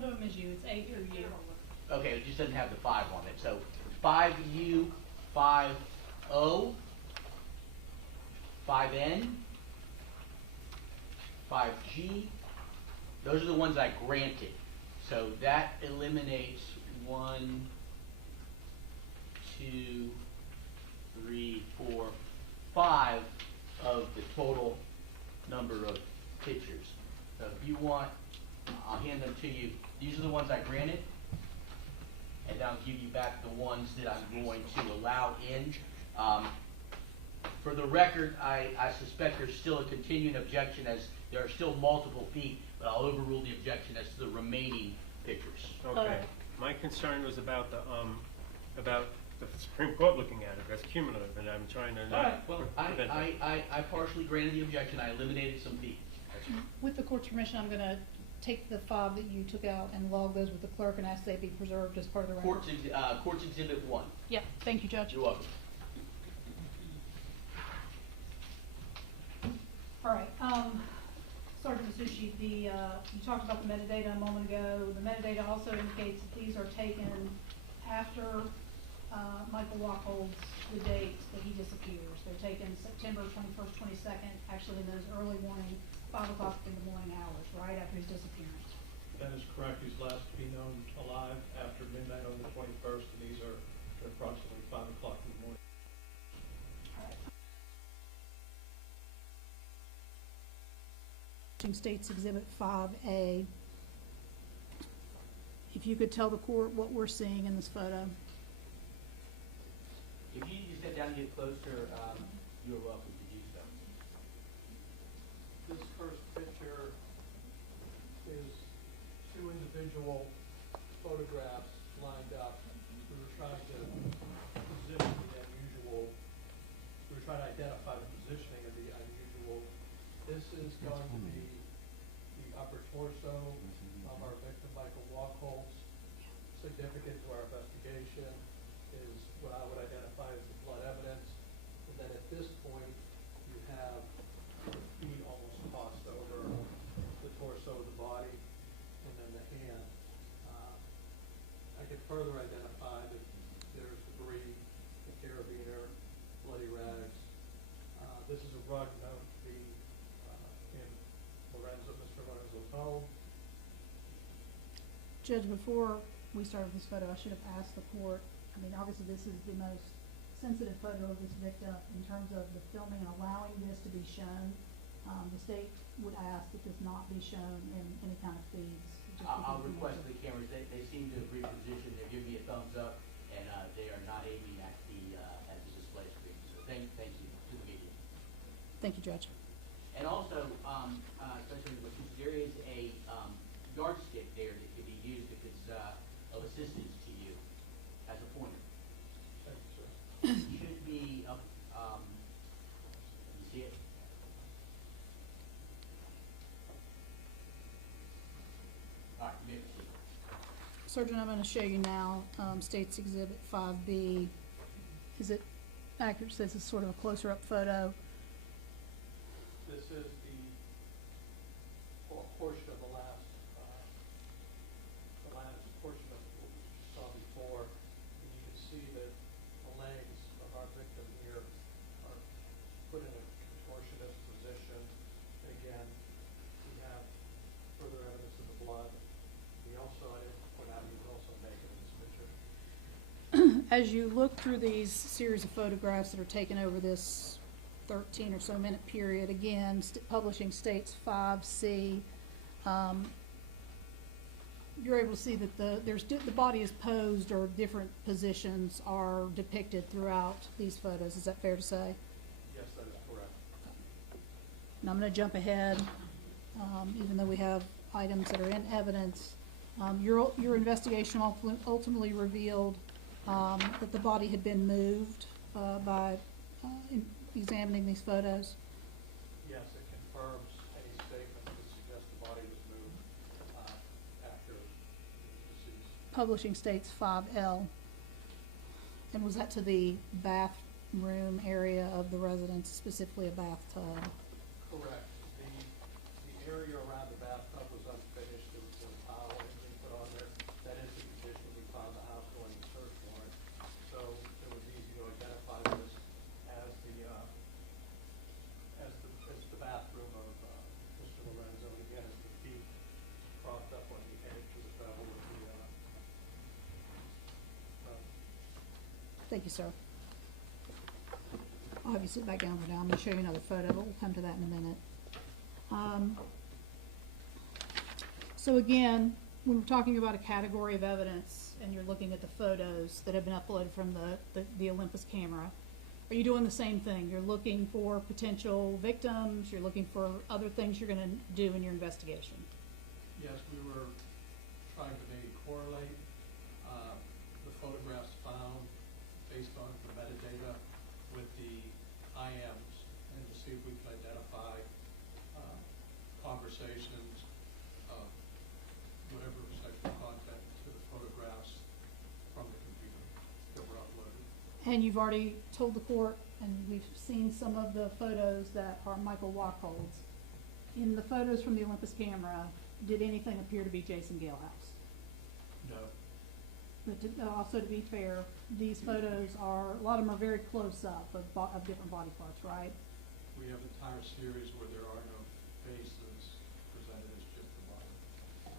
One of them is you, it's A through U. Okay, it just doesn't have the 5 on it. So 5U, 5O, 5N, 5G. Those are the ones I granted. So that eliminates 1, 2, 3, 4, 5 of the total number of pictures. So if you want, I'll hand them to you. These are the ones I granted, and I'll give you back the ones that I'm going to allow in. For the record, I suspect there's still a continuing objection, as there are still multiple feet, but I'll overrule the objection as to the remaining pictures. Okay. My concern was about the Supreme Court looking at it. That's cumulative, and I'm trying to. All right. Well, prevent that. I partially granted the objection. I eliminated some feet. With the court's permission, I'm gonna take the 5 that you took out and log those with the clerk and ask they be preserved as part of the record. Court's Exhibit 1. Yeah, thank you, Judge. You're welcome. All right, Sergeant Masucci, you talked about the metadata a moment ago. The metadata also indicates that these are taken after Michael Wachholtz, the date that he disappears. They're taken September 21st, 22nd, actually in those early morning, 5 o'clock in the morning hours, right after his disappearance. That is correct. He's last to be known alive after midnight on the 21st, and these are approximately 5 o'clock in the morning. States Exhibit 5A. If you could tell the court what we're seeing in this photo. If you need to step down and get closer, you're welcome to do so. This first picture is 2 individual photographs lined up. We were trying to position the unusual. We were trying to identify the positioning of the unusual. This is going to be the upper torso of our victim, Michael Wachholtz. Significant to our investigation is what I would identify as the blood evidence. And then at this point, you have the feet almost tossed over the torso of the body, and then the hand. I can further identify that there's debris, a carabiner, bloody rags. This is a rug known to be in Mr. Lorenzo's home. Judge, before we started this photo, I should have asked the court, I mean, obviously this is the most sensitive photo of this victim in terms of the filming and allowing this to be shown. The state would ask that this not be shown in any kind of feeds. I'll request the cameras. They seem to have repositioned. They're giving me a thumbs up, and they are not aiming at the display screen. So thank you to the media. Thank you, Judge. And also, there is a yardstick there that could be used if it's of assistance to you as a pointer. Thank you, sir. It should be up. You see it? All right, you may proceed. Sergeant, I'm going to show you now State's Exhibit 5B. Is it accurate? This is sort of a closer up photo. This is the portion of the last portion of what we saw before. And you can see that the legs of our victim here are put in a contortionist position. Again, we have further evidence of the blood. We also, I didn't point out, he was also naked in this picture. As you look through these series of photographs that are taken over this 13 or so minute period, again, publishing states 5C, you're able to see that the body is posed, or different positions are depicted throughout these photos. Is that fair to say? Yes, that is correct. And I'm going to jump ahead, even though we have items that are in evidence. Your investigation ultimately revealed that the body had been moved by examining these photos. Yes, it confirms any statement that suggests the body was moved after deceased. Publishing states 5L. And was that to the bathroom area of the residence, specifically a bathtub? Correct. The area around the bathtub was unfinished. There was a towel that we put on Thank you, sir. I'll have you sit back down for now. I'm gonna show you another photo, but we'll come to that in a minute. So again, when we're talking about a category of evidence and you're looking at the photos that have been uploaded from the Olympus camera, are you doing the same thing? You're looking for potential victims, you're looking for other things you're gonna do in your investigation? Yes, we were trying to maybe correlate the photographs found based on the metadata with the IMs and to see if we can identify conversations of whatever sexual content to the photographs from the computer that were uploaded. And you've already told the court, and we've seen some of the photos that are Michael Wachholtz. In the photos from the Olympus camera, did anything appear to be Jason Galehouse? No. But also to be fair, these photos are, a lot of them are very close up of different body parts, right? We have an entire series where there are no faces presented as just the body.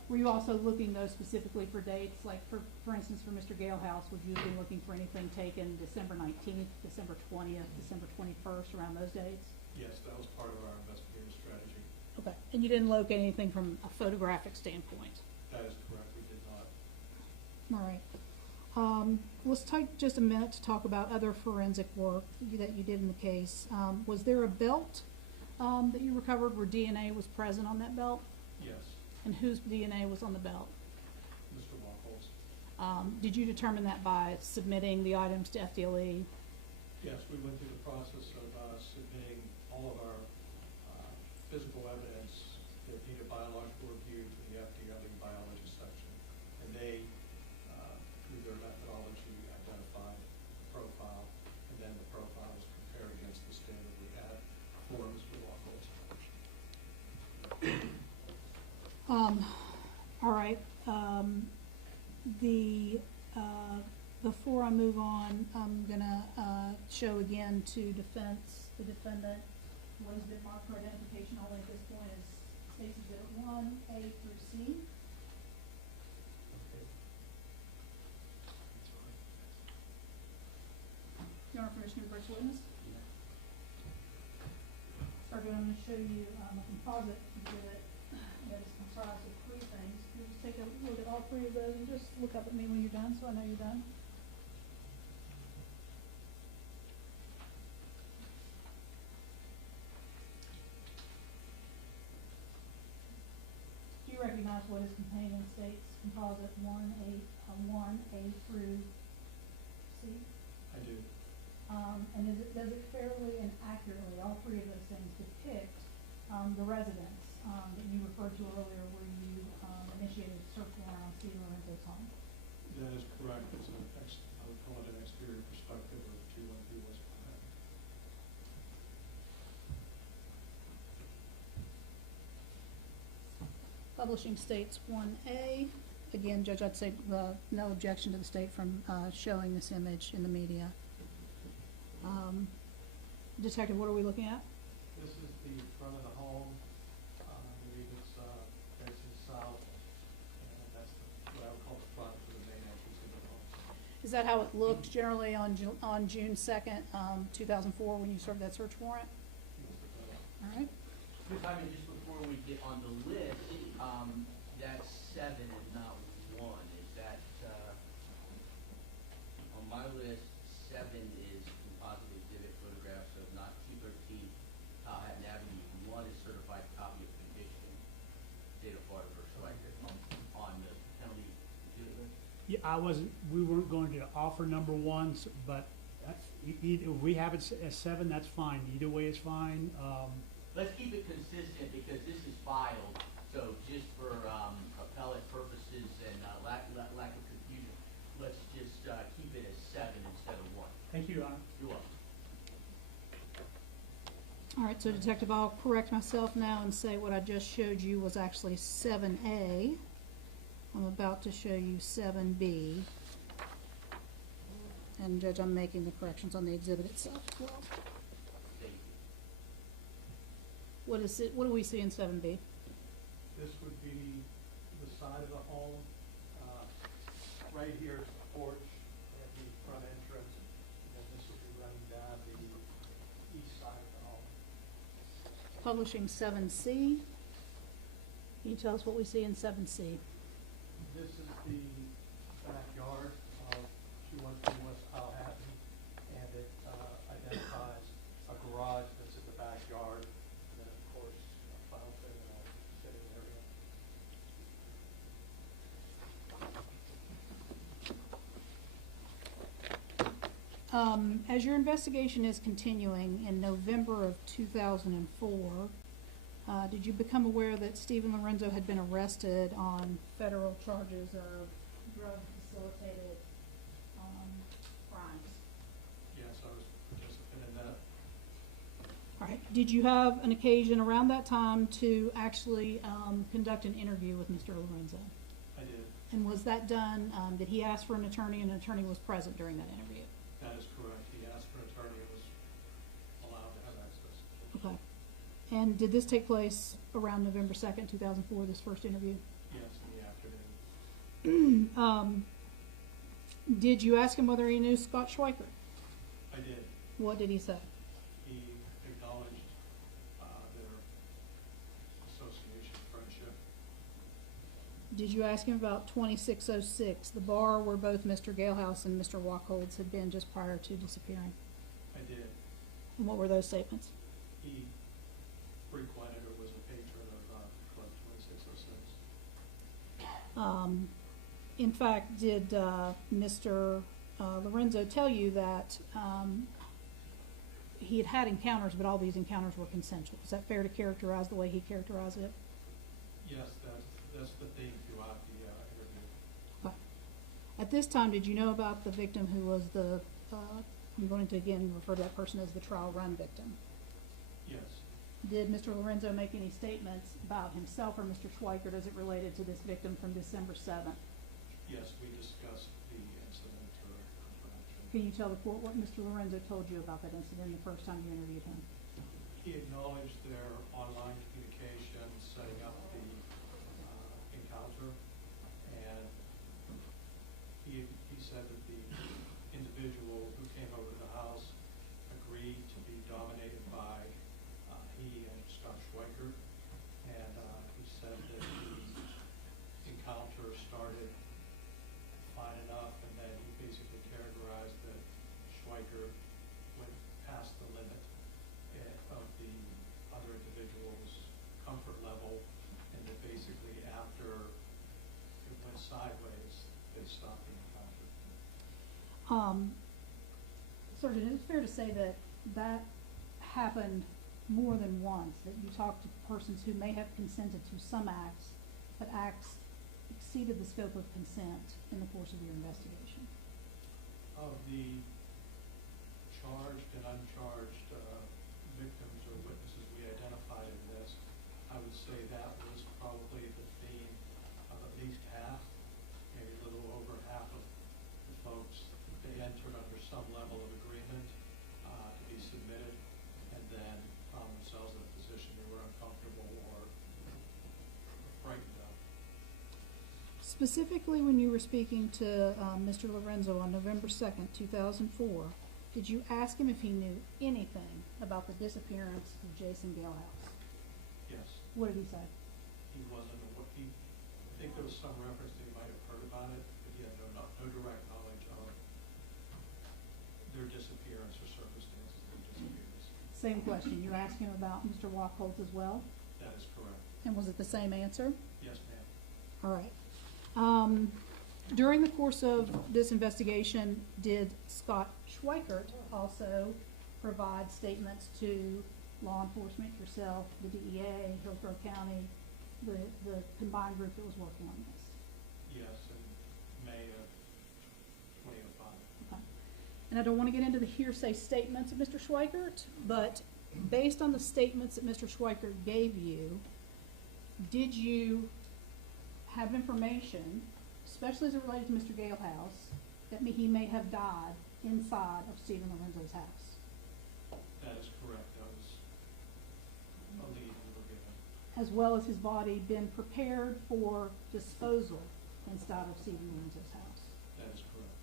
Were you also looking though specifically for dates, like for instance for Mr. Galehouse, would you have been looking for anything taken December 19th, December 20th, December 21st, around those dates? Yes, that was part of our investigative strategy. Okay, and you didn't locate anything from a photographic standpoint? That is correct, we did not. All right. Let's take just a minute to talk about other forensic work that you did in the case. Was there a belt that you recovered where DNA was present on that belt? Yes, And whose DNA was on the belt? Mr. Wachholtz. Did you determine that by submitting the items to FDLE? Yes, we went through the process of submitting all of our physical evidence that needed biological review to the FDLE biology section. And they, through their methodology, identified the profile, and then the profile was compared against the standard we had for Mr. Wachholtz. All right. Before I move on, I'm gonna show again to the defendant, what has been marked for identification only at this point is State's Exhibit 1, A through C. Your Honor, permission to refer to witness? Start doing, I'm gonna show you a composite exhibit that is comprised of three things. You just take a look at all three of those and just look up at me when you're done, so I know you're done. Do you recognize what is contained in State's composite 1A through C? I do. And does it fairly and accurately, all three of those things depict the residence that you referred to earlier where you initiated a search warrant on Steven Lorenzo's home? That is correct. It's I would call it an exterior perspective of 212 West Platte. Publishing States 1A. Again, Judge, I'd say no objection to the state from showing this image in the media. Detective, what are we looking at? This is the front of the home. I believe it's facing south, and that's what I would call the front for the main entrance of the home. Is that how it looked generally on June 2nd, 2004 when you served that search warrant? Yes, it does. All right. Ms. Hyman, just before we get on the list, that's 7 and not 1. Is that, on my list, 7 is composite exhibit photographs of not 213 Powhatan Avenue. 1 is certified copy of conviction, state of Florida versus Schweikert on the penalty exhibit list? Yeah, we weren't going to offer number 1, but if we have it as 7, that's fine. Either way is fine. Let's keep it consistent because this is filed, so just for appellate purposes and lack of confusion, let's just keep it as 7 instead of 1. Thank you, Your Honor. You're welcome. All right, so Detective, I'll correct myself now and say what I just showed you was actually 7A. I'm about to show you 7B. And Judge, I'm making the corrections on the exhibit itself as well. Thank you. What do we see in 7B? This would be the side of the home. Right here is the porch and the front entrance. Publishing 7C. Can you tell us what we see in 7C? This is the backyard of 212 West Powhatan, and it identifies a garage that's in the backyard, and then of course a fountain and a sitting area. As your investigation is continuing, in November of 2004, did you become aware that Steven Lorenzo had been arrested on federal charges of drug-facilitated crimes? Yes, I was a participant in that. All right. Did you have an occasion around that time to actually conduct an interview with Mr. Lorenzo? I did. And was that done, did he ask for an attorney and an attorney was present during that interview? That is correct. He asked for an attorney and was allowed to have access. Okay. And did this take place around November 2nd, 2004, this first interview? Yes, in the afternoon. Did you ask him whether he knew Scott Schweikert? I did. What did he say? He acknowledged their association, friendship. Did you ask him about 2606, the bar where both Mr. Galehouse and Mr. Wachholtz had been just prior to disappearing? I did. And what were those statements? He frequented or was a patron of Club 2606. In fact, did Mr. Lorenzo tell you that he had had encounters, but all these encounters were consensual? Is that fair to characterize the way he characterized it? Yes, that's the theme throughout the interview. Okay. At this time, did you know about the victim who was the, I'm going to again refer to that person as the trial run victim? Yes, Did Mr. Lorenzo make any statements about himself or Mr. Schweikert as it related to this victim from December 7th? yes, we discussed the incident or interaction. Can you tell the court what Mr. Lorenzo told you about that incident the first time you interviewed him? He acknowledged their online communication, setting up the encounter, and he said that the individual who came over to the house agreed to be dominated by he and Scott Schweikert, and he said that the encounter started fine enough, and then he basically characterized that Schweikert went past the limit of the other individual's comfort level, and that basically after it went sideways, they stopped the encounter. Sergeant, is it fair to say that that happened more than once, that you talked to persons who may have consented to some acts, but acts exceeded the scope of consent in the course of your investigation? Of the charged and uncharged victims or witnesses we identified in this, I would say that was probably the theme of at least half, maybe a little over half of the folks. They entered under some level of agreement to be submitted, and then found themselves in a position they were uncomfortable or frightened of. Specifically, when you were speaking to Mr. Lorenzo on November 2nd, 2004, did you ask him if he knew anything about the disappearance of Jason Galehouse? Yes, What did he say? he wasn't, I think there was some reference that he might have heard about it, but he had no direct knowledge of their disappearance or circumstances of their disappearance. Same question. You asked him about Mr. Wachholtz as well? That is correct. And was it the same answer? Yes, ma'am. All right. During the course of this investigation, did Scott Schweikert also provide statements to law enforcement, yourself, the DEA, Hillsborough County, the combined group that was working on this? Yes, in May of 2005. Okay. And I don't want to get into the hearsay statements of Mr. Schweikert, but based on the statements that Mr. Schweikert gave you, did you have information, especially as it related to Mr. Galehouse, that he may have died inside of Steven Lorenzo's house? That is correct. That was a lead we were given. As well as his body been prepared for disposal inside of Steven Lorenzo's house? That is correct.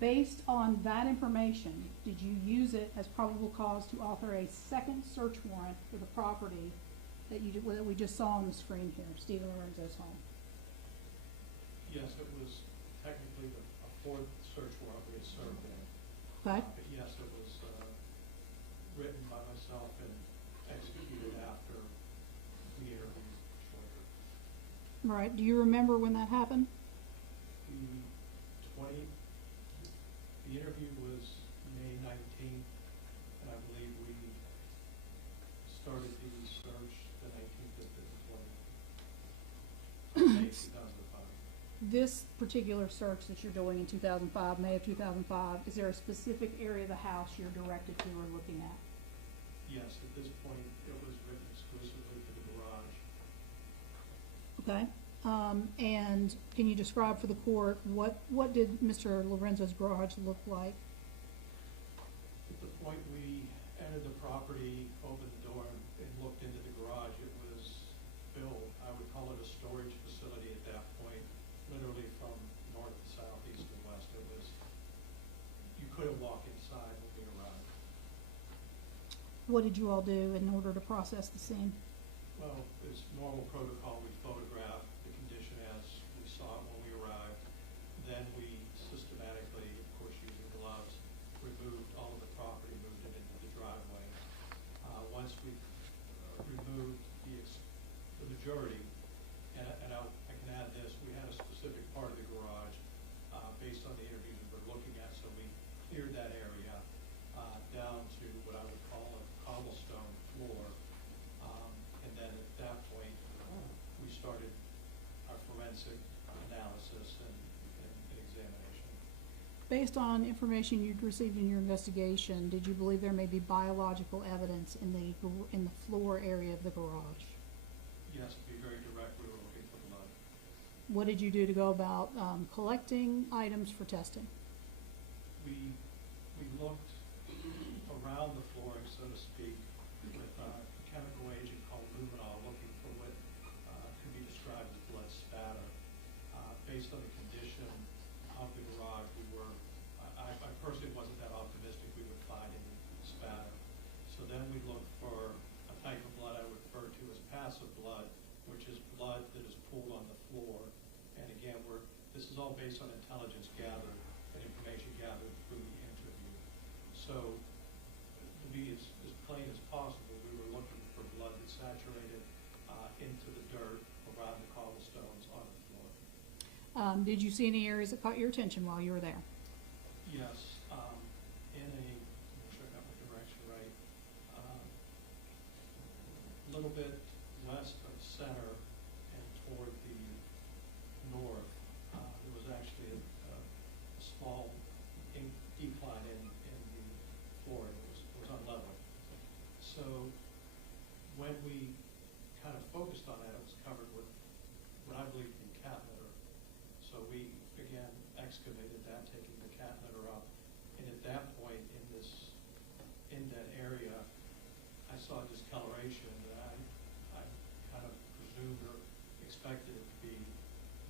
Based on that information, did you use it as probable cause to author a second search warrant for the property that that we just saw on the screen here, Steven Lorenzo's home? Yes, it was technically a fourth search warrant we had served in. Okay. But yes, it was written by myself and executed after the interview. Right. Do you remember when that happened? The interview was May 19th, and I believe we started the search the 19th of May 2005. This particular search that you're doing in 2005, May of 2005, is there a specific area of the house you're directed to or looking at? Yes, at this point, it was written exclusively for the garage. Okay. And can you describe for the court what did Mr. Lorenzo's garage look like? At the point we entered the property, opened the door, and looked into the garage, it was filled. I would call it a storage facility at that point, literally from north to south, east to west. It was, you couldn't walk inside when we arrived. What did you all do in order to process the scene? Well, it's normal protocol. We photographed the condition as we saw it when we arrived. Then we systematically, of course using gloves, removed all of the property, moved it into the driveway. Once we removed the majority, and I can add this, we had a specific part of the garage based on the interviews we were looking at, so we cleared that area down to what I would call a cobblestone floor. And then at that point, we started our forensic analysis and examination. Based on information you'd received in your investigation, did you believe there may be biological evidence in the floor area of the garage? Yes, to be very direct, we were looking for blood. What did you do to go about collecting items for testing? We looked around the flooring, so to speak, with a chemical agent called luminol, looking for what could be described as blood spatter. Based on the condition of the garage, I personally wasn't that optimistic we would find any spatter. So then we looked for a type of blood I would refer to as passive blood, which is blood that is pooled on the floor. And again, this is all based on intelligence gathered and information gathered through the interview. So to be as plain as possible, we were looking for blood that saturated into the dirt around the cobblestones on the floor. Did you see any areas that caught your attention while you were there? Yes, make sure I got my direction right. A little bit west of center and toward the north, there was actually a small decline in the floor. It was unlevel. So when we kind of focused on that, it was covered with what I believe to be cat litter. So we, again, excavated that, taking the cat litter up. And at that point in that area, I saw discoloration that I kind of presumed or expected it to be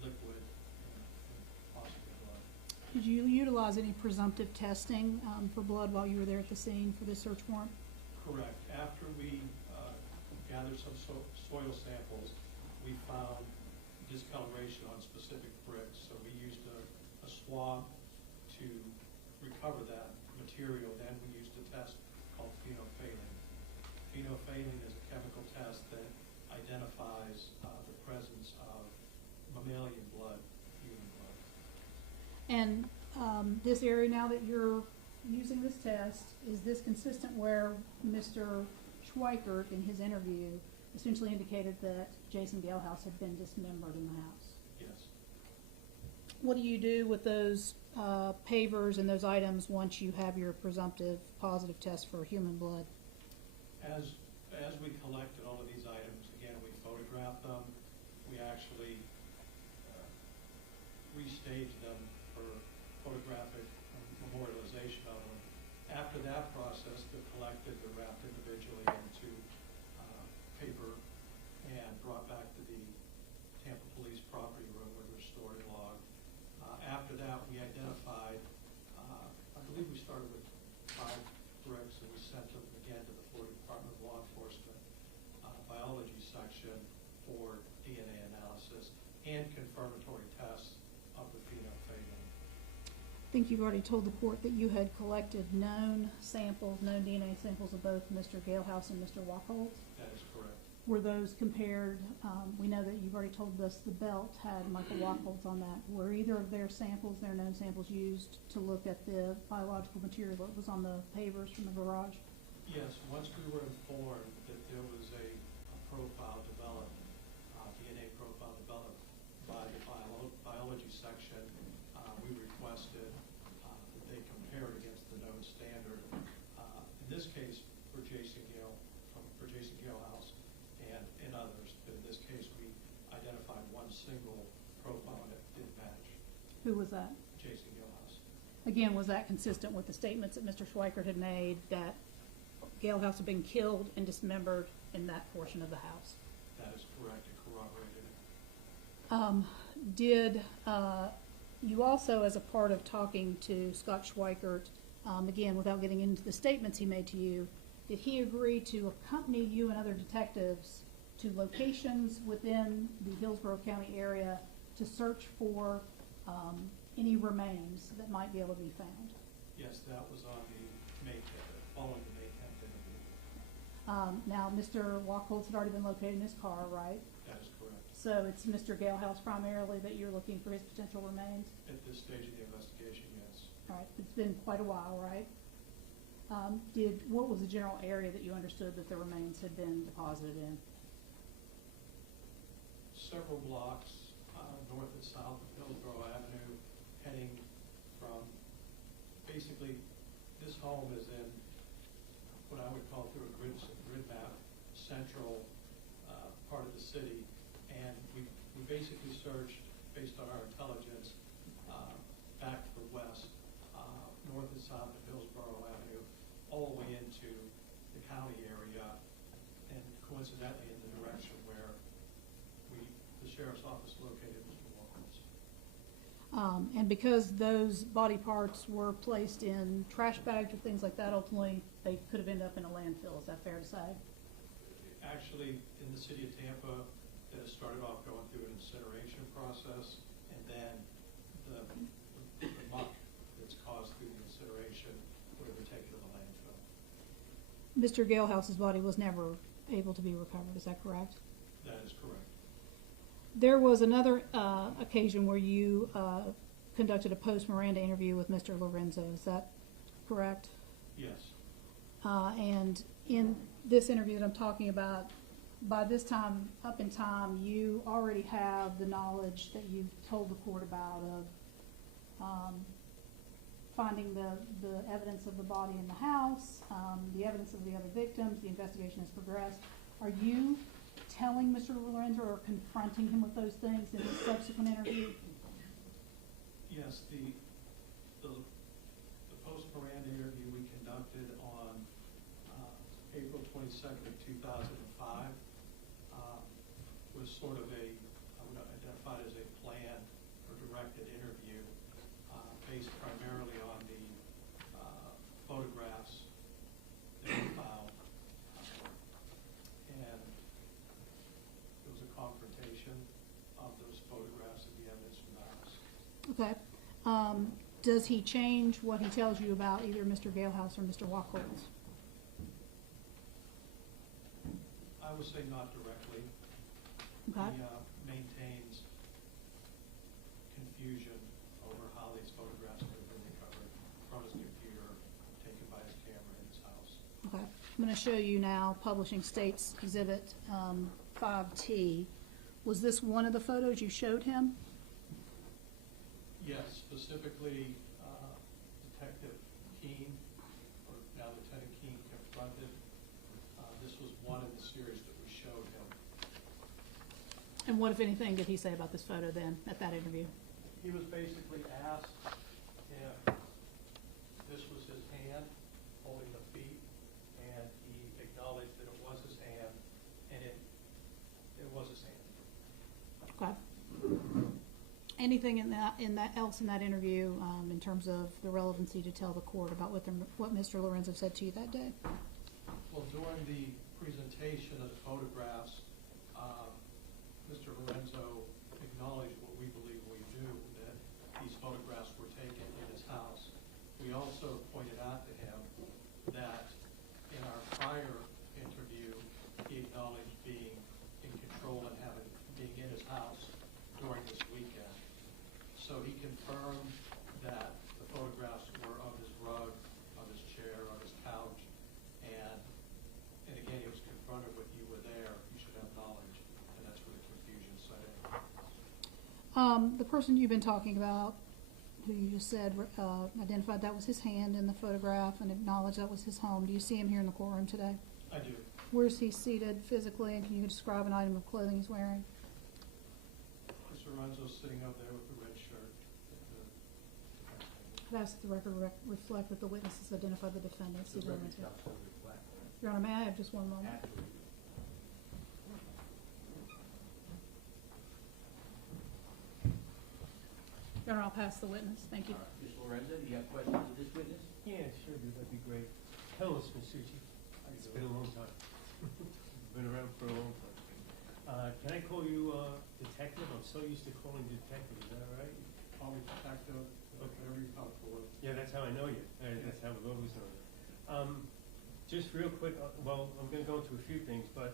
liquid and possibly blood. Did you utilize any presumptive testing for blood while you were there at the scene for this search warrant? Correct. After we gathered some soil samples, we found discoloration on specific bricks. So we used a swab to recover that material. Then we used a test called phenolphthalein. Phenolphthalein is a chemical test that identifies the presence of mammalian blood, human blood. And this area now that you're using this test, is this consistent where Mr. Schweikert in his interview essentially indicated that Jason Galehouse had been dismembered in the house? Yes. What do you do with those pavers and those items once you have your presumptive positive test for human blood? As we collected all of these items, again, we photographed them. We actually restaged them for photographic memorialization of them. After that process, they're collected, they're wrapped individually into paper and brought back to the Tampa Police property room where they're stored and logged. After that, we identified think you've already told the court that you had collected known samples, known DNA samples of both Mr. Galehouse and Mr. Wachholtz. That is correct. Were those compared, we know that you've already told us the belt had Michael Wachholtz on that. Were either of their samples, their known samples, used to look at the biological material that was on the pavers from the garage? Yes, once we were informed that there was a profile developed, DNA profile developed by the biology section, we requested that they compare it against the known standard. In this case, for Jason Galehouse and in others, but in this case, we identified one single profile that did match. Who was that? Jason Galehouse. Again, was that consistent with the statements that Mr. Schweikert had made that Galehouse had been killed and dismembered in that portion of the house? That is correct, and corroborated it. Did you also, as a part of talking to Scott Schweikert, again, without getting into the statements he made to you, did he agree to accompany you and other detectives to locations within the Hillsborough County area to search for any remains that might be able to be found? Yes, that was on the May 10th, following the May 10th interview. Now, Mr. Wachholtz had already been located in his car, right? That is correct. So it's Mr. Galehouse primarily that you're looking for his potential remains? At this stage of the investigation, yes. All right, it's been quite a while, right? What was the general area that you understood that the remains had been deposited in? Several blocks north and south of Hillsborough Avenue, heading from, basically, this home is in what I would call, through a grid map, central part of the city, and we basically searched, based on our intelligence, back to the west, north and south of Hillsborough Avenue, all the way into the county area, and coincidentally in the direction where the sheriff's office located Mr. Wachholtz. And because those body parts were placed in trash bags or things like that, ultimately they could have ended up in a landfill. Is that fair to say? Actually, in the city of Tampa, it started off going through an incineration process, and then the muck that's caused through the incineration would have been taken to the landfill. Mr. Galehouse's body was never able to be recovered. Is that correct? That is correct. There was another occasion where you conducted a post-Miranda interview with Mr. Lorenzo. Is that correct? Yes. And in this interview that I'm talking about, by this time, up in time, you already have the knowledge that you've told the court about of finding the evidence of the body in the house, the evidence of the other victims, the investigation has progressed. Are you telling Mr. Lorenzo or confronting him with those things in the subsequent interview? Yes, the post-Miranda interview we conducted on April 22nd of 2005 was sort of I would identify it as a planned or directed interview based primarily on the photographs that we found. And it was a confrontation of those photographs and the evidence from the house. Okay. Does he change what he tells you about either Mr. Galehouse or Mr. Wachholtz? I would say not directly. Okay. He maintains confusion over how these photographs could have been recovered from his computer, taken by his camera in his house. Okay. I'm going to show you now Publishing States Exhibit 5T. Was this one of the photos you showed him? Yes, specifically Detective Keene, or now Lieutenant Keene, confronted. This was one in the series that we showed him. And what, if anything, did he say about this photo then at that interview? He was basically asked if this was his hand holding the feet, and he acknowledged that it was his hand, and it was his hand. Okay. Anything in that else in that interview in terms of the relevancy to tell the court about what Mr. Lorenzo said to you that day? Well, during the presentation of the photographs, Mr. Lorenzo acknowledged what we believe we do, that these photographs were taken in his house. confirmed that the photographs were of his rug, of his chair, of his couch, and again, he was confronted with, you were there, you should have knowledge, and that's where the confusion set in. The person you've been talking about, who you just said, identified that was his hand in the photograph and acknowledged that was his home. Do you see him here in the courtroom today? I do. Where's he seated physically, and can you describe an item of clothing he's wearing? Mr. Lorenzo's sitting up there with the red shirt at the defense table. I'd ask the record reflect that the witnesses identified the defendant, The Steven record Lorenzo. does so reflect. Your Honor, may I have just one moment? Absolutely. Your Honor, I'll pass the witness. Thank you. All right. Mr. Lorenzo, do you have questions of this witness? Yeah, sure, dude, that'd be great. Hello, Mr. Succi. It's been a long time. Been around for a long time. Can I call you detective? I'm so used to calling you detective, is that right? Call me detective, whatever you're comfortable with. Yeah, that's how I know you. That's how we've always known you. Just real quick, well, I'm gonna go into a few things, but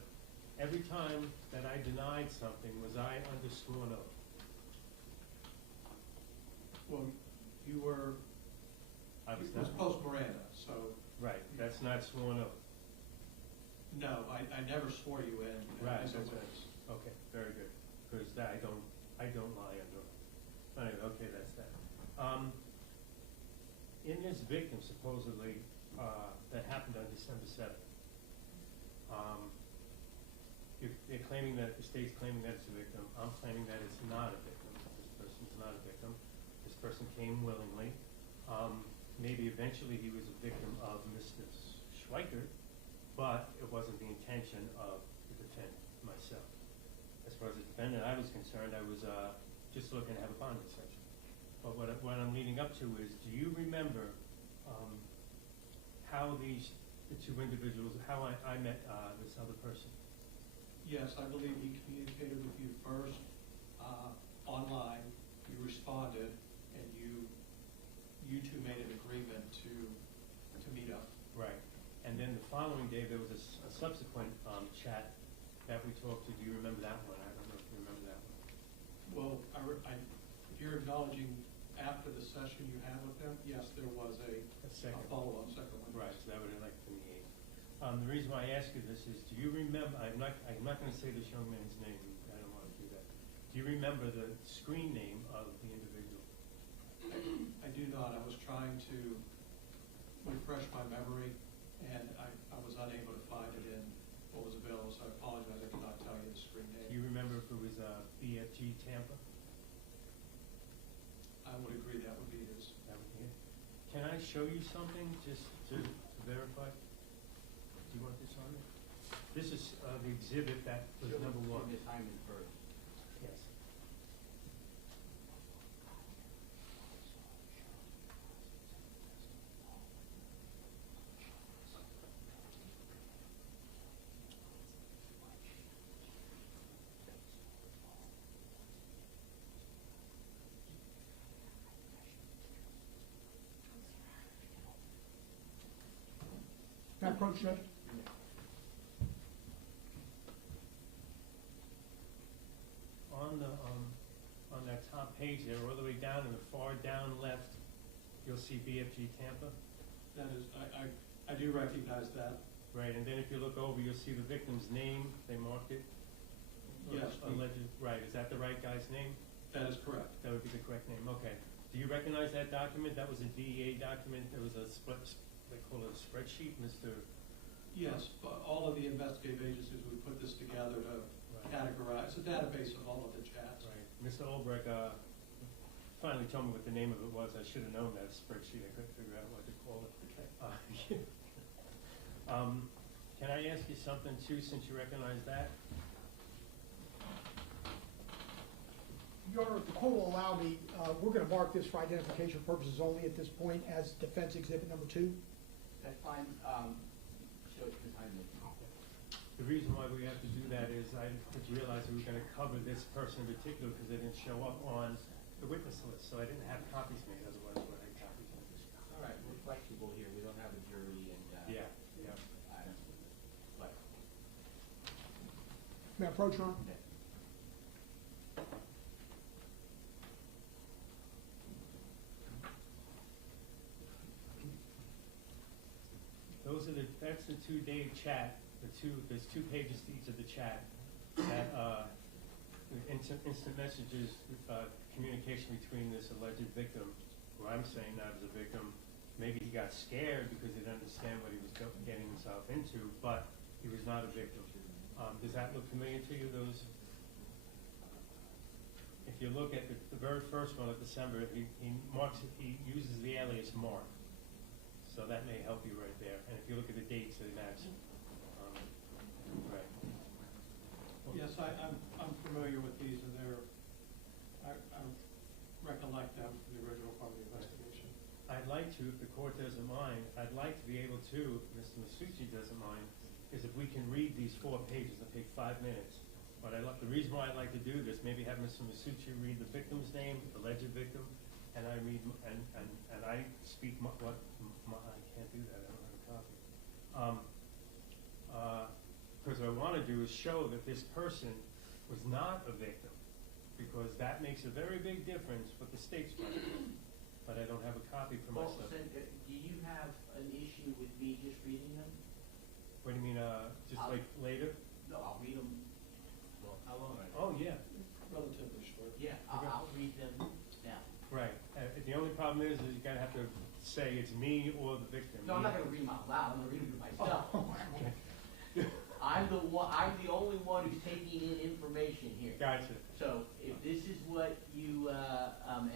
every time that I denied something, was I under sworn oath? Well, you were, I was it was not. post Miranda, so, Right, that's not sworn oath. no, I never swore you in. Right, as a that's witness. right. Okay, very good, because I don't lie under oath. Anyway, okay, that's that. In this victim, supposedly, that happened on December 7th, they're claiming that, the state's claiming that it's a victim. I'm claiming that it's not a victim. This person's not a victim. This person came willingly. Maybe eventually he was a victim of Mr. Schweiker, but it wasn't the intention of the defendant, myself. As far as the defendant I was concerned, I was just looking to have a bonding session. But what I'm leading up to is, do you remember how the two individuals, how I met this other person? Yes, I believe he communicated with you first, online, you responded, and you two made an agreement to meet up. Right. And then the following day, there was a subsequent chat that we talked to. Do you remember that one? I don't know if you remember that one. Well, if you're acknowledging after the session you had with him, yes, there was a second follow-up, second one. Right, so that would have like been the 8th. The reason why I ask you this is, do you remember, I'm not going to say this young man's name, I don't want to do that. Do you remember the screen name of the individual? I do not. I was trying to refresh my memory, and I was unable to find it in what was available, so I apologize. I cannot tell you the screen Do name. you remember if it was BFG Tampa? I would agree that would be his. That would be it. Can I show you something just to verify? Do you want this on there? This is the exhibit that was number 1. Ms. Hyman first. Yes. Can I approach Judge? On that top page there, all the way down in the far down left, you'll see BFG Tampa. That is, I do recognize that. Right, and then if you look over, you'll see the victim's name. They marked it. Yes. Alleged. Right. Is that the right guy's name? That is correct. That would be the correct name. Okay. Do you recognize that document? That was a DEA document. There was a they call it a spreadsheet, Mr. Yes, but all of the investigative agencies, we put this together to categorize, a database of all of the chats. Right. Mr. Olbrich finally told me what the name of it was. I should have known that spreadsheet. I couldn't figure out what to call it. Okay. Can I ask you something too, since you recognize that? Your Honor, if the court will allow me, we're going to mark this for identification purposes only at this point as defense exhibit number 2. That's fine. Show it to Ms. Hyman. The reason why we have to do that is I didn't realize we were going to cover this person in particular because they didn't show up on the witness list, so I didn't have copies made. Otherwise, I would have copies made. All right, we're flexible here. We don't have a jury and, Yeah. But, May I approach, Your Honor? okay. that's the two-day chat, there's 2 pages to each of the chat, that, instant messages, communication between this alleged victim, who I'm saying not as a victim. Maybe he got scared because he didn't understand what he was getting himself into, but he was not a victim. Does that look familiar to you, those? If you look at the very first one of December, he uses the alias Mark. So that may help you right there. And if you look at the dates, they match. Right. Yes, I'm familiar with these, and I recollect them from the original part of the investigation. I'd like to, if the court doesn't mind, I'd like to be able to, if Mr. Masucci doesn't mind, is if we can read these 4 pages. It'll take 5 minutes. But the reason why I'd like to do this, maybe have Mr. Masucci read the victim's name, the alleged victim, and I read, and I speak I can't do that, I don't have a copy. Because what I want to do is show that this person was not a victim, because that makes a very big difference with the state's point. But I don't have a copy for myself. Do you have an issue with me just reading them? What do you mean, like later? No, I'll read them. Well, how long are they? Oh, yeah. Relatively short. Yeah, I'll read them now. Right. The only problem is you gotta have to say it's me or the victim. No, I'm not gonna read them out loud, I'm gonna read them to myself. Okay. I'm the only one who's taking in information here. Gotcha. So if this is what you, and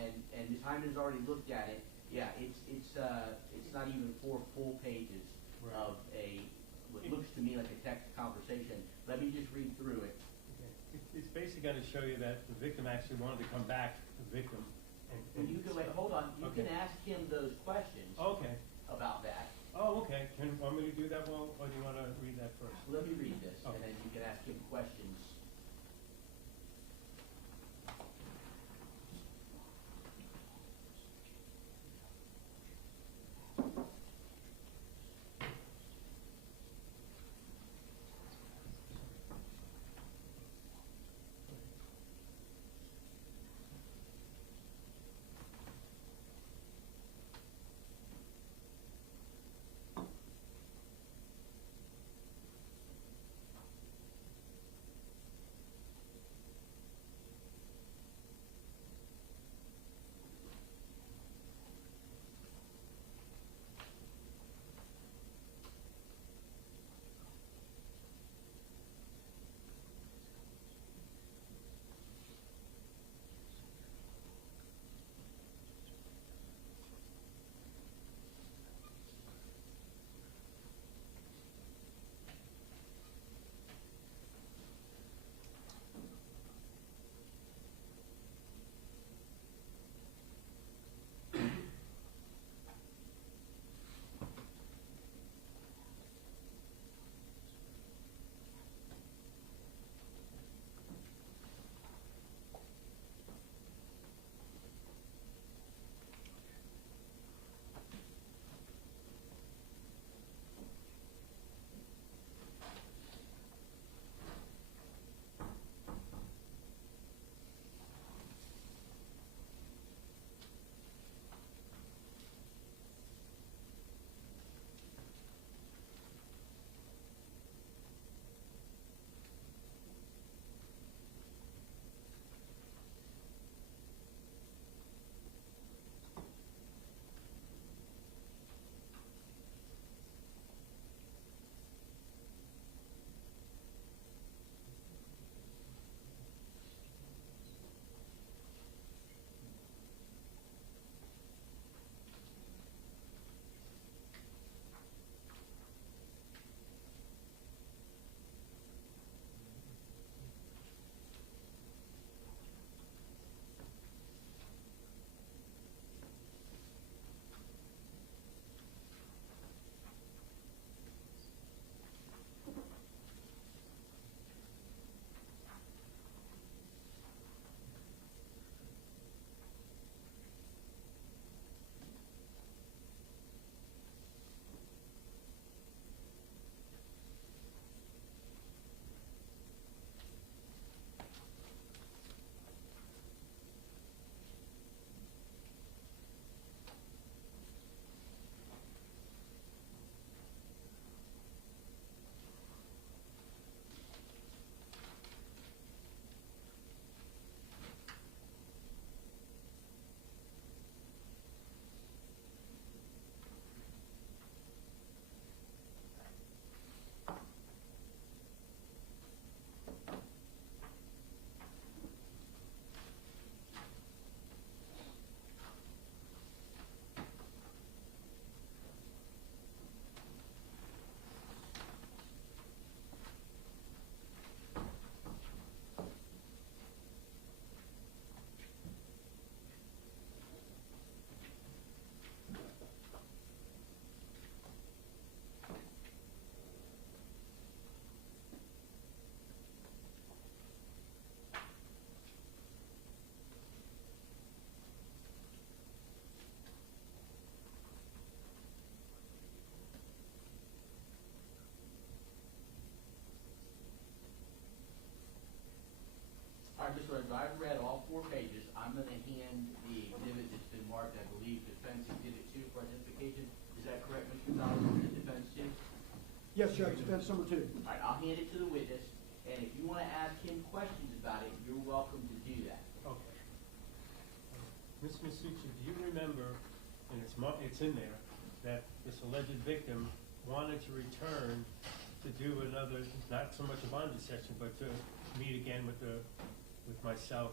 Ms. Hyman's already looked at it, yeah, it's not even 4 full pages Right. of what looks to me like a text conversation. Let me just read through it. Okay. It's basically gonna show you that the victim actually wanted to come back, the victim. And you can, wait, hold on, you Okay. can ask him those questions Okay. about that. Oh, okay. Want me to do that, or do you wanna read that first? Let me read this, and Okay. then you can ask him questions. for the defense too? Yes, Judge, defense number two. All right, I'll hand it to the witness, and if you want to ask him questions about it, you're welcome to do that. Okay. Ms. Masucci, do you remember, and it's in there, that this alleged victim wanted to return to do another, not so much a bondage session, but to meet again with myself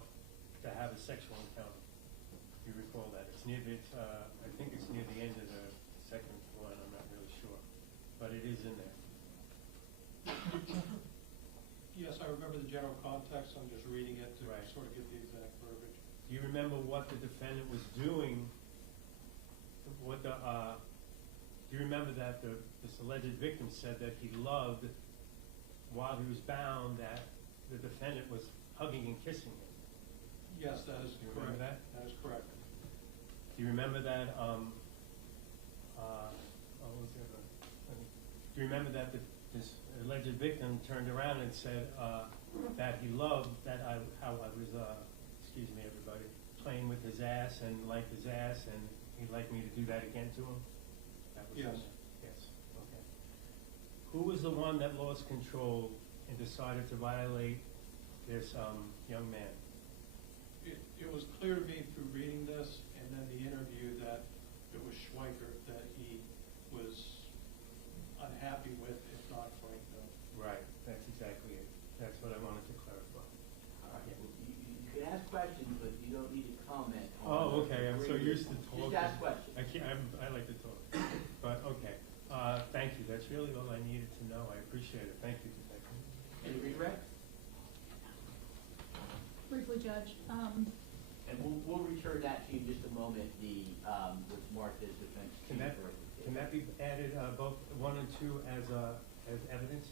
to have a sexual encounter? Do you recall that? It's near I think it's near the end of the second one, I'm not really sure, but it is in there. Yes, I remember the general context, I'm just reading it to Right. sort of get the exact verbiage. Do you remember what the defendant was doing? Do you remember that this alleged victim said that he loved, while he was bound, that the defendant was hugging and kissing him? Yes, that is Do you correct. remember that? That is correct. Do you remember that, what was the other? Do you remember that this alleged victim turned around and said that he loved how I was, excuse me everybody, playing with his ass and liked his ass, and he'd like me to do that again to him? That was Yes. Yes, okay. Who was the one that lost control and decided to violate this young man? It was clear to me through reading this and then the interview that it was Schweiker that he was unhappy with, if not frank, though. Right, that's exactly it. That's what I wanted to clarify. All right, well, you can ask questions, but you don't need to comment on. Oh, okay, I'm so used to talking. Just ask questions. I like to talk, but, okay. Thank you, that's really all I needed to know. I appreciate it. Thank you, Detective. Any regret? Briefly, Judge, And we'll return that to you in just a moment, what's marked as defense. Can that be added, both 1 and 2 as evidence?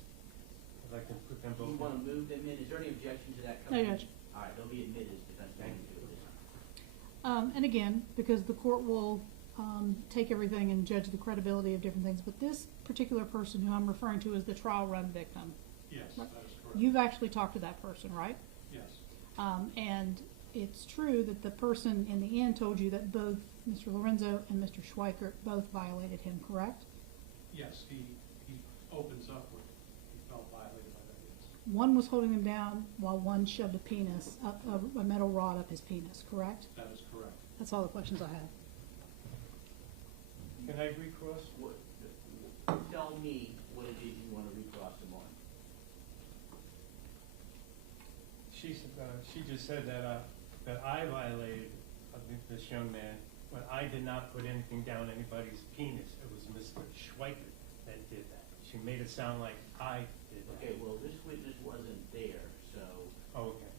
I'd like to put them both You in. want to move them in? Is there any objection to that No, coming? Judge. All right, they'll be admitted as defense. Thank counsel you. this time. and again, because the court will take everything and judge the credibility of different things, but this particular person who I'm referring to is the trial run victim. Yes, Right. that is correct. You've actually talked to that person, right? Yes. And it's true that the person in the end told you that both Mr. Lorenzo and Mr. Schweikert both violated him, correct? Yes, he opens up with, he felt violated by that, yes. One was holding him down while one shoved a metal rod up his penis, correct? That is correct. That's all the questions I have. Can I recross? Tell me what it is you want to recross them on. She just said that I violated this young man when I did not put anything down anybody's penis. It was Mr. Schweikert that did that. She made it sound like I did that. Okay, well, this witness wasn't there, so, Oh, okay.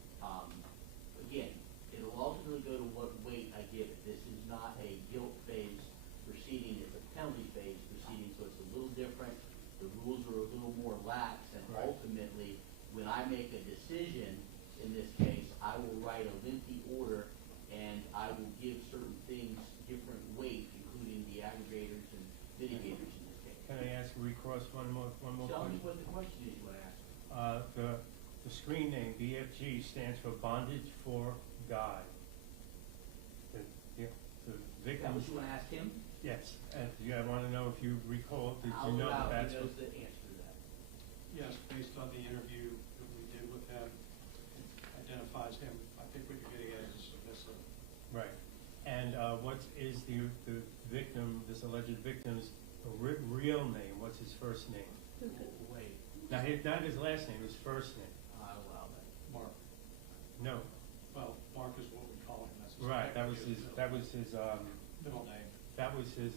again, it'll ultimately go to what weight I give it. This is not a guilt phase proceeding, it's a penalty phase proceeding, so it's a little different. The rules are a little more lax, and Right. ultimately, when I make a decision, in this case, I will write a lengthy order, and I will give certain things different weight, including the aggravators and mitigators in this case. Can I ask recross one more Tell me question? what the question is you want to ask. The screen name, BFG, stands for Bondage for Guy. The Is that victim, what you want to ask him? yes, and I want to know if you recall, did I'll you know allow that that's he what? knows the answer to that. Yes, based on the interview that we did with him, it identifies him. I think what you're getting at is submissive. Right. And what is the victim, this alleged victim's real name? What's his first name? Wait, Not his last name, his first name. I'll allow that. Mark. No. Well, Mark is what we call him. That's his Right, that was technically his, his that was his, middle name. that was his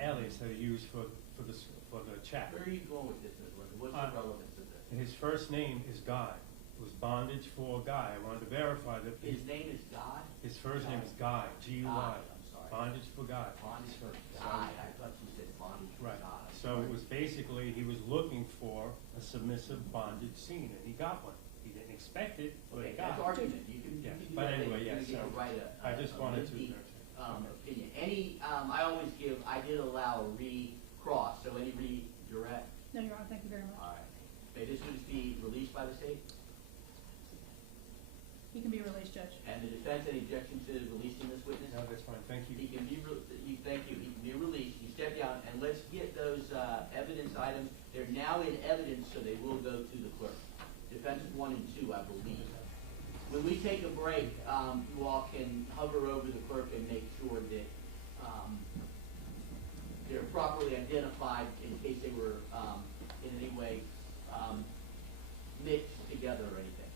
alias that he used for the chat. Where are you going with this, Mr. Lincoln? What's the relevance of this? His first name is Guy. It was Bondage for Guy. I wanted to verify that His name is God? his first name is Guy, G-U-I. I'm sorry. Bondage for Guy. Bondage for God. I thought you said bondage for Right. God. So it was basically, he was looking for a submissive bondage scene, and he got one. He didn't expect it, but Okay, he got that's it. argument. You can Yeah, do but that later. anyway, You're yes, gonna get so to write I just wanted to. lengthy, opinion. Any, I always give, I did allow a recross, so any redirect. No, Your Honor, thank you very much. All right. May this witness be released by the state? He can be released, Judge. And the defense, any objection to releasing this witness? No, that's fine, thank you. He can be, thank you, he can be released. You step down and let hover over the clerk and make sure that they're properly identified in case they were in any way mixed together or anything.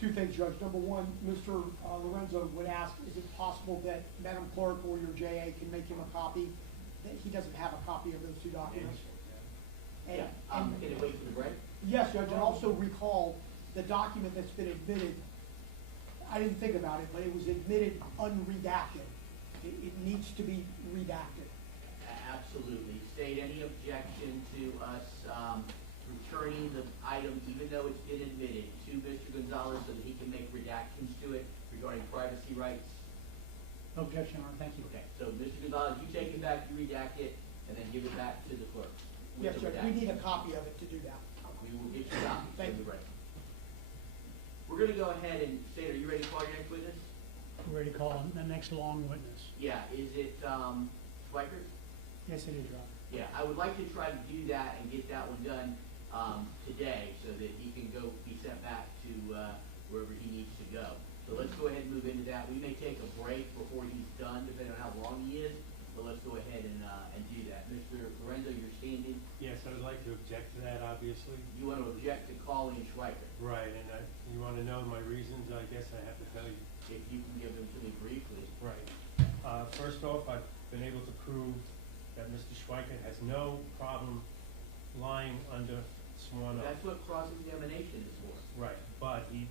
Two things, Judge. Number one, Mr. Lorenzo would ask, is it possible that Madam Clerk or your JA can make him a copy? That he doesn't have a copy of those two documents? And- Yeah, and- can it wait for the break? Yes, Judge, and also recall the document that's been admitted, I didn't think about it, but it was admitted unredacted. It needs to be redacted. Absolutely. State any objection to us returning the item, even though it's been admitted, to Mr. Gonzalez so that he can make redactions to it regarding privacy rights? No objection, Your Honor, thank you. Okay, so Mr. Gonzalez, you take it back, you redact it, and then give it back to the clerk. with Yes, the Judge, we redaction. need a copy of it to do that. We will get you a copy. Thank you. Right. We're gonna go ahead and state, are you ready to call your next witness? We're ready to call on the next long witness. Yeah, is it, Schweikert? Yes, it is, Your Honor. Yeah, I would like to try to do that and get that one done, today, so that he can go, be sent back to, wherever he needs to go. So let's go ahead and move into that. We may take a break before he's done, depending on how long he is, but let's go ahead and do that. Mr. Lorenzo, you're standing. Yes, I would like to object to that, obviously. You want to object to calling Schweikert. Right, and you want to know my reasons, I guess I have to tell you. If you can give them to me briefly. Right. First off, I've been able to prove that Mr. Schweikert has no problem lying under sworn oath. That's what cross-examination is for. Right, but he,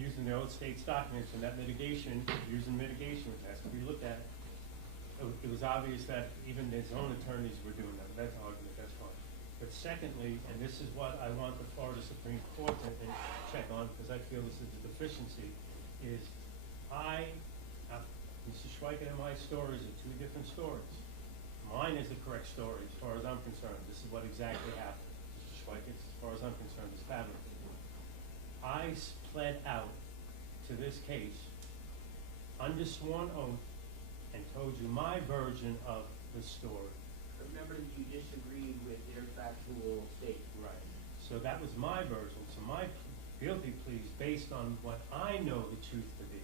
using the old state's documents and that mitigation, using mitigation, which has to be looked at, it was obvious that even his own attorneys were doing that. That's argument, that's fine. But secondly, and this is what I want the Florida Supreme Court to check on, because I feel this is a deficiency, is Mr. Schweikert and my stories are two different stories. Mine is the correct story as far as I'm concerned. This is what exactly happened. Mr. Schweikert, as far as I'm concerned, is fabricated. I pled out to this case under sworn oath and told you my version of the story. Remember that you disagreed with their factual statement. Right. So that was my version. So my guilty plea is based on what I know the truth to be.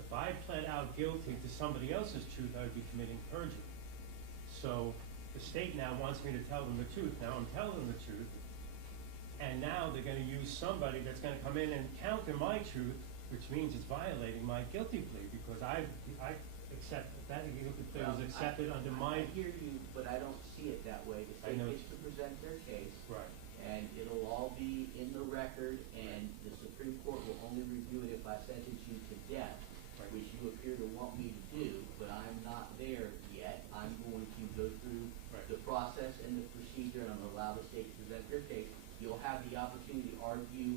If I pled out guilty to somebody else's truth, I would be committing perjury. So the state now wants me to tell them the truth. Now I'm telling them the truth. And now they're going to use somebody that's going to come in and counter my truth, which means it's violating my guilty plea because I accept that guilty plea was accepted under my. I hear you, but I don't see it that way. The I state know gets to present their case. Right. And it'll all be in the record, and the Supreme Court will only review it if I sentence you to death, Right. which you appear to want me to do, but I'm not there yet. I'm going to go through Right. the process and the procedure, and I'm gonna allow the state to present their case. You'll have the opportunity to argue,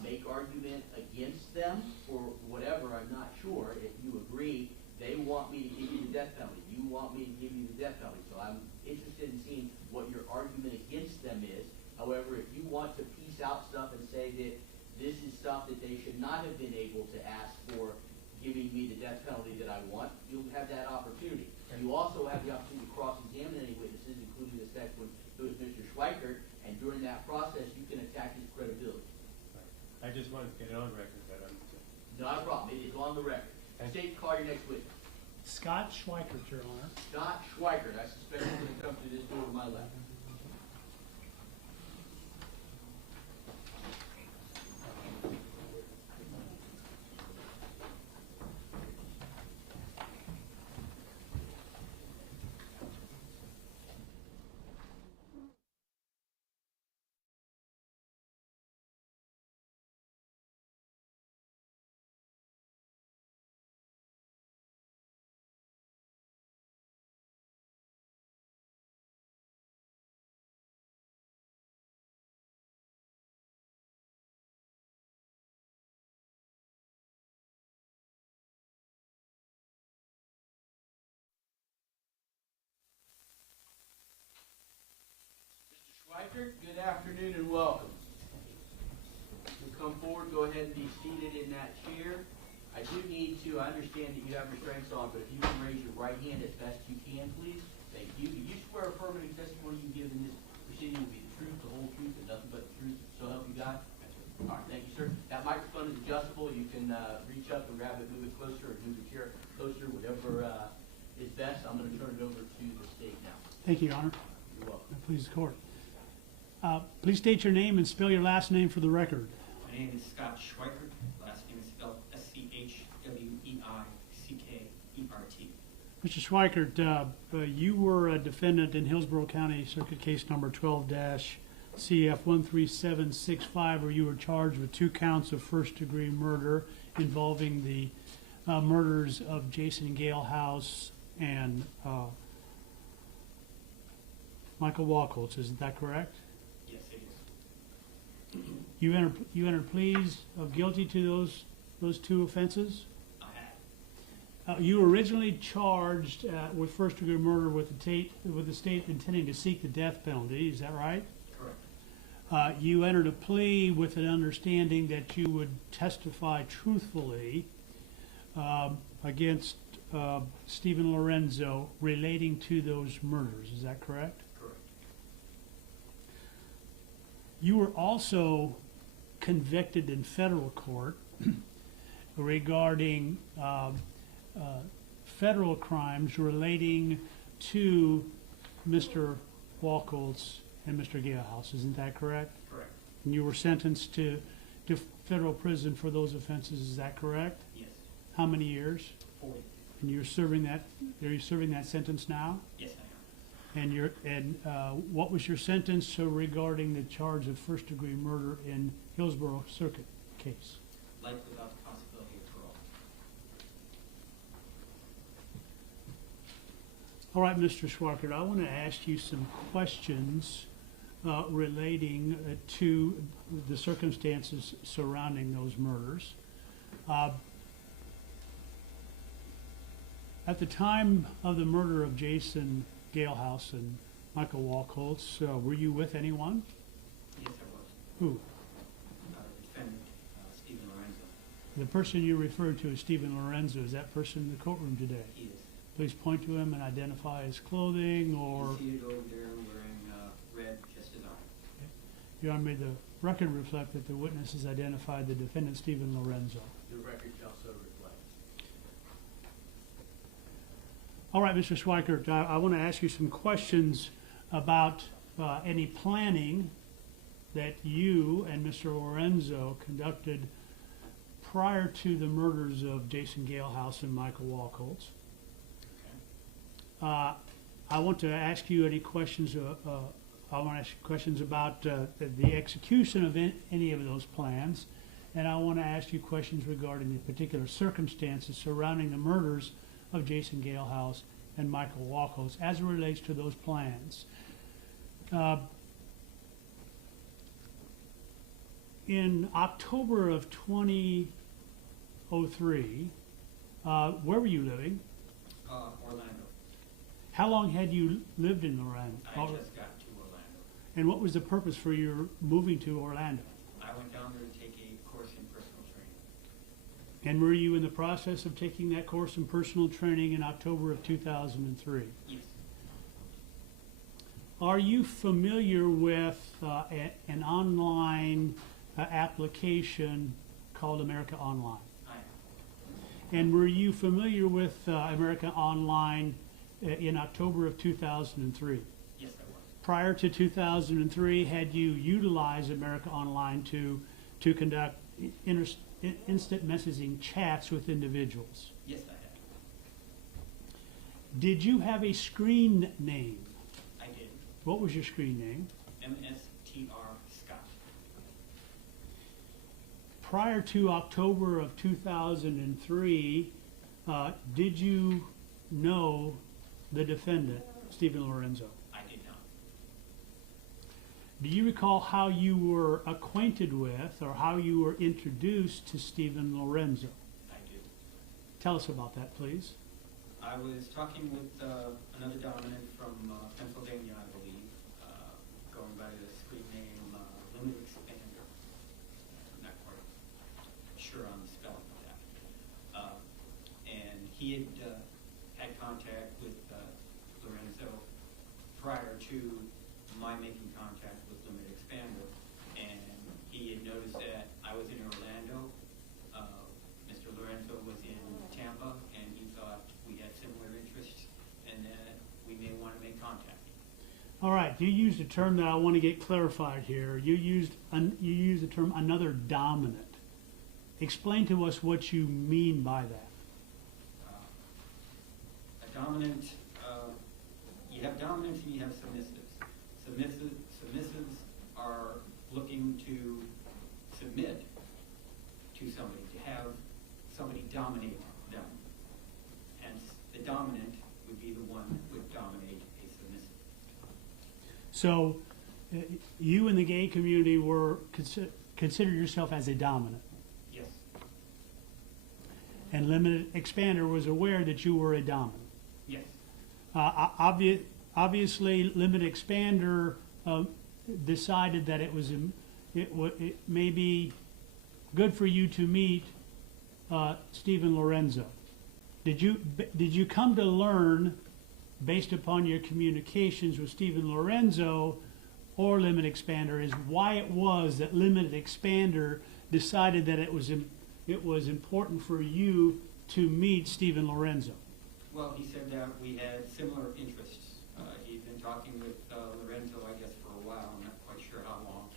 make argument against them for whatever, I'm not sure. If you agree, they want me to give you the death penalty. You want me to give you the death penalty. So I'm interested in seeing what your argument against them is. However, if you want to piece out stuff and say that this is stuff that they should not have been able to ask for giving me the death penalty that I want, you'll have that opportunity. You also have the opportunity to cross-examine any witnesses, including this next one, who is Mr. Schweikert, and during that process, you can attack his credibility. Right. I just wanted to get it on record that I'm. Not a problem. It is on the record. State, call your next witness. Scott Schweikert, Your Honor. Scott Schweikert. I suspect he's going to come to this door to my left. Schweikert, good afternoon and welcome. You come forward, go ahead and be seated in that chair. I do need to, I understand that you have restraints on, but if you can raise your right hand as best you can, please. Thank you. Do you swear affirmative testimony you give in this proceeding will be the truth, the whole truth, and nothing but the truth, so help you God? All right, thank you, sir. That microphone is adjustable. You can reach up and grab it, move it closer, or move the chair closer whatever is best. I'm going to turn it over to the state now. Thank you, Your Honor. You're welcome. Please, the court. Please state your name and spell your last name for the record. My name is Scott Schweikert. Last name is spelled Schweikert. Mr. Schweikert, you were a defendant in Hillsborough County Circuit Case Number 12-CF13765, where you were charged with 2 counts of first-degree murder involving the murders of Jason Galehouse and Michael Wachholtz. Isn't that correct? Yes, it is. You entered pleas of guilty to those 2 offenses? I have. You were originally charged with first-degree murder with the state intending to seek the death penalty. Is that right? Correct. You entered a plea with an understanding that you would testify truthfully against Steven Lorenzo relating to those murders. Is that correct? Correct. You were also convicted in federal court regarding federal crimes relating to Mr. Wachholtz and Mr. Galehouse. Isn't that correct? Correct. And you were sentenced to federal prison for those offenses. Is that correct? Yes. How many years? 40. And you're serving that? Are you serving that sentence now? Yes, I am. And what was your sentence regarding the charge of first-degree murder in Hillsborough Circuit case? Life without the possibility of parole. All right, Mr. Schweikert, I want to ask you some questions relating to the circumstances surrounding those murders. At the time of the murder of Jason Galehouse and Michael Wachholtz, were you with anyone? Yes, I was. Who? Defendant Steven Lorenzo. The person you referred to as Steven Lorenzo, is that person in the courtroom today? He is. Please point to him and identify his clothing or... He's seated over there wearing red, just as I. Your Honor, may the record reflect that the witness has identified the defendant, Steven Lorenzo. The record shall so reflect. All right, Mr. Schweikert, I want to ask you some questions about any planning that you and Mr. Lorenzo conducted prior to the murders of Jason Galehouse and Michael Wachholtz. Okay. I want to ask you any questions. I want to ask you questions about the execution of any of those plans, and I want to ask you questions regarding the particular circumstances surrounding the murders of Jason Galehouse and Michael Wachholtz as it relates to those plans. In October of 2003, where were you living? Orlando. How long had you lived in Orlando? I just got to Orlando. And what was the purpose for your moving to Orlando? I went down there to take a course in personal training. And were you in the process of taking that course in personal training in October of 2003? Yes. Are you familiar with an online application called America Online? I am. And were you familiar with America Online in October of 2003? Yes, I was. Prior to 2003, had you utilized America Online to conduct instant messaging chats with individuals? Yes, I had. Did you have a screen name? I did. What was your screen name? MSTR Scott. Prior to October of 2003, did you know the defendant, Steven Lorenzo? I did not. Do you recall how you were acquainted with or how you were introduced to Steven Lorenzo? I do. Tell us about that, please. I was talking with another dominant from Pennsylvania, I believe, going by the screen name Limited Expander. I'm not quite sure on the spelling of that. And he had contact with Lorenzo prior to my making contact with Limited Expander, and he had noticed that I was in Orlando, Mr. Lorenzo was in Tampa, and he thought we had All right, you used a term that I want to get clarified here. You used the term another dominant. Explain to us what you mean by that. A dominant, you have dominants and you have submissives. Submissives are looking to submit to somebody, to have somebody dominate them. And the dominant would be the one that would dominate a submissive. So, you in the gay community were consider yourself as a dominant, Yes, and Limited Expander was aware that you were a dominant. yes, Obviously, Limited Expander decided that it may be good for you to meet Steven Lorenzo. Did you come to learn, based upon your communications with Steven Lorenzo or Limited Expander, is why it was that Limited Expander decided that it was important for you to meet Steven Lorenzo? well, he said that we had similar interests. He'd been talking with Lorenzo, I guess, for a while, I'm not quite sure how long.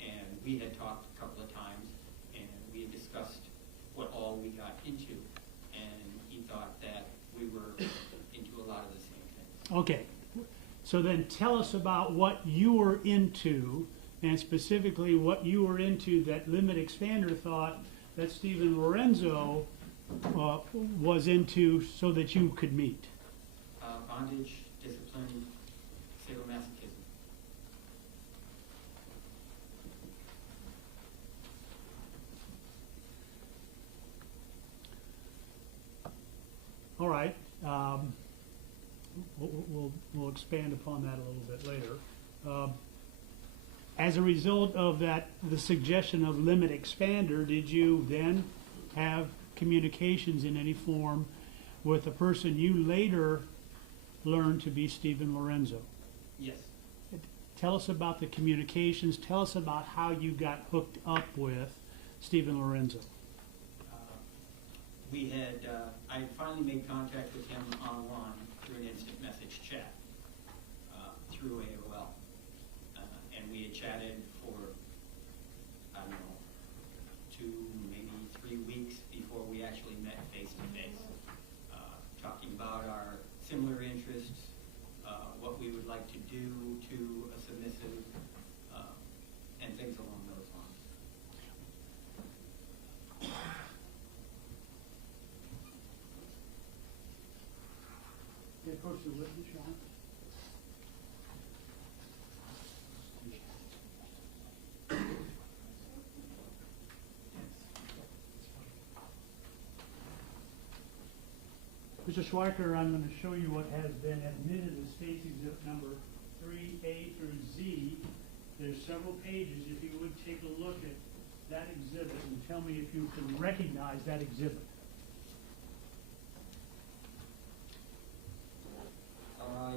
And we had talked a couple of times, and we had discussed what all we got into. And he thought that we were into a lot of the same things. Okay, so then tell us about what you were into, and specifically what you were into that Limited Expander thought that Steven Lorenzo was into so that you could meet. Bondage, discipline, sadomasochism. All right. We'll expand upon that a little bit later. As a result of that, the suggestion of Limit Expander, did you then have communications in any form with the person you later learned to be Steven Lorenzo? Yes. Tell us about the communications. Tell us about how you got hooked up with Steven Lorenzo. We had, I had finally made contact with him online through an instant message chat through AOL. And we had chatted for, I don't know, 2, maybe 3 weeks before we actually met face to face, talking about our similar interests, what we would like to do to a submissive, and things along those lines. Get close to the lip, Sean. Mr. Schweiker, I'm going to show you what has been admitted as State's Exhibit number 3A through Z. There's several pages. If you would take a look at that exhibit and tell me if you can recognize that exhibit.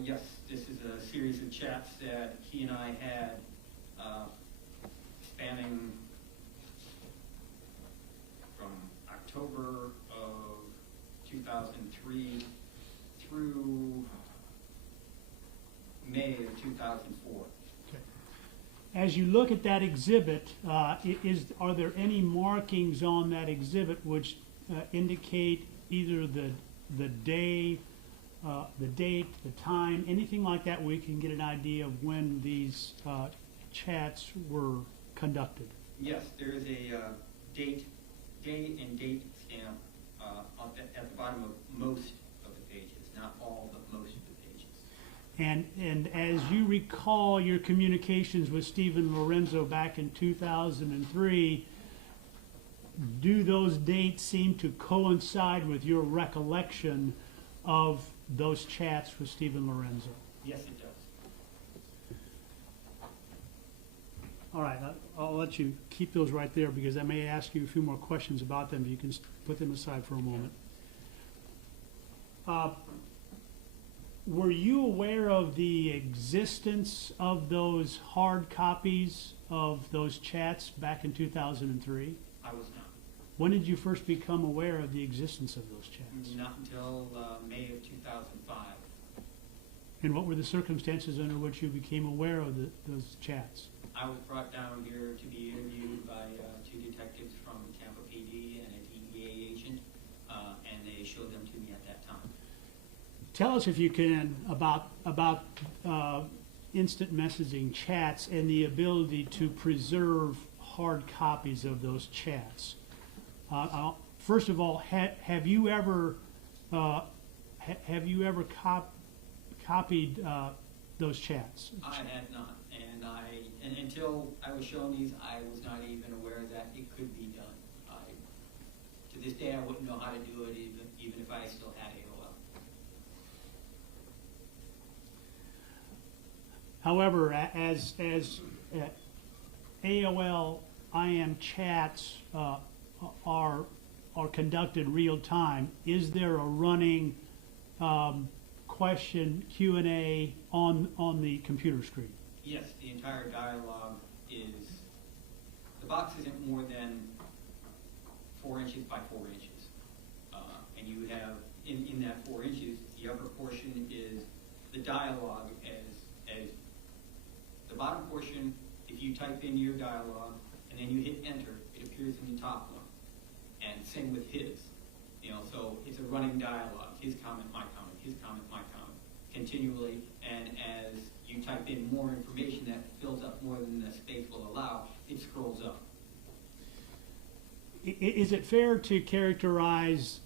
Yes, this is a series of chats that he and I had spanning from October of 2003 through May of 2004. Okay. As you look at that exhibit, are there any markings on that exhibit which indicate either the day, the date, the time, anything like that, where we can get an idea of when these chats were conducted? Yes, there is a day and date stamp at the bottom of most of the pages, not all, but most of the pages. And as you recall your communications with Steven Lorenzo back in 2003, do those dates seem to coincide with your recollection of those chats with Steven Lorenzo? Yes, it does. All right, I'll let you keep those right there because I may ask you a few more questions about them. You can put them aside for a moment. Were you aware of the existence of those hard copies of those chats back in 2003? I was not. When did you first become aware of the existence of those chats? Not until May of 2005. And what were the circumstances under which you became aware of those chats? I was brought down here to be interviewed by two detectives from Tampa PD and a DEA agent, and they showed them to me at that time. Tell us, if you can, about instant messaging chats and the ability to preserve hard copies of those chats. First of all, have you ever copied those chats? I had not, and until I was shown these, I was not even aware that it could be done. To this day, I wouldn't know how to do it, even if I still had AOL. However, as AOL IM chats are conducted real time, is there a running question Q&A on the computer screen? Yes, the entire dialogue is, the box isn't more than 4 inches by 4 inches. And you have, in that 4 inches, the upper portion is the dialogue as the bottom portion, if you type in your dialogue and then you hit enter, it appears in the top one. And same with his. So it's a running dialogue. His comment, my comment, his comment, my comment, continually. And as you type in more information that fills up more than the space will allow, it scrolls up. Is it fair to characterize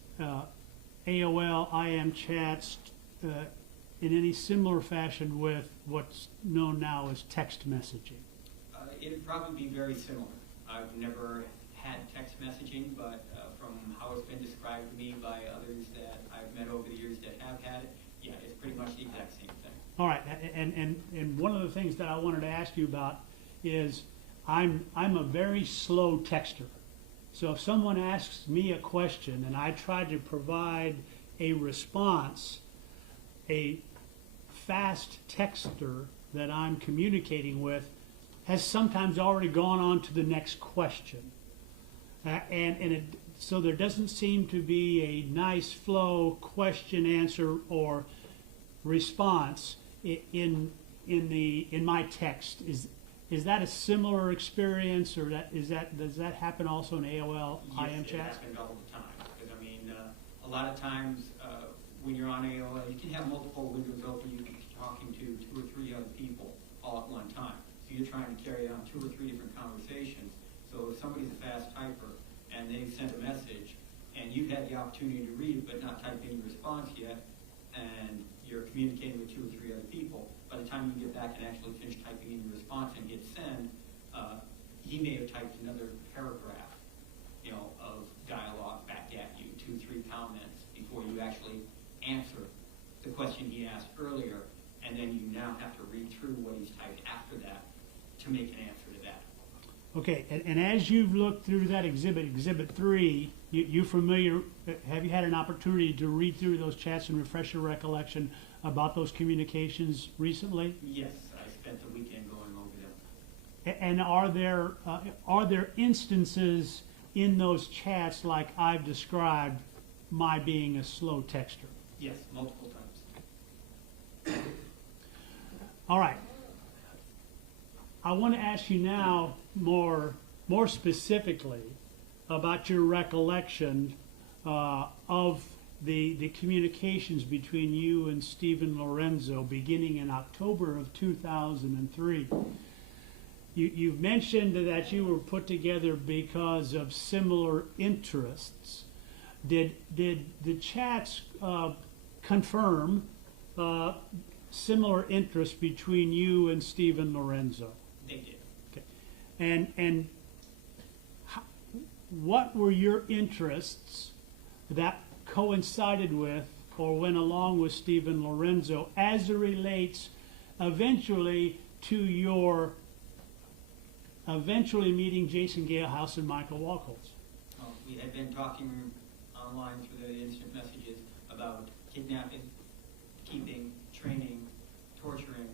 AOL IM chats in any similar fashion with what's known now as text messaging? It'd probably be very similar. I've never had text messaging, but from how it's been described to me by others that I've met over the years that have had it, yeah, it's pretty much the exact same thing. All right, and one of the things that I wanted to ask you about is I'm a very slow texter. So if someone asks me a question and I try to provide a response, a fast texter that I'm communicating with has sometimes already gone on to the next question. So there doesn't seem to be a nice flow question, answer, or response in my text. Is that a similar experience, or does that happen also in AOL IM Yes, it chats? happens all the time. Because I mean, a lot of times when you're on AOL, you can have multiple windows open. You can be talking to 2 or 3 other people all at one time. So you're trying to carry on 2 or 3 different conversations. So if somebody's a fast typer and they've sent a message and you've had the opportunity to read it but not type in your response yet, and you're communicating with 2 or 3 other people, by the time you get back and actually finish typing in your response and hit send, he may have typed another paragraph, of dialogue back at you, 2, 3 comments before you actually answer the question he asked earlier, and then you now have to read through what he's typed after that to make an answer to that. Okay, and as you've looked through that exhibit 3, you familiar? Have you had an opportunity to read through those chats and refresh your recollection about those communications recently? Yes, I spent the weekend going over them. And are there instances in those chats like I've described my being a slow texter? Yes, multiple times. All right. I want to ask you now more specifically about your recollection of the communications between you and Steven Lorenzo beginning in October of 2003. You've mentioned that you were put together because of similar interests. Did the chats confirm similar interests between you and Steven Lorenzo? They did. Okay. And what were your interests that coincided with or went along with Steven Lorenzo as it relates eventually to your eventually meeting Jason Galehouse and Michael Wachholtz? We had been talking online through the instant messages about kidnapping, keeping, training, torturing,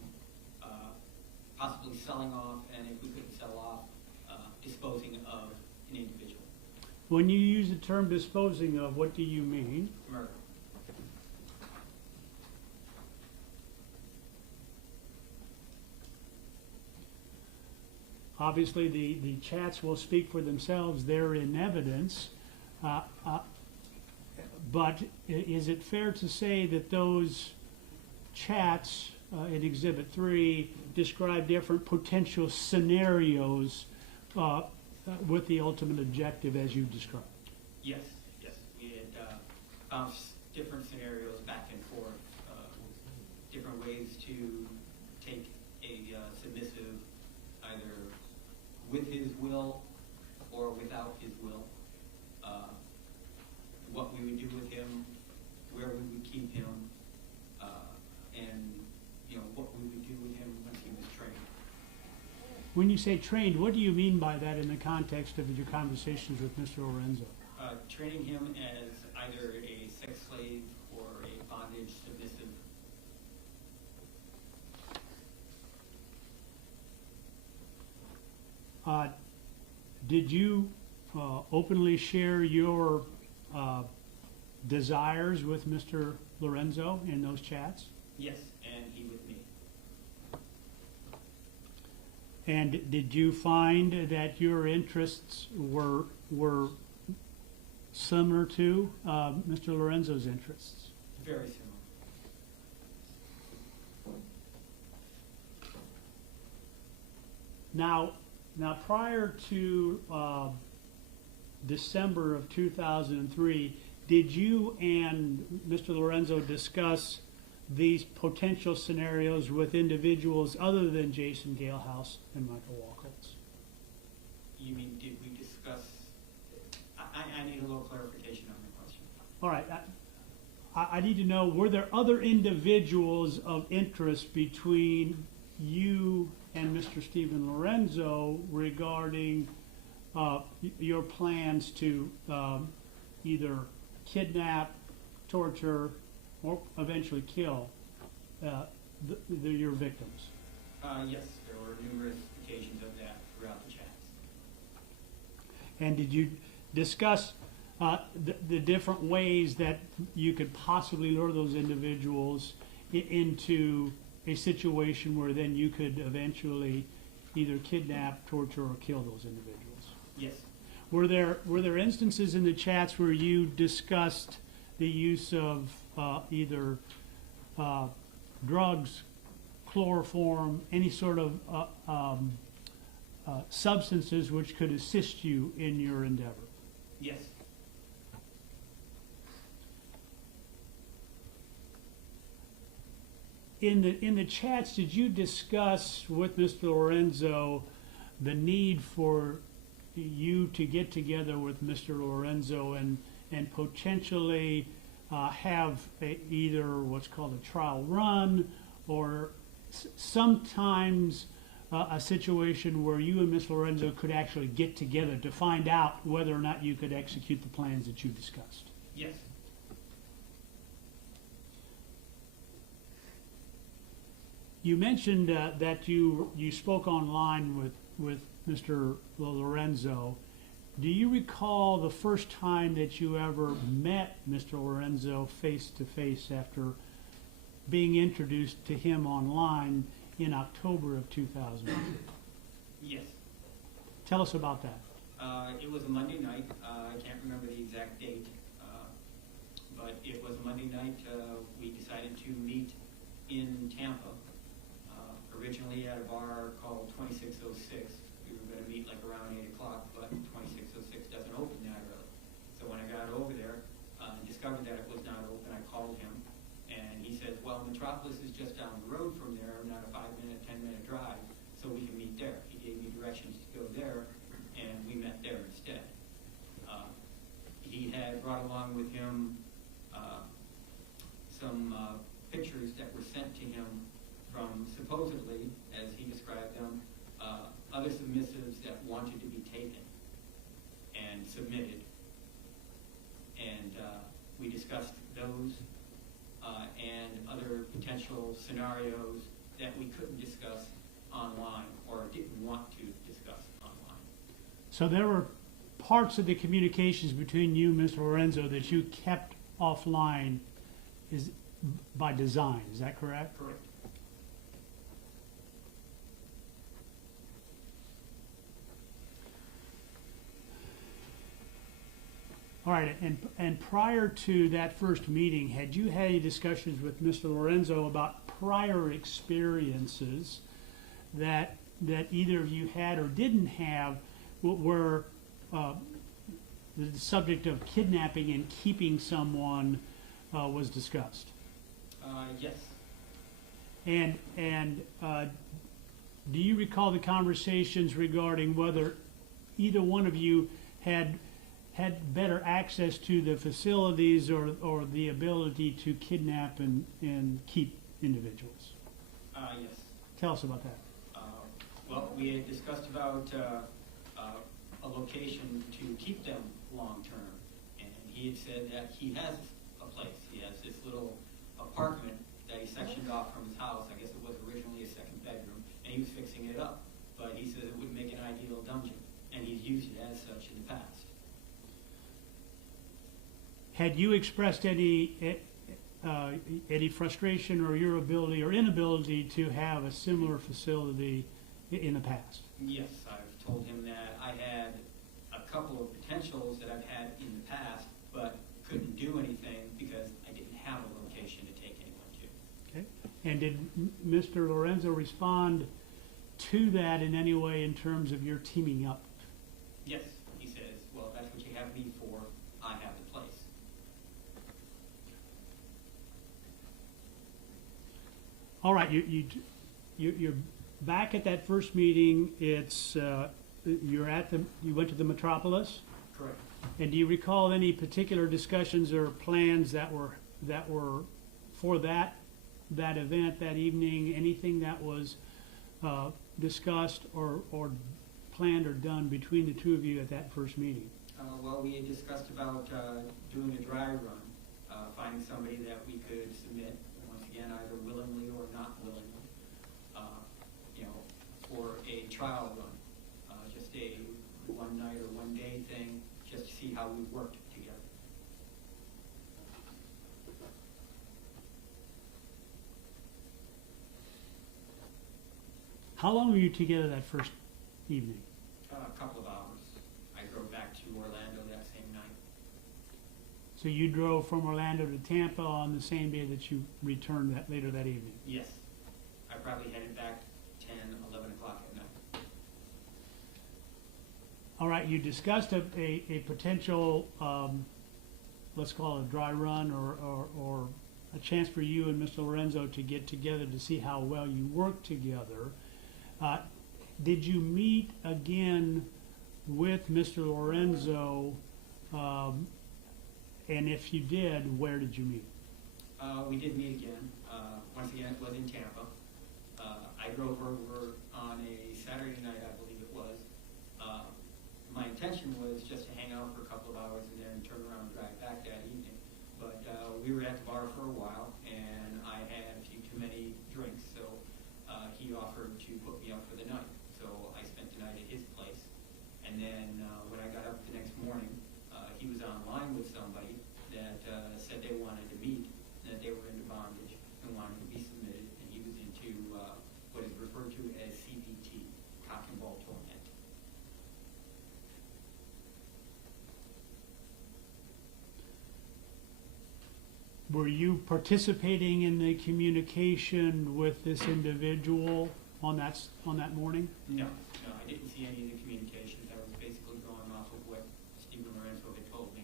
possibly selling off, and if we couldn't sell off, disposing of an individual. When you use the term disposing of, what do you mean? Murder. obviously the chats will speak for themselves, they're in evidence. But is it fair to say that those chats in Exhibit 3 describe different potential scenarios with the ultimate objective as you described? Yes, yes. We had bounced different scenarios back and forth, different ways to take a submissive either with his will or without his will. What we would do with him, where we would keep him, and what we would do with him once he was trained. When you say trained, what do you mean by that in the context of your conversations with Mr. Lorenzo? Training him as either a sex slave or a bondage submissive. Did you openly share your desires with Mr. Lorenzo in those chats? Yes, and he with me. And did you find that your interests were similar to Mr. Lorenzo's interests? Very similar. Now prior to December of 2003, did you and Mr. Lorenzo discuss these potential scenarios with individuals other than Jason Galehouse and Michael Wachholtz? You mean, did we discuss? I need a little clarification on the question. All right. I need to know, were there other individuals of interest between you and Mr. Steven Lorenzo regarding your plans to either kidnap, torture, or eventually kill your victims? Yes, there were numerous occasions of that throughout the chats. And did you discuss the different ways that you could possibly lure those individuals into a situation where then you could eventually either kidnap, torture, or kill those individuals? Yes. Were there instances in the chats where you discussed the use of either drugs, chloroform, any sort of substances which could assist you in your endeavor? Yes. In the chats, did you discuss with Mr. Lorenzo the need for you to get together with Mr. Lorenzo and potentially have either what's called a trial run or sometimes a situation where you and Mr. Lorenzo could actually get together to find out whether or not you could execute the plans that you discussed? Yes. You mentioned that you spoke online with Mr. Lorenzo. Do you recall the first time that you ever met Mr. Lorenzo face to face after being introduced to him online in October of 2002? Yes. Tell us about that. It was a Monday night. I can't remember the exact date, but it was a Monday night. We decided to meet in Tampa, originally at a bar called 2606. We were going to meet like around 8 o'clock, but 2606 doesn't open that early. So when I got over there and discovered that it was not open, I called him, and he said, well, Metropolis is just down the road from there, not a 5-minute, 10-minute drive, so we can meet there. He gave me directions to go there, and we met there instead. He had brought along with him some pictures that were sent to him from supposedly, as he described them, other submissives that wanted to be taken and submitted. And we discussed those and other potential scenarios that we couldn't discuss online or didn't want to discuss online. So there were parts of the communications between you and Mr. Lorenzo that you kept offline by design, is that correct? Correct. All right, and prior to that first meeting, had you had any discussions with Mr. Lorenzo about prior experiences that either of you had or didn't have where the subject of kidnapping and keeping someone was discussed? Yes. And do you recall the conversations regarding whether either one of you had better access to the facilities or the ability to kidnap and keep individuals? Yes. Tell us about that. Well, we had discussed about a location to keep them long-term, and he had said that he has a place. He has this little apartment that he sectioned off from his house. I guess it was originally a second bedroom, and he was fixing it up. But he said it would make an ideal dungeon, and he's used it as such in the past. Had you expressed any frustration or your ability or inability to have a similar facility in the past? Yes, I've told him that I had a couple of potentials that I've had in the past, but couldn't do anything because I didn't have a location to take anyone to. Okay. And did Mr. Lorenzo respond to that in any way in terms of your teaming up? Yes, he says, well, if that's what you have me for, I have the place. All right, you're back at that first meeting. It's you went to the Metropolis, Correct. and do you recall any particular discussions or plans that were for that event that evening? Anything that was discussed or planned or done between the two of you at that first meeting? Well, we had discussed about doing a dry run, finding somebody that we could submit, once again, either willingly or not willingly, for a trial run, just a one night or one day thing, just to see how we worked together. How long were you together that first evening? A couple of hours. I drove back to Orlando that same night. So you drove from Orlando to Tampa on the same day that you returned later that evening? Yes. I probably headed back 10, 11 o'clock at night. All right, you discussed a potential, let's call it a dry run or a chance for you and Mr. Lorenzo to get together to see how well you work together. Did you meet again with Mr. Lorenzo? And if you did, where did you meet? We did meet again. Once again, it was in Tampa. I drove over on a Saturday night, I believe it was. My intention was just to hang out for a couple of hours and then turn around and drive back that evening. But we were at the bar for a while, and I had a few too many drinks, so he offered to put me up for the night. So I spent the night at his place. And then when I got up the next morning, he was online with somebody that said they wanted to meet, that they were into bondage and wanted to be submitted, and he was into what is referred to as CBT, cock and ball torment. Were you participating in the communication with this individual on that morning? No, I didn't see any of the communications. I was basically going off of what Steven Lorenzo had told me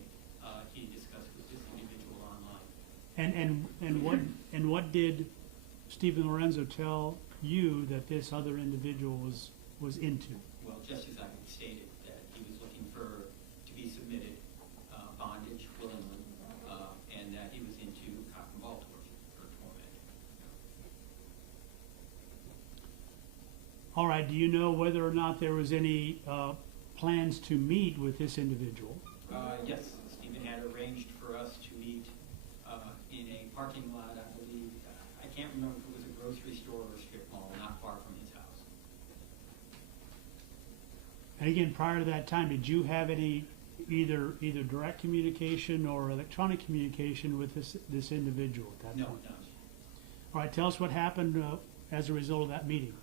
he discussed with this individual online. And what did Steven Lorenzo tell you that this other individual was into? Well, just as I had stated, that he was looking to be submitted bondage willingly, and that he was into cock and ball torture or torment. All right, do you know whether or not there was any plans to meet with this individual? Yes, Stephen had arranged for us to meet in a parking lot, I believe. I can't remember if it was a grocery store or a strip mall, not far from his house. And again, prior to that time, did you have any either direct communication or electronic communication with this individual at that No, point? none. All right, tell us what happened as a result of that meeting.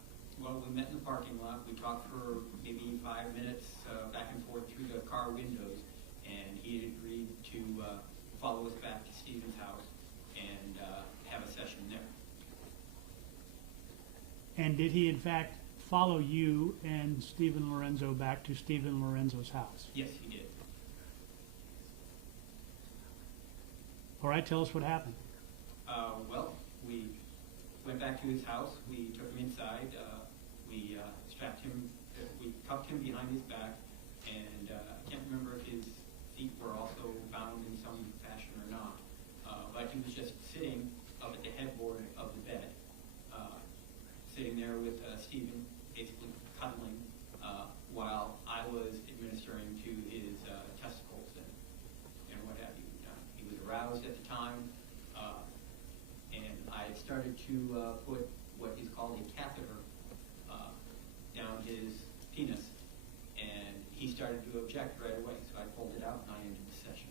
Well, we met in the parking lot. We talked for maybe 5 minutes back and forth through the car windows, and he had agreed to follow us back to Steven's house and have a session there. And did he in fact follow you and Steven Lorenzo back to Steven Lorenzo's house? Yes, he did. All right, tell us what happened. Well, we went back to his house. We took him inside. We strapped him. We cuffed him behind his back, and I can't remember if his feet were also bound in some fashion or not. But he was just sitting up at the headboard of the bed, sitting there with Steven, basically cuddling, while I was administering to his testicles and what have you. He was aroused at the time, and I started to put what is called a catheter down his penis, and he started to object right away, so I pulled it out and I ended the session.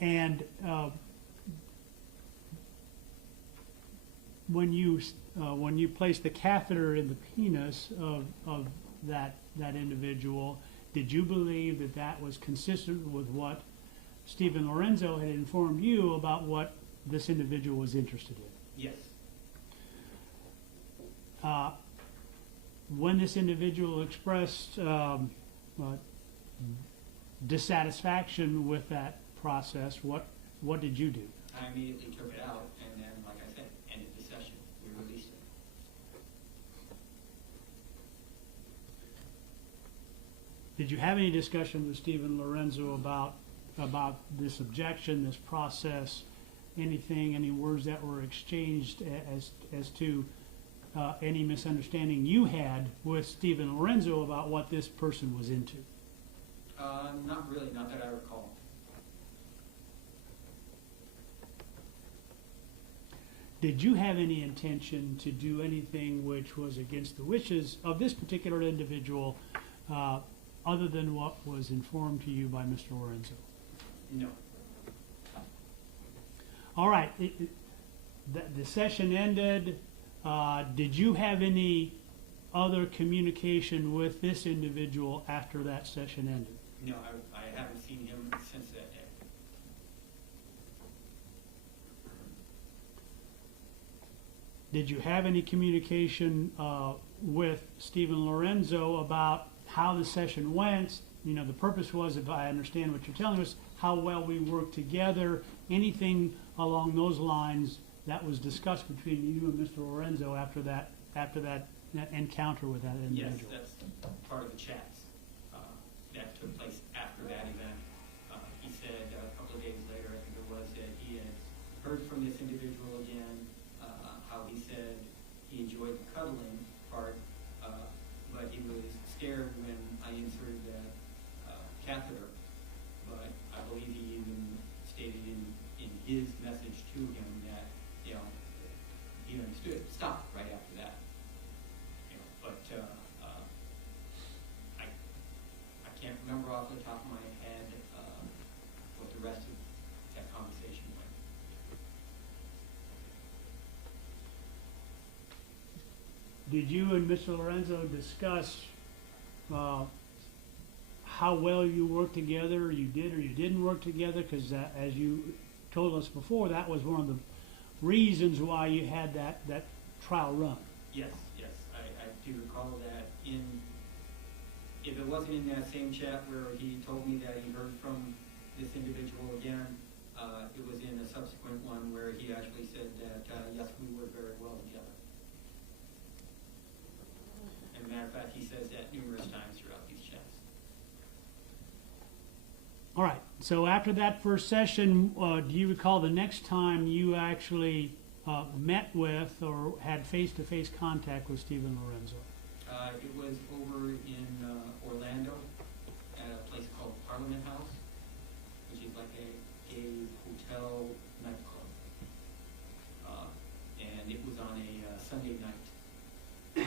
And when you placed the catheter in the penis of that individual, did you believe that that was consistent with what Steven Lorenzo had informed you about what this individual was interested in? Yes. When this individual expressed dissatisfaction with that process, what did you do? I immediately took it out, and then, like I said, ended the session. We released it. Did you have any discussion with Steven Lorenzo about this objection, this process, anything, any words that were exchanged as to any misunderstanding you had with Steven Lorenzo about what this person was into? Not really, not that I recall. Did you have any intention to do anything which was against the wishes of this particular individual other than what was informed to you by Mr. Lorenzo? No. All right. The session ended. Did you have any other communication with this individual after that session ended? No, I haven't seen him since that day. Did you have any communication with Steven Lorenzo about how the session went? You know, the purpose was, if I understand what you're telling us, how well we worked together, anything along those lines that was discussed between you and Mr. Lorenzo after that encounter with that individual? Yes, that's part of the chats that took place after that event. He said a couple of days later, I think it was, that he had heard from this individual again, how he said he enjoyed the cuddling part, but he was scared when I inserted the catheter. But I believe he even stated in his message to him that, you know, he understood, stopped right after that. You know, but I can't remember off the top of my head what the rest of that conversation went. Did you and Mr. Lorenzo discuss how well you worked together, you did or you didn't work together? Because as you told us before, that was one of the reasons why you had that trial run. Yes, I do recall that. If it wasn't in that same chat where he told me that he heard from this individual again, it was in a subsequent one where he actually said that, yes, we worked very well together. As a matter of fact, he says that numerous times throughout these chats. All right. So after that first session, do you recall the next time you actually met with or had face-to-face contact with Steven Lorenzo? It was over in Orlando at a place called Parliament House, which is like a hotel nightclub. And it was on a Sunday night.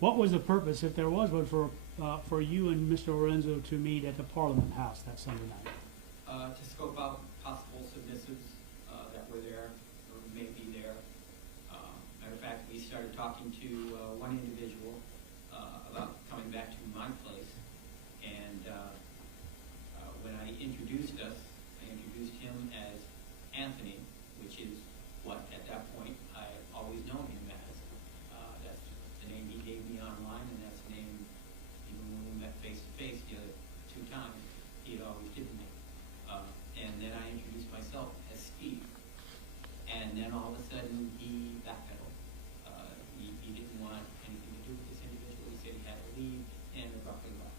What was the purpose, if there was one, for you and Mr. Lorenzo to meet at the Parliament House that Sunday night? To scope out possible submissives that were there or may be there. Matter of fact, we started talking to one individual back to my place. And when I introduced us, I introduced him as Anthony, which is what at that point I always known him as. That's the name he gave me online, and that's the name even when we met face to face the other 2 times, he had always given me. And then I introduced myself as Steve. And then all of a sudden he backpedaled. He didn't want anything to do with this individual. He said he had to leave and abruptly left.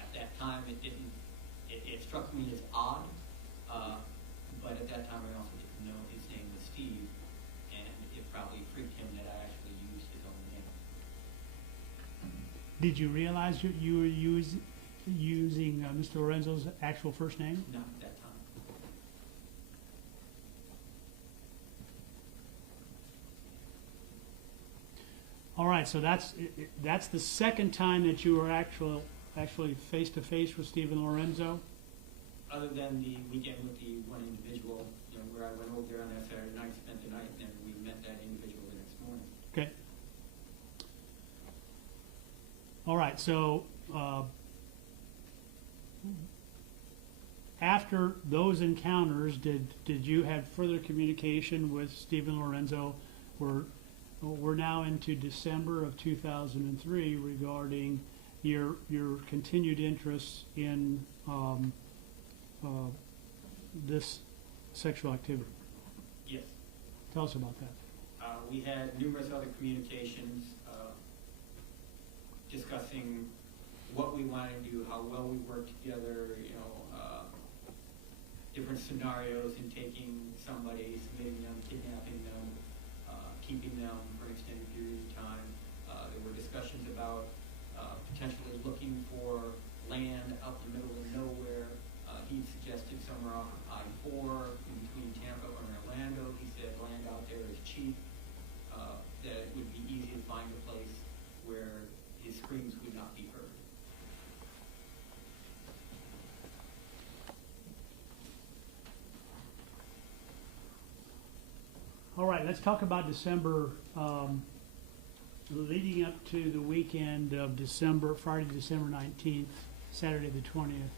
At that time it struck me as odd, but at that time I also didn't know his name was Steve, and it probably freaked him that I actually used his own name. Did you realize you were using Mr. Lorenzo's actual first name? Not at that time. All right, so that's the second time that you were actually face to face with Steven Lorenzo. Other than the weekend with the one individual, where I went over there on that Saturday night, spent the night, and then we met that individual the next morning. Okay. All right, so after those encounters, did you have further communication with Steven Lorenzo? We're now into December of 2003 regarding your continued interest in this sexual activity. Yes. Tell us about that. We had numerous other communications discussing what we wanted to do, how well we worked together, different scenarios in taking somebody, submitting them, kidnapping them, keeping them for an extended period of time. There were discussions about potentially looking for land out in the middle of nowhere. He suggested somewhere off of I-4 in between Tampa and Orlando. He said land out there is cheap, that it would be easy to find a place where his screams would not be heard. All right, let's talk about December, leading up to the weekend of Friday, December 19th, Saturday the 20th,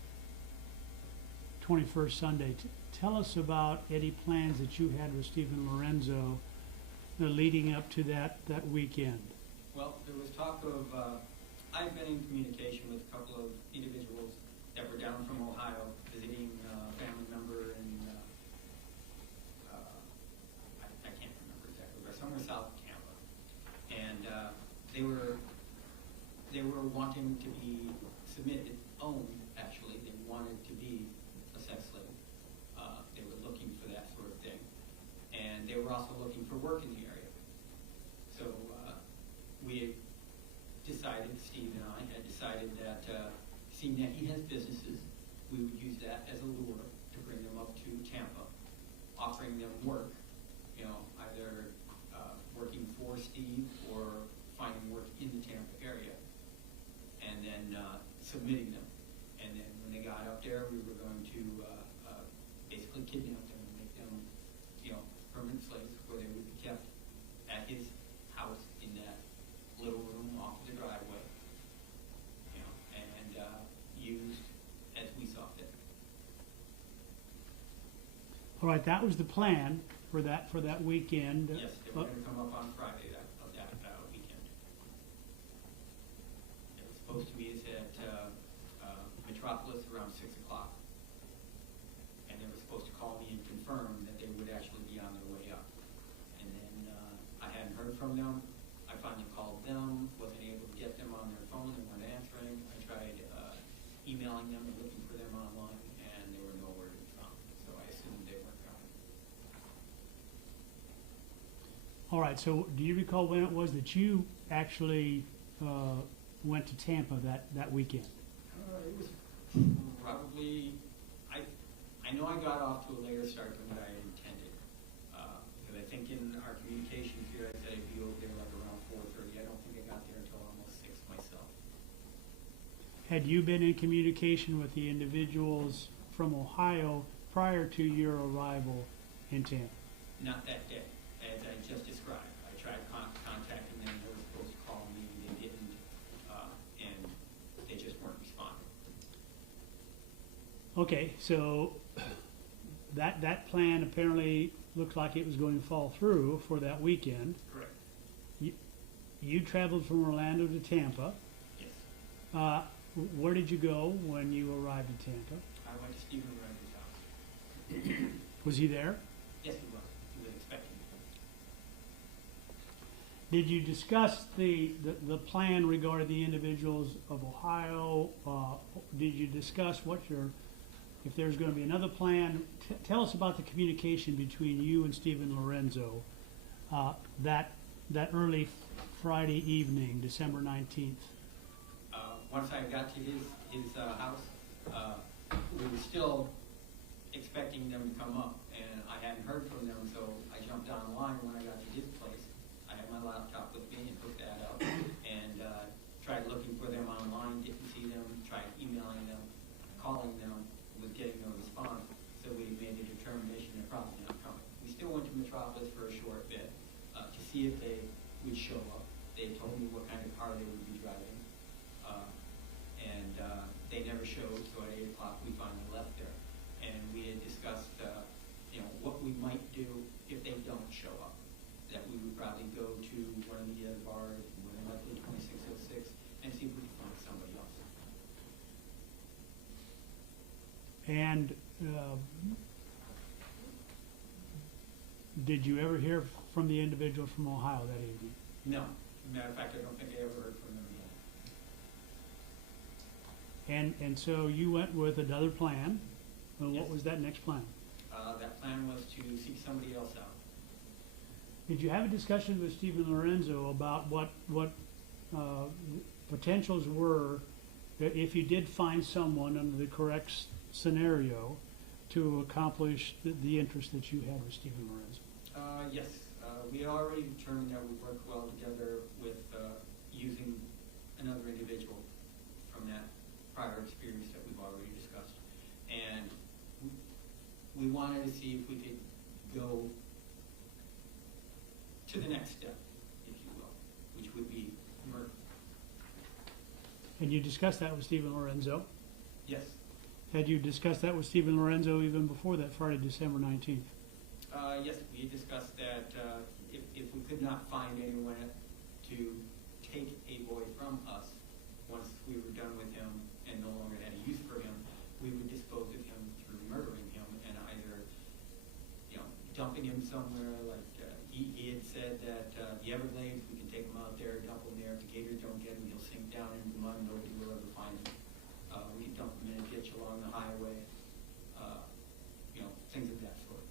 21st Sunday. Tell us about any plans that you had with Steven Lorenzo leading up to that weekend. Well, there was talk of, I've been in communication with a couple of individuals that were down from Ohio visiting a family member in, I can't remember exactly, but somewhere south of Tampa. And they were wanting to be owned, actually. They wanted to be a sex slave. They were looking for that sort of thing. And they were also looking for work in the area. So we had decided, Steve and I had decided that seeing that he has businesses, we would use that as a lure to bring them up to Tampa, offering them work, either working for Steve or finding work in the Tampa area, and then submitting them. And then when they got up there, we were going to basically kidnap them and make them, permanent slaves, where they would be kept at his house in that little room off the driveway, and used as we saw fit. All right, that was the plan for that weekend. Yes, they were going to come up on Friday of that weekend. It was supposed to be at Metropolis around 6 o'clock. And they were supposed to call me and confirm that they would actually be on their way up. And then I hadn't heard from them. I finally called them, wasn't able to get them on their phone, they weren't answering. I tried emailing them and looking for them online, and they were nowhere to be found. So I assumed they weren't coming. All right, so do you recall when it was that you actually went to Tampa that weekend? It was probably, I know I got off to a later start than what I intended. Because I think in our communications here, I said I'd be over there like around 4:30. I don't think I got there until almost 6 myself. Had you been in communication with the individuals from Ohio prior to your arrival in Tampa? Not that day, as I just described. I tried contacting them. They were supposed to call me. They didn't. Okay, so that plan apparently looked like it was going to fall through for that weekend. Correct. You traveled from Orlando to Tampa. Yes. Where did you go when you arrived in Tampa? I went to Steven Lorenzo's house. Was he there? Yes, he was. He was expecting me. Did you discuss the plan regarding the individuals of Ohio? Did you discuss if there's going to be another plan? Tell us about the communication between you and Steven Lorenzo that early Friday evening, December 19th. Once I got to his house, we were still expecting them to come up, and I hadn't heard from them, so I jumped online when I got to his place. I had my laptop with me and hooked that up, and tried looking for them online, didn't see them, tried emailing them, calling them, was getting no response, so we made a determination they're probably not coming. We still went to Metropolis for a short bit to see if they would show up. They told me what kind of car they would be driving. And they never showed, so at 8 o'clock we finally left there. And we had discussed, what we might do if they don't show up. That we would probably go to one of the bars, more than likely 2606, and see if we could find somebody else. And did you ever hear from the individual from Ohio that evening? No. Matter of fact, I don't think I ever heard from them again. And so you went with another plan. Well, Yes. what was that next plan? That plan was to seek somebody else out. Did you have a discussion with Steven Lorenzo about what potentials were if you did find someone under the correct scenario to accomplish the interest that you had with Steven Lorenzo? Yes. We had already determined that we work well together with using another individual from that prior experience that we've already discussed. And we wanted to see if we could go to the next step, if you will, which would be murder. And you discussed that with Steven Lorenzo? Yes. Had you discussed that with Steven Lorenzo even before that Friday, December 19th? Yes, we discussed that if we could not find anyone to take a boy from us once we were done with him and no longer had a use for him, we would dispose of him through murdering him and either, dumping him somewhere. Like he had said that the Everglades, we can take him out there, dump him there. If the gators don't get him, he'll sink down into the mud and nobody will ever find him. We can dump him in a ditch along the highway, things of that sort.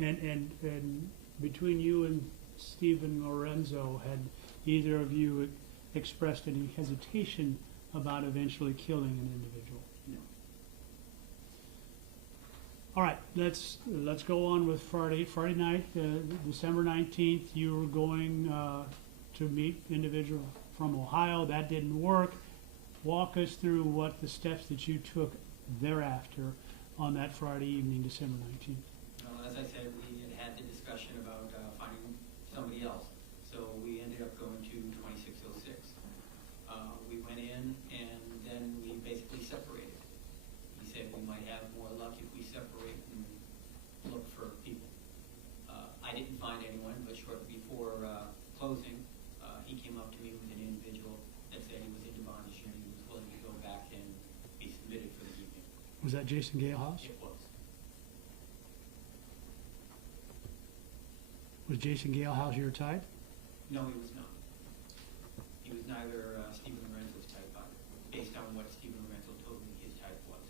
And between you and Steven Lorenzo, had either of you expressed any hesitation about eventually killing an individual? No. All right, let's go on with Friday night, December 19th. You were going to meet individual from Ohio. That didn't work. Walk us through what the steps that you took thereafter on that Friday evening, December 19th. As I said, we had the discussion about finding somebody else. So we ended up going to 2606. We went in and then we basically separated. He said we might have more luck if we separate and look for people. I didn't find anyone, but shortly before closing, he came up to me with an individual that said he was into bondage and he was willing to go back and be submitted for the evening. Was that Jason Galehouse? It was. Was Jason Galehouse your type? No, he was not. He was neither Steven Lorenzo's type either, based on what Steven Lorenzo told me his type was.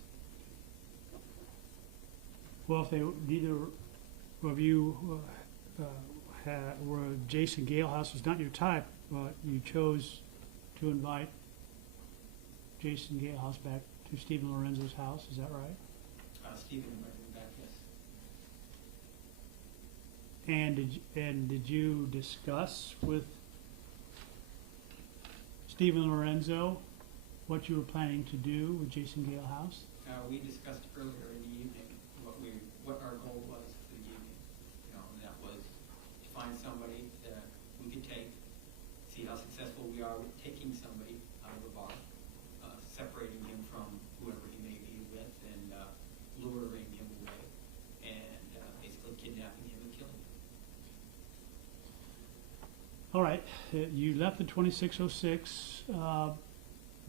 Well, if neither of you were Jason Galehouse was not your type, but you chose to invite Jason Galehouse back to Steven Lorenzo's house, is that right? Steven invited me back, yes. And did you discuss with Steven Lorenzo what you were planning to do with Jason Galehouse? We discussed earlier in the evening what our goal was for the evening. And that was to find somebody that we could take, see how successful we are with taking somebody out of a bar, separating him from whoever he may be with, and you left the 2606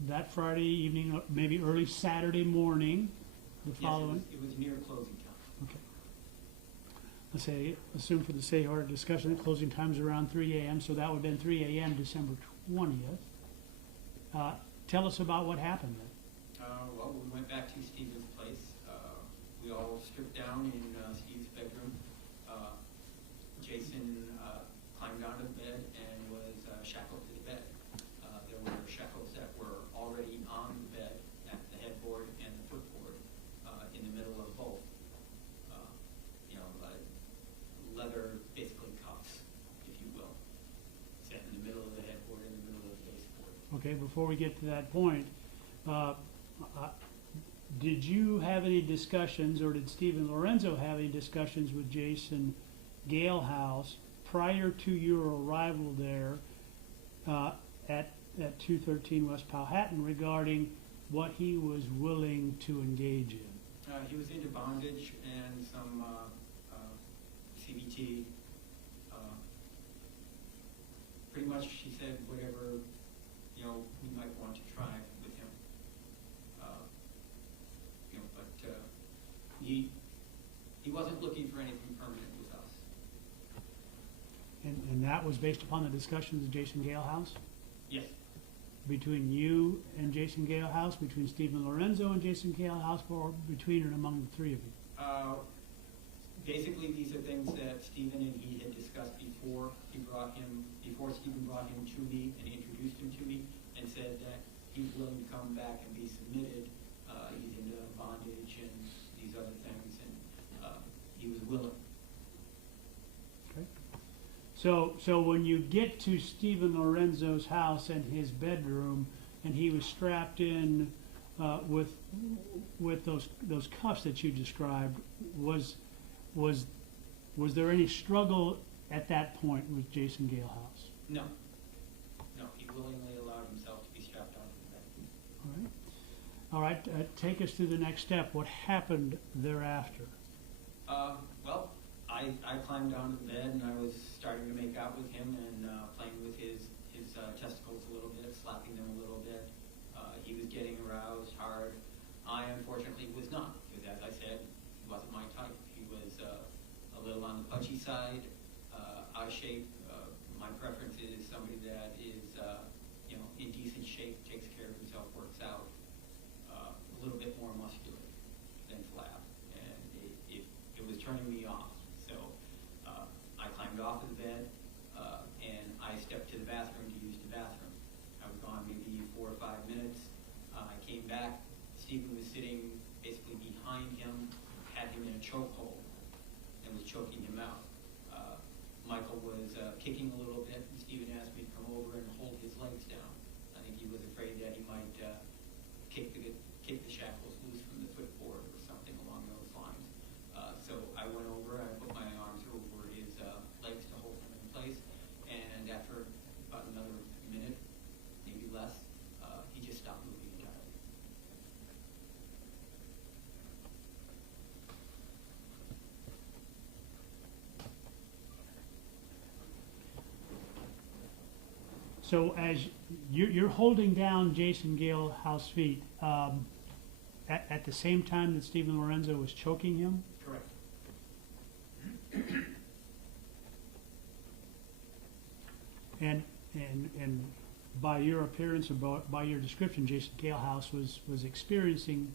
that Friday evening, maybe early Saturday morning, the following. Yes, it was near closing time. Okay. Let's say, assume for the sake of our discussion, that closing time's around 3 a.m., so that would have been 3 a.m. December 20th. Tell us about what happened then. Well, we went back to Steven's place. We all stripped down in Steve's bedroom. Jason climbed onto the bed and was shackled to the bed. There were shackles that were already on the bed at the headboard and the footboard in the middle of both. Leather, basically cuffs, if you will, set in the middle of the headboard and the middle of the baseboard. Okay, before we get to that point, did you have any discussions, or did Steven Lorenzo have any discussions with Jason Galehouse prior to your arrival there at 213 West Powhatan regarding what he was willing to engage in? He was into bondage and some CBT. Pretty much, she said whatever we might want to try with him. But he wasn't looking for anything permanent with us. And that was based upon the discussions of Jason Galehouse? Yes. Between you and Jason Galehouse, between Steven Lorenzo and Jason Galehouse, or between and among the three of you? Basically, these are things that Steven and he had discussed before Steven brought him to me and introduced him to me and said that he's willing to come back and be submitted. He's into bondage and these other things, and he was willing. Okay. So when you get to Steven Lorenzo's house and his bedroom, and he was strapped in with those cuffs that you described, was there any struggle at that point with Jason Galehouse? No. No, he willingly allowed himself to be strapped onto the bed. All right. Take us to the next step. What happened thereafter? Well, I climbed onto the bed and I was starting to make out with him and playing with his testicles a little bit, slapping them a little bit. He was getting aroused hard. I unfortunately was not, because as I said, he wasn't my type. He was a little on the pudgy side, eye shape. My preference is somebody that is in decent shape, takes care of himself, works out, a little bit more muscular than flab, and it was turning me off. So I climbed off of the bed and I stepped to the bathroom to use the bathroom. I was gone maybe 4 or 5 minutes. I came back. Steven was sitting basically behind him, had him in a chokehold, and was choking him out. Michael was kicking a little bit, and Steven asked me to come over and hold his legs down. I think he was afraid that he might kick the shackles loose from the footboard or something along those lines. So I went over, I put my arms over his legs to hold him in place, and after about another minute, maybe less, he just stopped moving entirely. So as you're holding down Jason Galehouse's feet at the same time that Steven Lorenzo was choking him? Correct. And by your appearance or by your description, Jason Galehouse was experiencing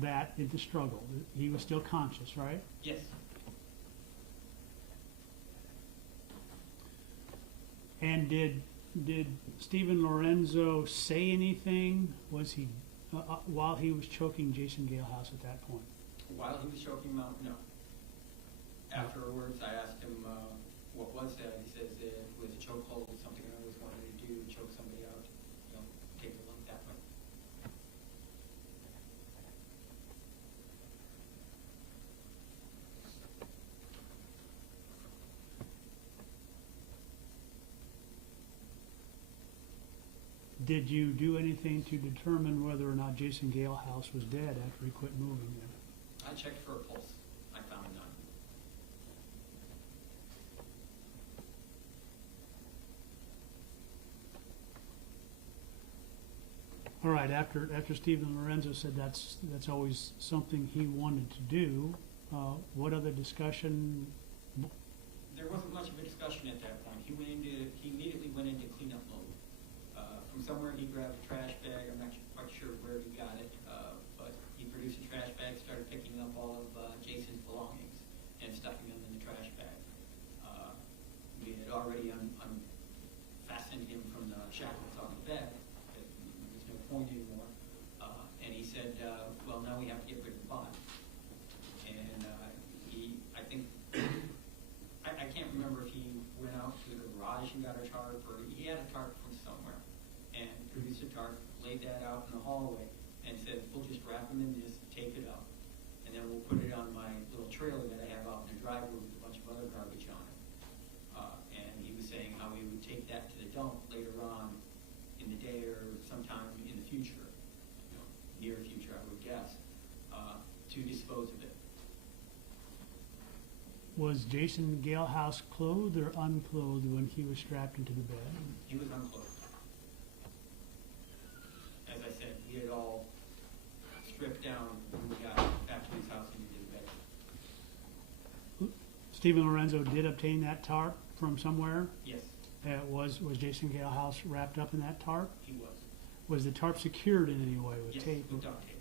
that in the struggle. He was still conscious, right? Yes. And did Steven Lorenzo say anything? Was he while he was choking Jason Galehouse at that point? While he was choking him out, no. Afterwards, I asked him what was that. He says it was a chokehold, something I always wanted to do, choke somebody out, take the lump that way. Did you do anything to determine whether or not Jason Galehouse was dead after he quit moving then? I checked for a pulse. I found none. All right, after Steven Lorenzo said that's always something he wanted to do, what other discussion? There wasn't much of a discussion at that point. He immediately went into cleanup mode. From somewhere he grabbed a trash bag. I'm not quite sure where he got it, but he produced a trash bag, started picking up all of Jason's belongings and stuffing them in the trash bag. We had already unfastened him from the shackles on the bed. There's no point anymore. And he said, well, now we have to get rid of the body. And I think, I can't remember if he went out to the garage and got a tarp, or he had a tarp from somewhere, and produced a tarp, laid that out in the hallway, and said, we'll just wrap him in this, tape it up, and then we'll put it on my little trailer that I have out in the driveway with a bunch of other garbage on it. And he was saying how he would take that to the dump later on in the day or sometime in the future, near future, I would guess, to dispose of it. Was Jason Galehouse clothed or unclothed when he was strapped into the bed? He was unclothed. As I said, we had all stripped down when we got back to his house and into the bed. Steven Lorenzo did obtain that tarp from somewhere? Yes, Was Jason Galehouse wrapped up in that tarp? he was. Was the tarp secured in any way with Yes, tape? with duct tape.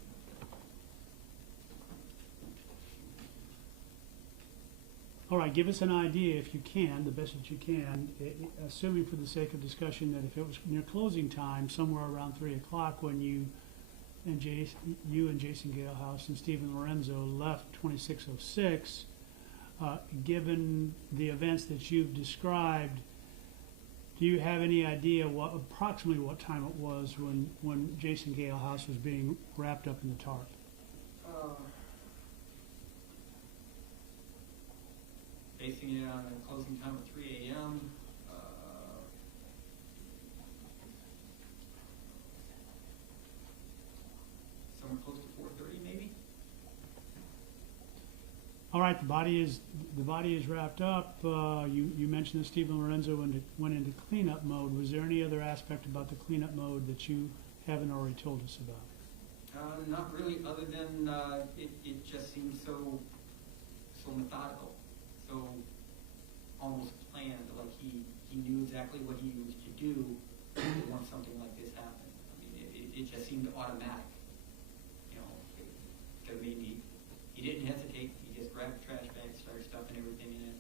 All right, give us an idea, if you can, the best that you can, assuming for the sake of discussion that if it was near closing time, somewhere around 3 o'clock, when you and Jason Galehouse and Steven Lorenzo left 2606, given the events that you've described, do you have any idea approximately what time it was when Jason Galehouse was being wrapped up in the tarp? Basing it on a closing time of 3 a.m. Somewhere close to 4:30, maybe. All right, the body is wrapped up. You mentioned that Steven Lorenzo went into cleanup mode. Was there any other aspect about the cleanup mode that you haven't already told us about? Not really, other than it just seemed so methodical, so almost planned. Like he knew exactly what he was to do once something like this happened. I mean, it just seemed automatic. I mean, he didn't hesitate. He just grabbed the trash bag, started stuffing everything in it,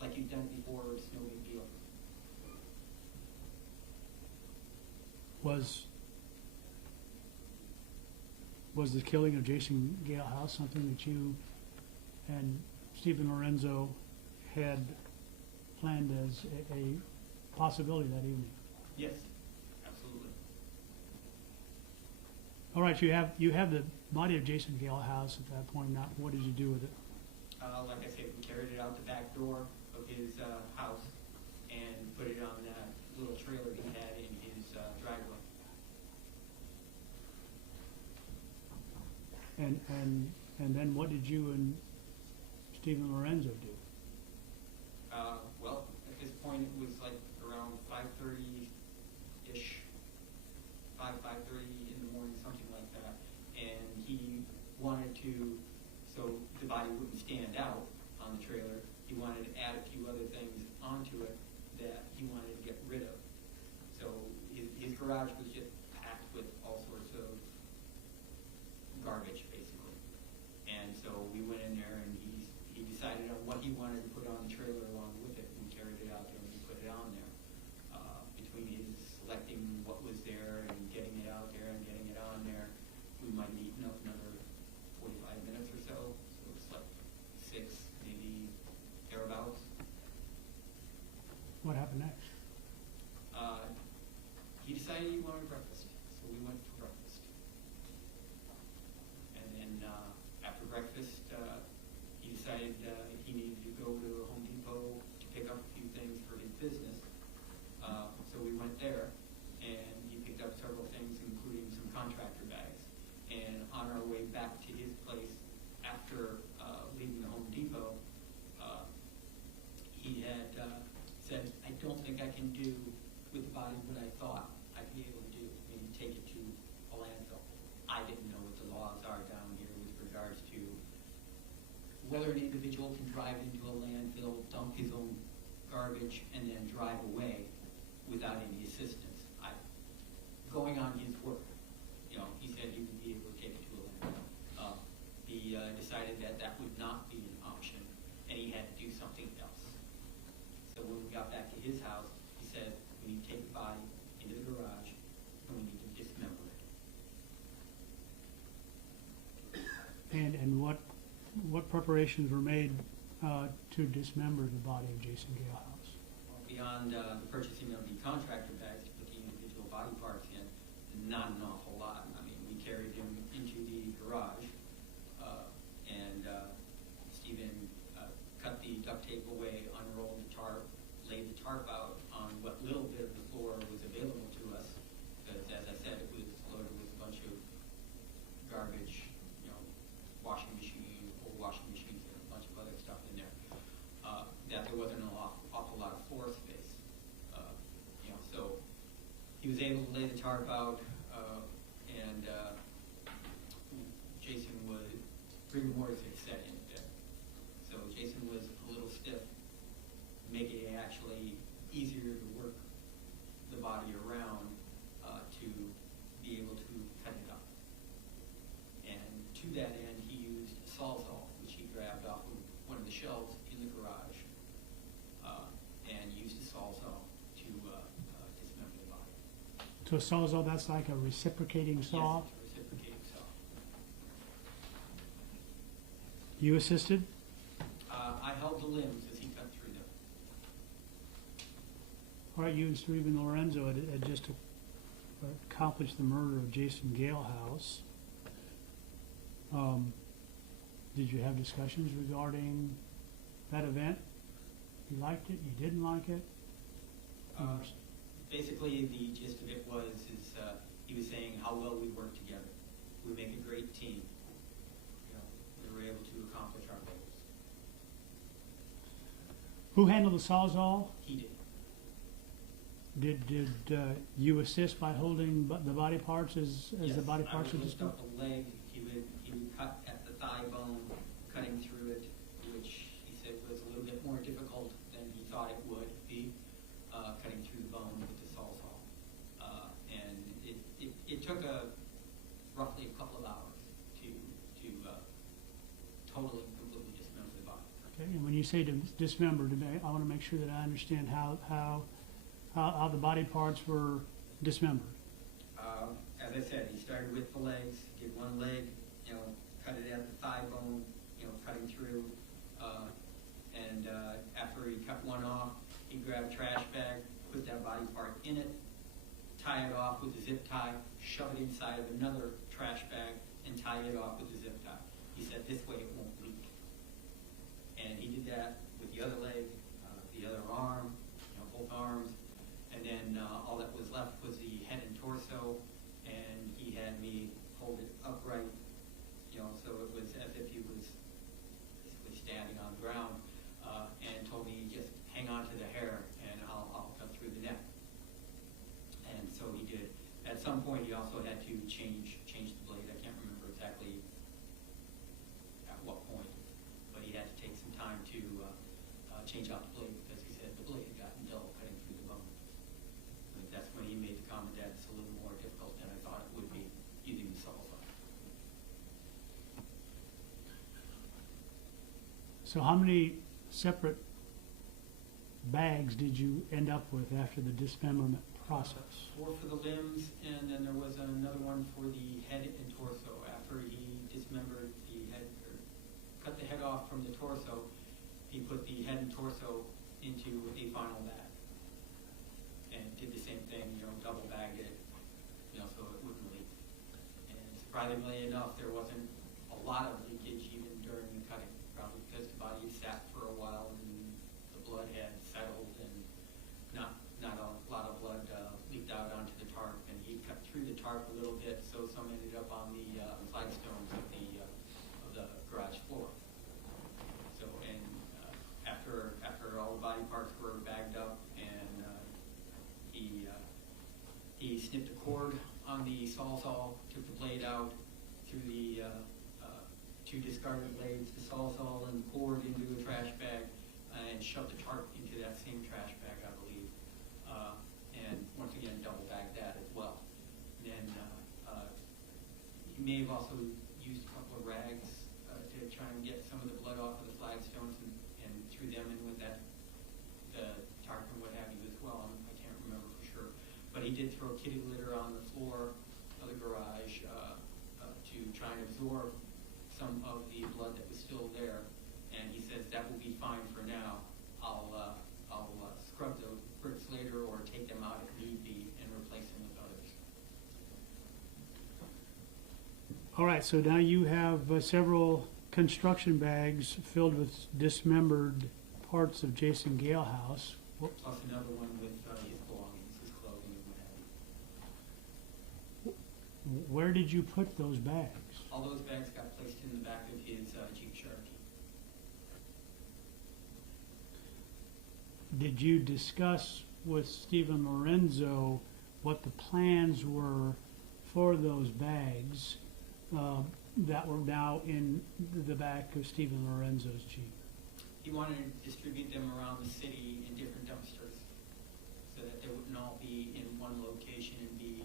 like he'd done before. It's no big deal. Was the killing of Jason Galehouse something that you and Steven Lorenzo had planned as a possibility that evening? Yes, absolutely. All right, you have the body of Jason Galehouse at that point. Now, what did you do with it? Like I said, we carried it out the back door of his house and put it on that little trailer he had in his driveway. And then what did you and Steven Lorenzo do? Well, at this point, it was like around 5:30-ish, 5:30 in the morning, something like that. And he wanted to, so the body wouldn't stand out on the trailer, he wanted to add a few other things onto it that he wanted to get rid of. So his garage was just packed with all sorts of garbage, basically. And so we went in there and he decided on what he wanted to put on the trailer along with it, and we carried it out there and we put it on there. Between his selecting what was there and getting it out there and getting it on there, we might have eaten up another 45 minutes or so. So it's like 6, maybe thereabouts. What happened next? He decided he wanted breakfast, so we went for breakfast. And then after breakfast, he decided he needed to go to Home Depot to pick up a few things for his business. So we went there, and he picked up several things, including some contractor bags. And on our way back to his place, after leaving the Home Depot, he had said, I don't think I can do with the body what I thought I'd be able to do. I mean, whether an individual can drive into a landfill, dump his own garbage, and then drive away without any assistance. Going on his work, you know, he said he would be able to take it to a landfill. He decided that that would not be an option, and he had to do something else. So when we got back to his house, he said, we need to take the body into the garage, and we need to dismember it. And what preparations were made to dismember the body of Jason Galehouse? Beyond the purchasing of the contractor bags to put the individual body parts in, not an awful lot. I mean, we carried him into the garage, and Steven cut the duct tape away, unrolled the tarp, laid the tarp out on what little bit of the floor was available to us, because as I said, it was loaded with a bunch of garbage, you know, washing machine, old washing machines, and a bunch of other stuff in there. That there wasn't an awful lot of floor space. You know, so he was able to lay the tarp out, and Jason was, rigor mortis had set in a bit. So Jason was a little stiff, making it actually easier to work the body around to be able to cut it up. And to that end, he used a sawzall, which he grabbed off of one of the shelves in the garage, and used a sawzall to dismember the body. So a sawzall, that's like a reciprocating saw? Yes, it's a reciprocating saw. You assisted? I held the limbs as he cut through them. All right, you and Steven Lorenzo had just accomplished the murder of Jason Galehouse. Did you have discussions regarding that event? You liked it? You didn't like it? Basically, the gist of it was he was saying how well we work together. We make a great team. You know, we were able to accomplish our goals. Who handled the sawzall? He did. Did you assist by holding the body parts as Yes, the body parts I were would lift disposed? up a leg. He would cut at the thigh bone, cutting through it, which he said was a little bit more difficult than he thought it would be, cutting through the bone with the sawzall. And it took roughly a couple of hours to totally and completely dismember the body. Okay, and when you say to dismember, I want to make sure that I understand how the body parts were dismembered. As I said, he started with the legs, did one leg, you know, cut it at the thigh bone, you know, cutting through, and after he cut one off, he grabbed a trash bag, put that body part in it, tie it off with a zip tie, shove it inside of another trash bag, and tie it off with a zip tie. He said, this way it won't leak. And he did that with the other leg, the other arm, you know, both arms, and then all that was left was the head and torso, and he had me hold it upright, you know, so it was as if he was basically standing on the ground, and told me, just hang on to the hair, and I'll cut through the neck. And so he did. At some point, he also had to change the blade. I can't remember exactly at what point, but he had to take some time to change out the blade, because he said the blade had gotten dull cutting through the bone. And that's when he made the comment that it's a little more difficult than I thought it would be using the sawzall. So how many separate bags did you end up with after the dismemberment process? 4 for the limbs, and then there was another one for the head and torso. After he dismembered the head, or cut the head off from the torso, he put the head and torso into a final bag. And did the same thing, you know, double bagged it, you know, so it wouldn't leak. And surprisingly enough, there wasn't a lot of leakage even during the cutting, probably because the body had sat for a while and the blood had settled, and not a lot of blood leaked out onto the tarp. And he cut through the tarp a little bit, so some ended up on the flagstones of the garage floor. So, and after all the body parts were bagged up, and he snipped a cord on the sawzall, took the blade out, threw the two discarded blades, the Sawzall, and poured into a trash bag and shoved the tarp into that same trash bag, I believe. And once again, double bagged that as well. And then he may have also used a couple of rags to try and get some of the blood off of the flagstones and threw them in with that the tarp and what have you as well. I can't remember for sure. But he did throw kitty litter on the floor of the garage to try and absorb some of the blood that was still there. And he says that will be fine for now. I'll scrub the bricks later or take them out if need be and replace them with others. All right, so now you have several construction bags filled with dismembered parts of Jason Galehouse. Plus another one with his belongings, his clothing and what have you. Where did you put those bags? All those bags got placed in the back of his Jeep Cherokee. Did you discuss with Steven Lorenzo what the plans were for those bags that were now in the back of Steven Lorenzo's Jeep? He wanted to distribute them around the city in different dumpsters so that they wouldn't all be in one location and be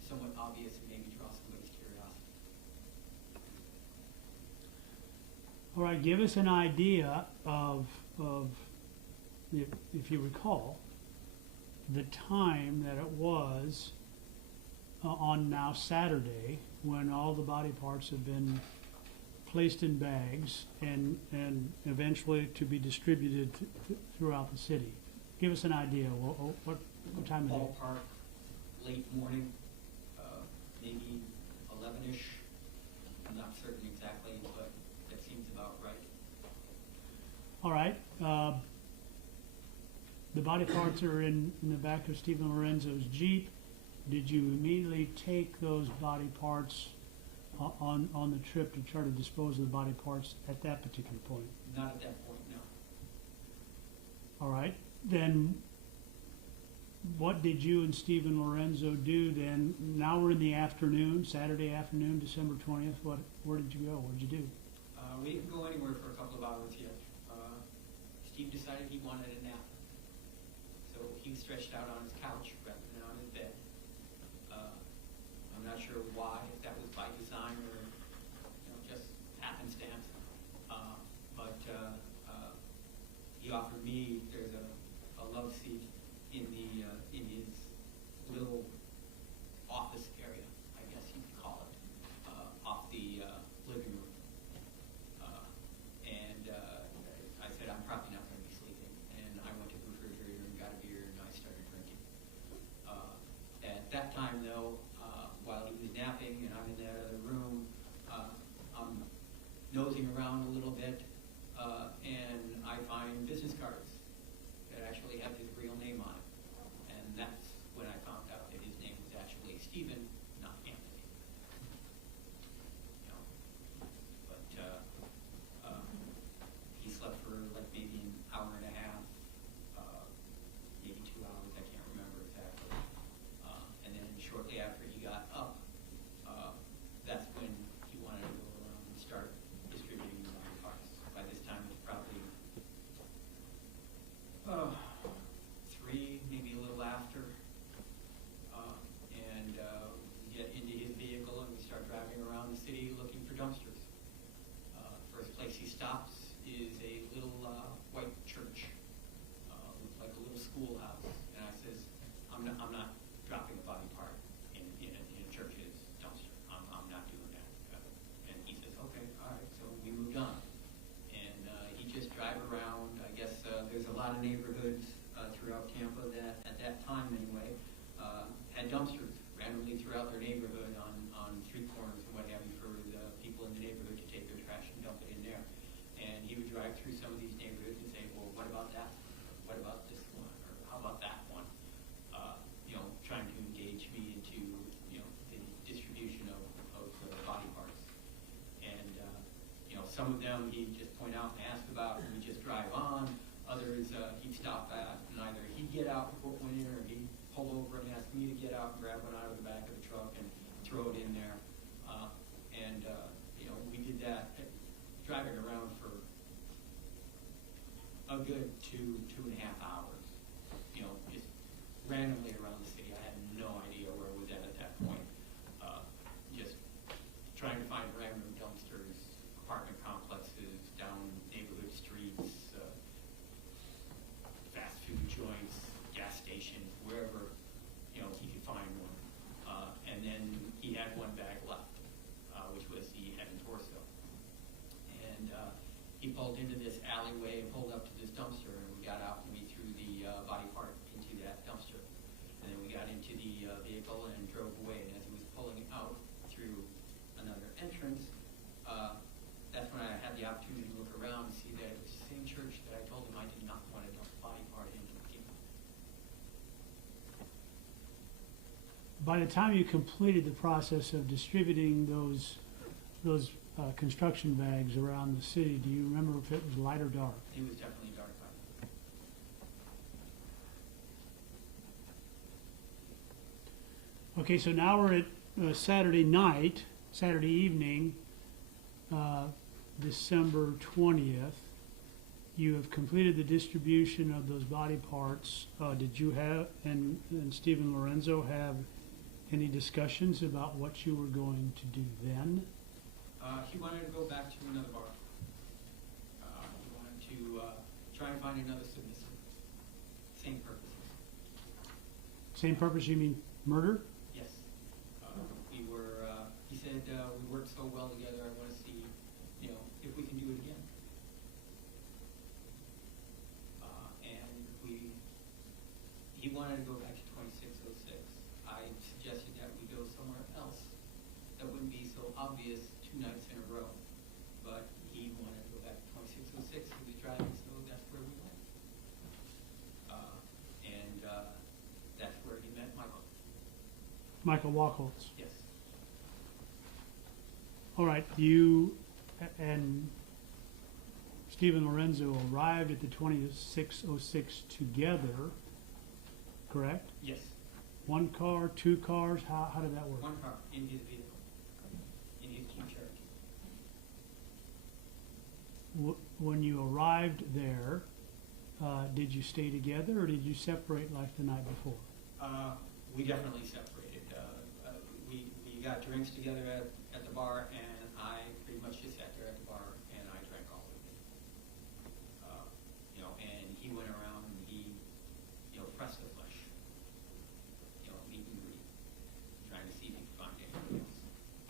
somewhat obvious and maybe draw somebody's curiosity. All right, give us an idea of if you recall, the time that it was on now Saturday when all the body parts have been placed in bags and eventually to be distributed throughout the city. Give us an idea. What time of day? Ballpark, late morning, maybe 11-ish. I'm not certain exactly, but that seems about right. All right. The body parts are in the back of Steven Lorenzo's Jeep. Did you immediately take those body parts on the trip to try to dispose of the body parts at that particular point? Not at that point, no. All right. Then what did you and Steven Lorenzo do then? Now we're in the afternoon, Saturday afternoon, December 20th. Where did you go? What did you do? We didn't go anywhere for a couple of hours yet. Steve decided he wanted a nap. So he stretched out on his couch rather than on his bed. I'm not sure why, if that was by design or just happenstance. But he offered me, there's a love seat in his little office area, I guess you could call it, off the living room. I said, I'm probably not going to be sleeping. And I went to the refrigerator and got a beer and I started drinking. At that time, though, while he was napping and I'm in that other room, I'm nosing around a little bit, and I find business cards that actually have his real name on it. And that's when I found out that his name was actually Steven, not Anthony. But he slept for like maybe an hour and a half, maybe 2 hours, I can't remember exactly. And then shortly after he got up, that's when he wanted to go around and start distributing the body parts. By this time, it's probably 3, maybe a little after. And we get into his vehicle and we start driving around the city looking for dumpsters. First place he stops is a little white church, looks like a little schoolhouse. And I says, I'm not dropping a body part in a church's dumpster. I'm not doing that. And he says, okay, all right. So we moved on. And he just drive around. I guess there's a lot of neighborhoods throughout Tampa that, at that time anyway, had dumpsters randomly throughout their neighborhood on street corners and what have you for the people in the neighborhood to take their trash and dump it in there. And he would drive through some of these neighborhoods and say, well, what about that? What about this one? Or how about that one? Trying to engage me into, the distribution of body parts. And, some of them he'd just point out and ask about and we'd just drive on. Others he'd stop at and either he'd get out and put one in or he'd pull over and ask me to get out and grab one out of the back of the truck and throw it in there. We did that a good 2.5 hours, you know, just randomly around the city. I had no idea where it was at that point. Just trying to find random dumpsters, apartment complexes, down neighborhood streets, fast food joints, gas stations, wherever, you know, he could find one. And then he had one bag left, which was the head and torso. And he pulled into this alleyway and pulled up to this dumpster, and we got out and we threw the body part into that dumpster. And then we got into the vehicle and drove away. And as he was pulling out through another entrance, that's when I had the opportunity to look around and see that it was the same church that I told him I did not want to dump body part into. By the time you completed the process of distributing those construction bags around the city, do you remember if it was light or dark? It was definitely dark by then. Okay, so now we're at Saturday night, Saturday evening, December 20th. You have completed the distribution of those body parts. Did you have, and Steven Lorenzo have any discussions about what you were going to do then? He wanted to go back to another bar. He wanted to try and find another submissive. Same purposes. Same purpose, you mean murder? Yes. We were, he said, we worked so well together, I want to see, you know, if we can do it again. And he wanted to go back to 2606. I suggested that we go somewhere else that wouldn't be so obvious 2 nights in a row. But he wanted to go back to 2606. He was driving, so that's where we went. And that's where he met Michael. Michael Wachholtz. Yes. All right, you and Steven Lorenzo arrived at the 2606 together, correct? Yes. One car, 2 cars, how did that work? One car in his vehicle, in his Jeep Cherokee. When you arrived there, did you stay together or did you separate like the night before? We definitely separated. We got drinks together at the bar, and I pretty much just sat there at the bar and I drank all of it. You know, and he went around and he, you know, pressed the flesh. You know, meet and greet, trying to see if he could find anything else.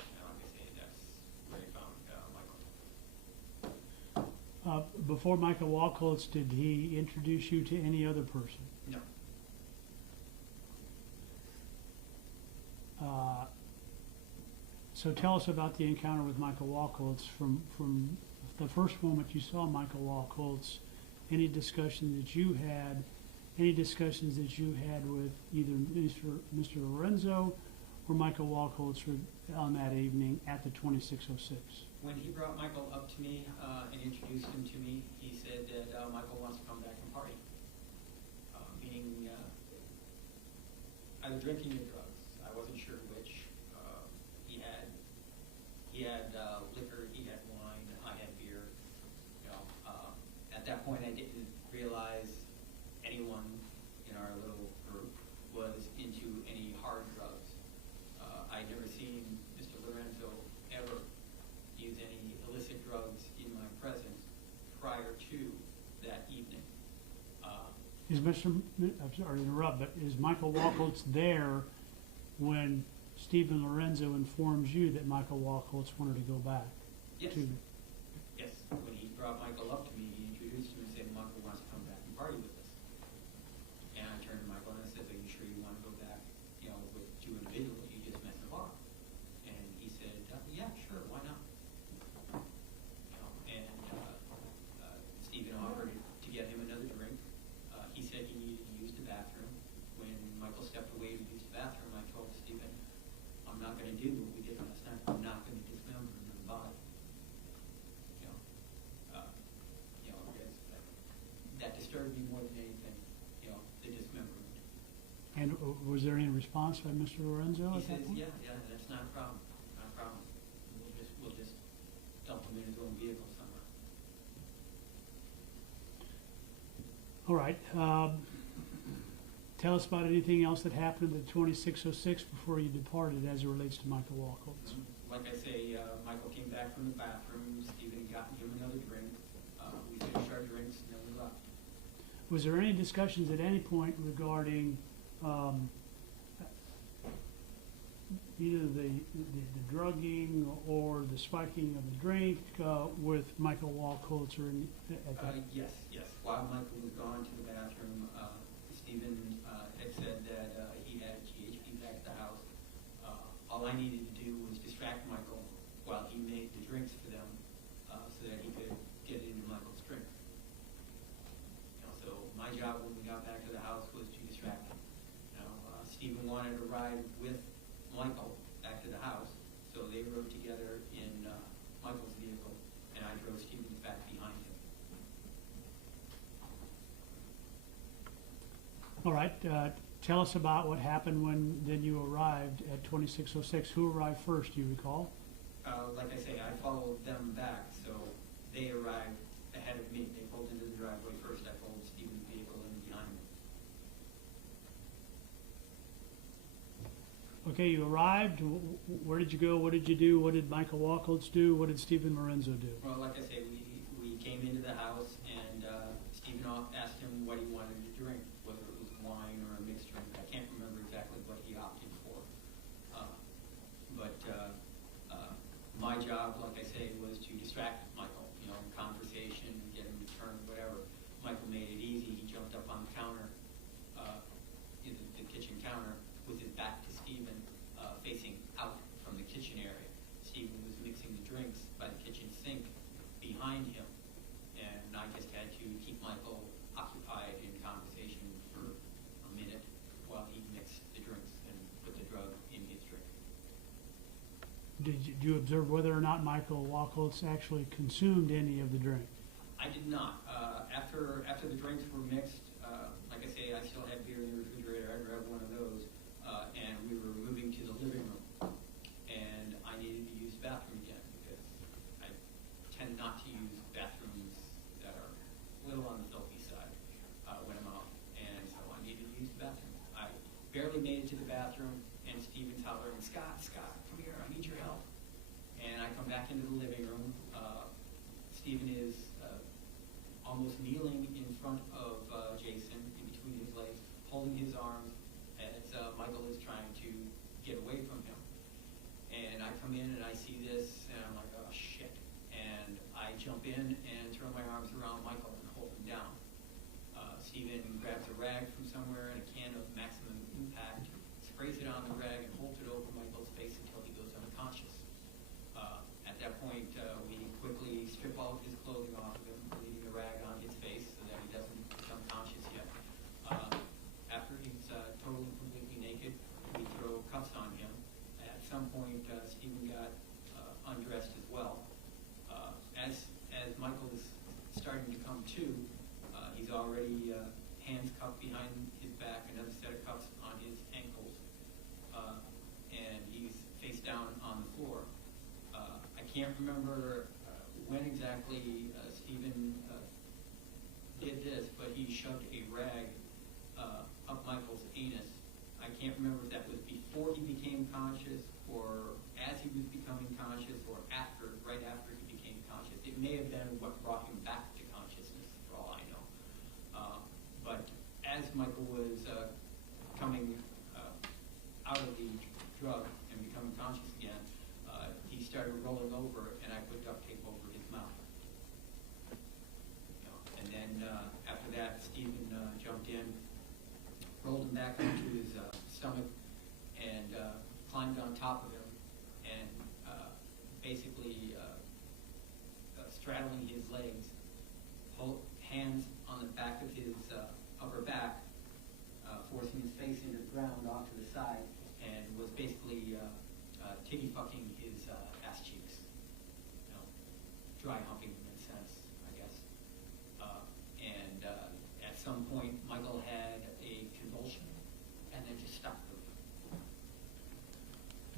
And like I say, that's where he found Michael. Before Michael Wachholtz, did he introduce you to any other person? No. So tell us about the encounter with Michael Wachholtz from the first moment you saw Michael Wachholtz. Any discussions that you had with either Mr. Lorenzo or Michael Wachholtz on that evening at the 2606? When he brought Michael up to me and introduced him to me, he said that Michael wants to come back and party. Meaning either drinking or drugs. I wasn't sure which. He had liquor, he had wine, I had beer. You know, at that point I didn't realize anyone in our little group was into any hard drugs. I'd never seen Mr. Lorenzo ever use any illicit drugs in my presence prior to that evening. I'm sorry to interrupt, but is Michael Wachholtz there when Steven Lorenzo informs you that Michael Wachholtz wanted to go back? Yes. Yes. When he brought Michael up to me, he introduced him and said, Michael wants to come back and party with us. And I turned to Michael and I said, are you sure you want to go back, you know, with 2 individuals you just met in the bar? And he said, yeah, sure, why not? You know, and Steven offered to get him another drink. He said he needed to use the bathroom. When Michael stepped away to use the bathroom, I told Steven, I'm not going to do what we did last night. I'm not going to dismember another body. You know, that disturbed me more than anything. You know, the dismemberment. And was there any response by Mr. Lorenzo He at that says, point? yeah, that's not a problem. Not a problem. We'll just dump him in his own vehicle somewhere. All right. Tell us about anything else that happened at 2606 before you departed as it relates to Michael Wachholtz. Like I say, Michael came back from the bathroom, Steven got him another drink, we finished our drinks, and then we left. Was there any discussions at any point regarding either the drugging or the spiking of the drink with Michael Wachholtz or at that? Yes. While Michael was gone to the bathroom, Steven had said that he had GHB back at the house. All I needed to do was distract Michael while he made the drinks for them so that he could get into Michael's drink. So my job when we got back to the house was to distract him. Steven wanted to ride with Michael back to the house, so they rode together in Michael's vehicle, and I drove Steven's back behind him. All right. Tell us about what happened when then you arrived at 2606. Who arrived first, do you recall? Like I say, I followed them back, so they arrived ahead of me. They pulled into the driveway first. I followed Steven's vehicle in behind me. Okay, you arrived. Where did you go? What did you do? What did Michael Wachholtz do? What did Steven Lorenzo do? Well, like I say, we came into the house, and Steven asked him what he wanted to drink, whether it was wine or a mixed drink. I can't remember exactly what he opted for. My job, like I say, was to distract Michael, conversation, get him to turn, whatever. Michael made it easy. He jumped up on the counter, the kitchen counter, with his back to Steven, facing out from the kitchen area. Steven was mixing the drinks by the kitchen sink behind him, and I just had to keep Michael occupied in conversation for a minute while he mixed the drinks and put the drug in his drink. Did you observe whether or not Michael Wachholtz actually consumed any of the drink? I did not. After the drinks were mixed, like I say, I still had beer in the refrigerator. I grabbed one of those, and we were moving to the living room, and I needed to use the bathroom again because I tend not to use bathrooms that are a little on the filthy side when I'm out, and so I needed to use the bathroom. I barely made it to the bathroom, and Steven's hollering, Scott, come here, I need your help. And I come back into the living room. Steven is almost kneeling in front of Jason, in between his legs, holding his arms as Michael is trying to get away from him. And I come in and I see this, and I'm like, oh shit. And I jump in and throw my arms around Michael and hold him down. Steven grabs a rag from somewhere and a can of Maximum Impact, sprays it on the rag and holds it over Michael's face until he goes unconscious. At that point, we quickly strip all of his clothing off of him, leaving the rag on his face so that he doesn't become conscious yet. After he's totally, completely naked, we throw cuffs on him. At some point, Steven got undressed as well. As Michael is starting to come to, he's already hands cuffed behind his back, another set of cuffs on his ankles, and he's face down on the floor. I can't remember when exactly Steven did this, but he shoved a rag up Michael's anus. I can't remember if that was before he became conscious, or as he was becoming conscious, or right after he became conscious. It may have been what brought him back to consciousness, for all I know. But as Michael was coming out of the drug and becoming conscious again, he started rolling over, and I put duct tape over his mouth. And then after that, Steven jumped in, rolled him back onto his stomach, and climbed on top of him, and basically straddling his legs, hands on the back of his upper back, forcing his face into the ground off to the side, and was basically titty fucking his ass cheeks, dry humping him in a sense, I guess. And at some point, Michael had a convulsion, and then just stopped moving.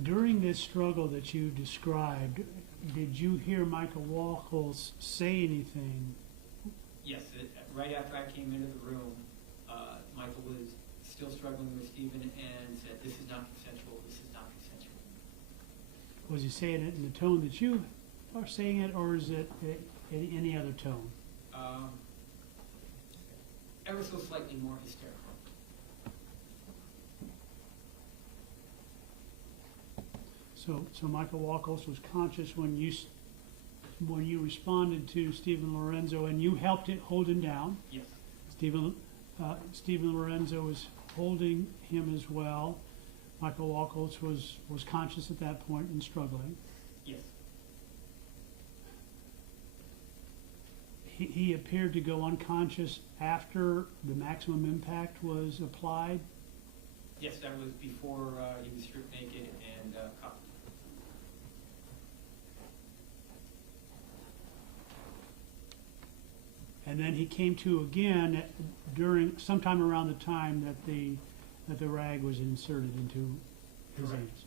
During this struggle that you described, did you hear Michael Wachholtz say anything Yes, right after I came into the room, Michael was still struggling with Steven and said, "This is not consensual, this is not consensual." Was he saying it in the tone that you are saying it, or is it in any other tone? Ever so slightly more hysterical. So Michael Wachholtz was conscious when you responded to Steven Lorenzo and you helped hold him down. Yes. Steven Lorenzo was holding him as well. Michael Wachholtz was conscious at that point and struggling. Yes. He appeared to go unconscious after the maximum impact was applied. Yes, that was before he was stripped naked and cuffed. And then he came to again sometime around the time that the rag was inserted into his Correct. anus.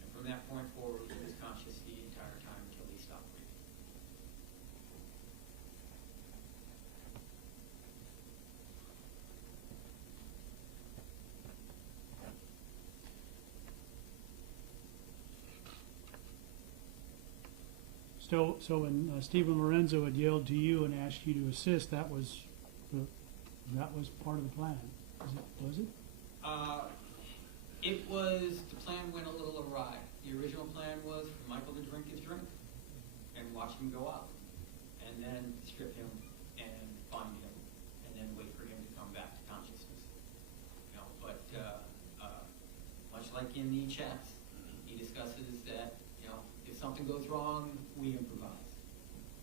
And from that point forward, he was conscious the entire time until he stopped breathing. So when Steven Lorenzo had yelled to you and asked you to assist, that was part of the plan, was it? It was, the plan went a little awry. The original plan was for Michael to drink his drink and watch him go out, and then strip him and bind him, and then wait for him to come back to consciousness. You know, but much like in the chats, he discusses that, you know, if something goes wrong, we improvise.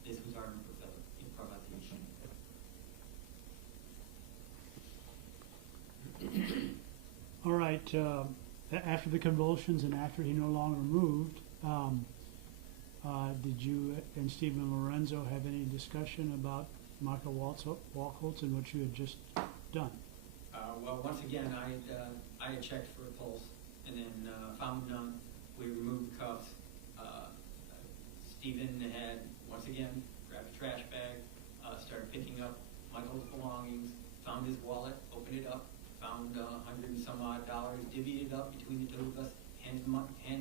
This was our improvisation. All right. After the convulsions and after he no longer moved, did you and Steven Lorenzo have any discussion about Michael Wachholtz and what you had just done? Well, once again, I had checked for a pulse and then found none. We removed the cuffs. Steven had, once again, grabbed a trash bag, started picking up Michael's belongings, found his wallet, opened it up, found $100 and some odd, divvied it up between the two of us, handed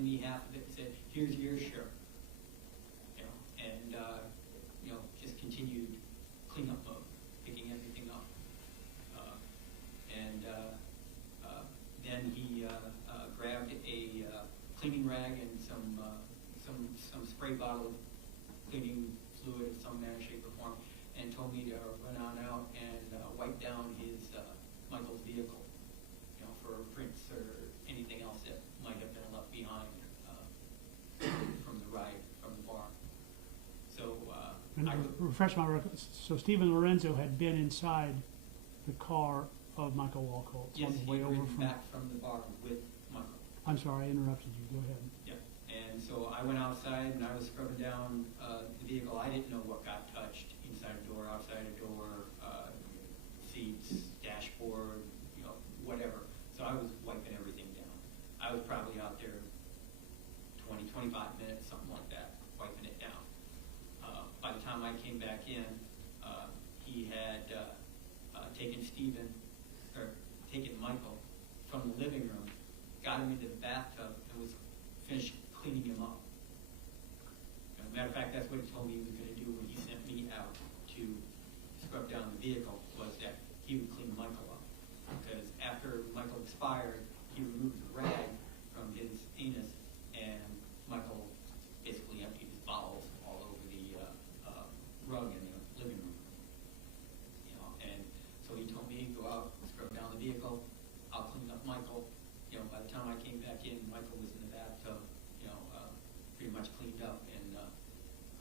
me half of it and said, "Here's your share." You know, and you know, just continued cleanup mode, picking everything up. Then he grabbed a cleaning rag and some spray bottle cleaning fluid of some manner, shape, or form, and told me to run on out and wipe down his Michael's vehicle, you know, for prints or anything else that might have been left behind from the ride from the bar. So Refresh my record. So Steven Lorenzo had been inside the car of Michael Wachholtz yes, on the he way over ran from. back from the bar with Michael. I'm sorry, I interrupted you. Go ahead. Yeah, and so I went outside and I was scrubbing down the vehicle. I didn't know what got touched, inside a door, outside a door, seats, dashboard, you know, whatever. So I was wiping everything down. I was probably out there 20, 25 minutes, something like that, wiping it down. By the time I came back in, he had taken Michael from the living room, got him into the bathtub, and was finished cleaning him up. As a matter of fact, that's what he told me he was going to do when he sent me out to scrub down the vehicle, was that he would clean Michael up. Because after Michael expired, he removed the rag from his anus, and Michael basically emptied his bowels all over the rug in the living room. You know, and so he told me, go out, scrub down the vehicle, I'll clean up Michael. You know, by the time I came back in, Michael was in the bathtub, you know, pretty much cleaned up. And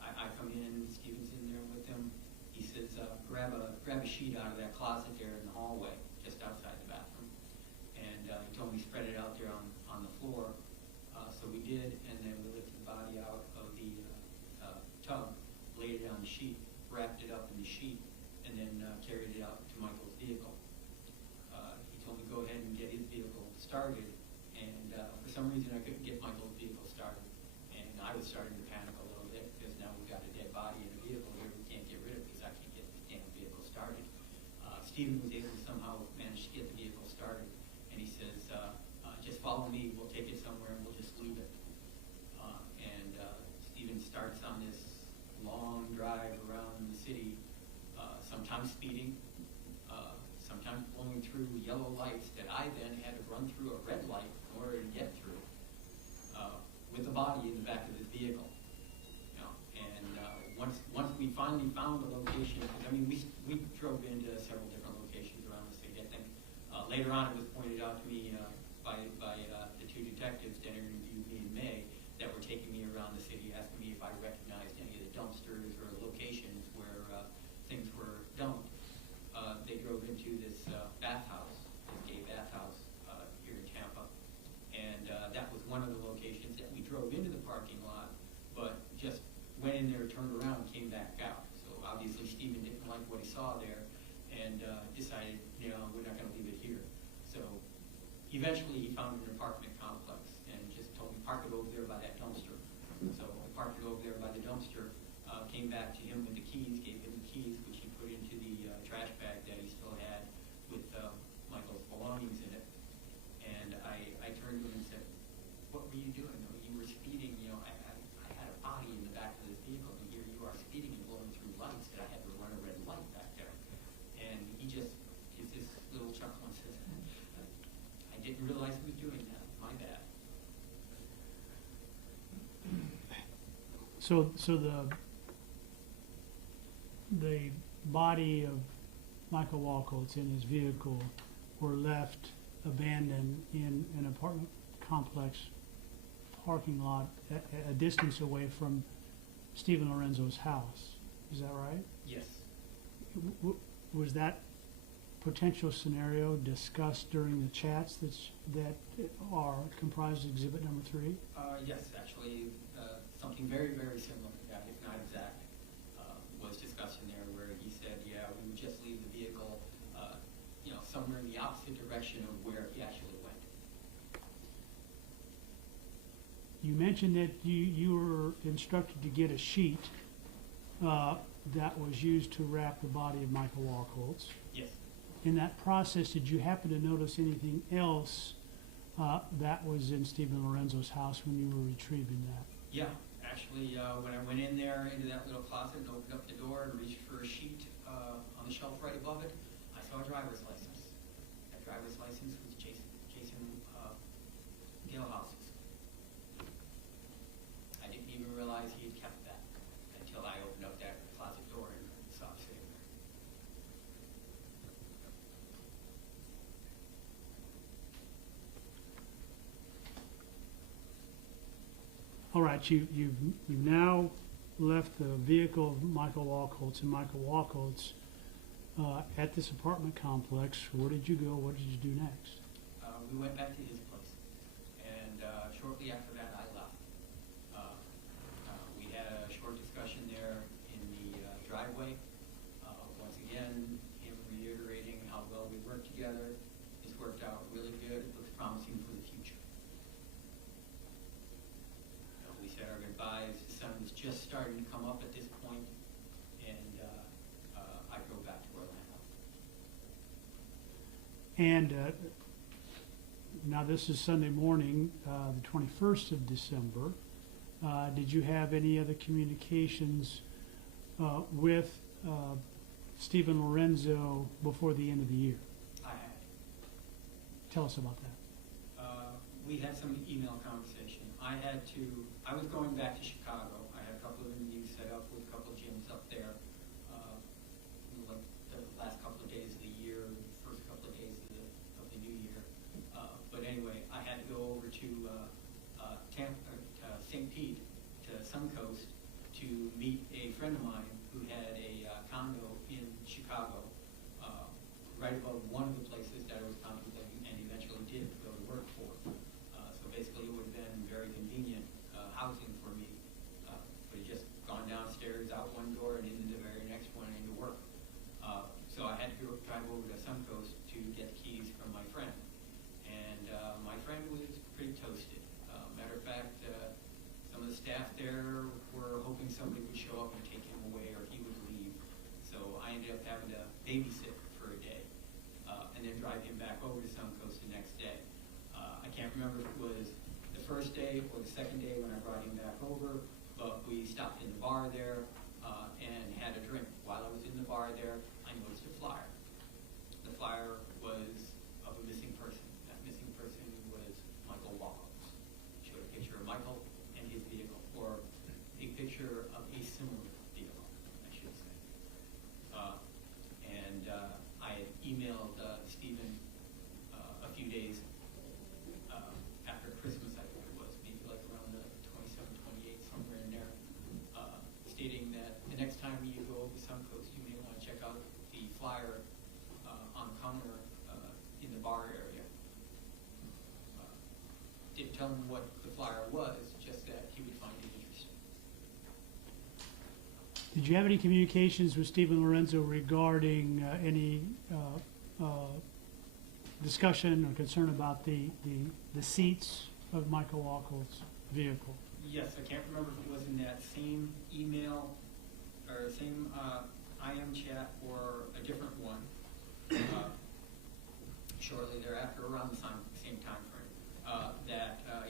I come in, Steven's in there with him. He says, grab a sheet out of that closet there in the hallway, just outside the bathroom. And he told me spread it out there on the floor. So we did, and then we lifted the body out of the tub, laid it on the sheet, wrapped it up in the sheet, and then carried it out to Michael's vehicle. He told me go ahead and get his vehicle started, and for some reason I couldn't get Michael's vehicle started, and I was starting to panic a little bit because now we've got a dead body in the vehicle Steven was able to somehow manage to get the vehicle started, and he says, just follow me, we'll take it somewhere and we'll just leave it. Steven starts on this long drive around the city, sometimes speeding, sometimes blowing through yellow lights that I then had to run through a red light in order to get through, with the body in the back of his vehicle. You know, and once we finally found the location, because I mean we drove into several different locations around the city. I think later on it was pointed out to me by the two detectives that interviewed me in May that were taking me around the city, asking me if I recognized any of the dumpsters or locations where things were dumped. They drove into this bathhouse, this gay bathhouse here in Tampa, and that was one of the locations that we drove into the parking lot, but just went in there, turned around, and came back out. So obviously Steven didn't like what he saw there, and decided, you know, we're not going to leave it here. So eventually he found an apartment complex and just told me, park it over there by that dumpster. So I parked it over there by the dumpster, came back to him with the keys, gave him the keys, which he put into the trash bag that he still had with Michael's belongings in it. And I turned to him and said, what were you doing? I mean, you were speeding, you know, I had a body in the back of this vehicle, and here you are speeding and blowing through lights that I had to run a red light back there. And he just gives this little chuckle and says, I didn't realize he was doing that, my bad. So the body of Michael Wachholtz in his vehicle were left abandoned in an apartment complex parking lot a distance away from Steven Lorenzo's house. Is that right? Yes. Was that potential scenario discussed during the chats that are comprised of exhibit number 3? Yes, actually, something very, very similar to that, if not exact, was discussed in there where he said, yeah, we would just leave the vehicle, you know, somewhere in the opposite direction of where he actually went. You mentioned that you were instructed to get a sheet that was used to wrap the body of Michael Wachholtz. Yes. In that process, did you happen to notice anything else that was in Steven Lorenzo's house when you were retrieving that? Yeah, actually, when I went in there into that little closet and opened up the door and reached for a sheet on the shelf right above it, I saw a driver's license. That driver's license was Jason Galehouse's. I didn't even realize he had kept that until I opened up that closet door and saw it sitting there. All right, you've now left the vehicle of Michael Wachholtz and Michael Wachholtz at this apartment complex. Where did you go? What did you do next? We went back to his place, and shortly after that, I left. We had a short discussion there in the driveway. Once again, him reiterating how well we worked together. It's worked out really good. It looks promising for the future. We said our goodbyes. The sun was just starting to come up at this point, and I drove back to Orlando. And now this is Sunday morning, the 21st of December. Did you have any other communications with Steven Lorenzo before the end of the year? I had. Tell us about that. We had some email conversation. I was going back to Chicago. I had a couple of interviews set up with a couple of gyms up there, like the last couple of days of the year, the first couple of days of the new year. But anyway, I had to go over to Tampa, St. Pete, to Suncoast, to meet a friend of mine who had a condo in Chicago, right above one of the places that I was contemplating and eventually did go to work for. So basically it would have been very convenient housing for me. We had just gone downstairs, out one door, and into the very next one into work. So I had to drive over to Suncoast to get keys from my friend. And my friend was pretty toasted. Matter of fact, some of the staff there were hoping somebody would show up and take him away or he would leave. So I ended up having to babysit for a day. drive him back over to Suncoast the next day. I can't remember if it was the first day or the second day when I brought him back over, but we stopped in the bar there and had a drink. While I was in the bar there, I noticed a flyer. The flyer was of a missing person. That missing person was Michael Wachholtz. Showed a picture of Michael and his vehicle, or a picture of a similar vehicle, I should say. I had emailed Steven a few days after Christmas, I think it was, maybe like around the 27th, 28th, somewhere in there, stating that the next time you go over Suncoast, you may want to check out the flyer on the counter in the bar area. Didn't tell him what the flyer was, just that he would find it interesting. Did you have any communications with Steven Lorenzo regarding any discussion or concern about the seats of Michael Wachholtz's vehicle? Yes, I can't remember if it was in that same email or same IM chat or a different one. Shortly thereafter, around the same time frame,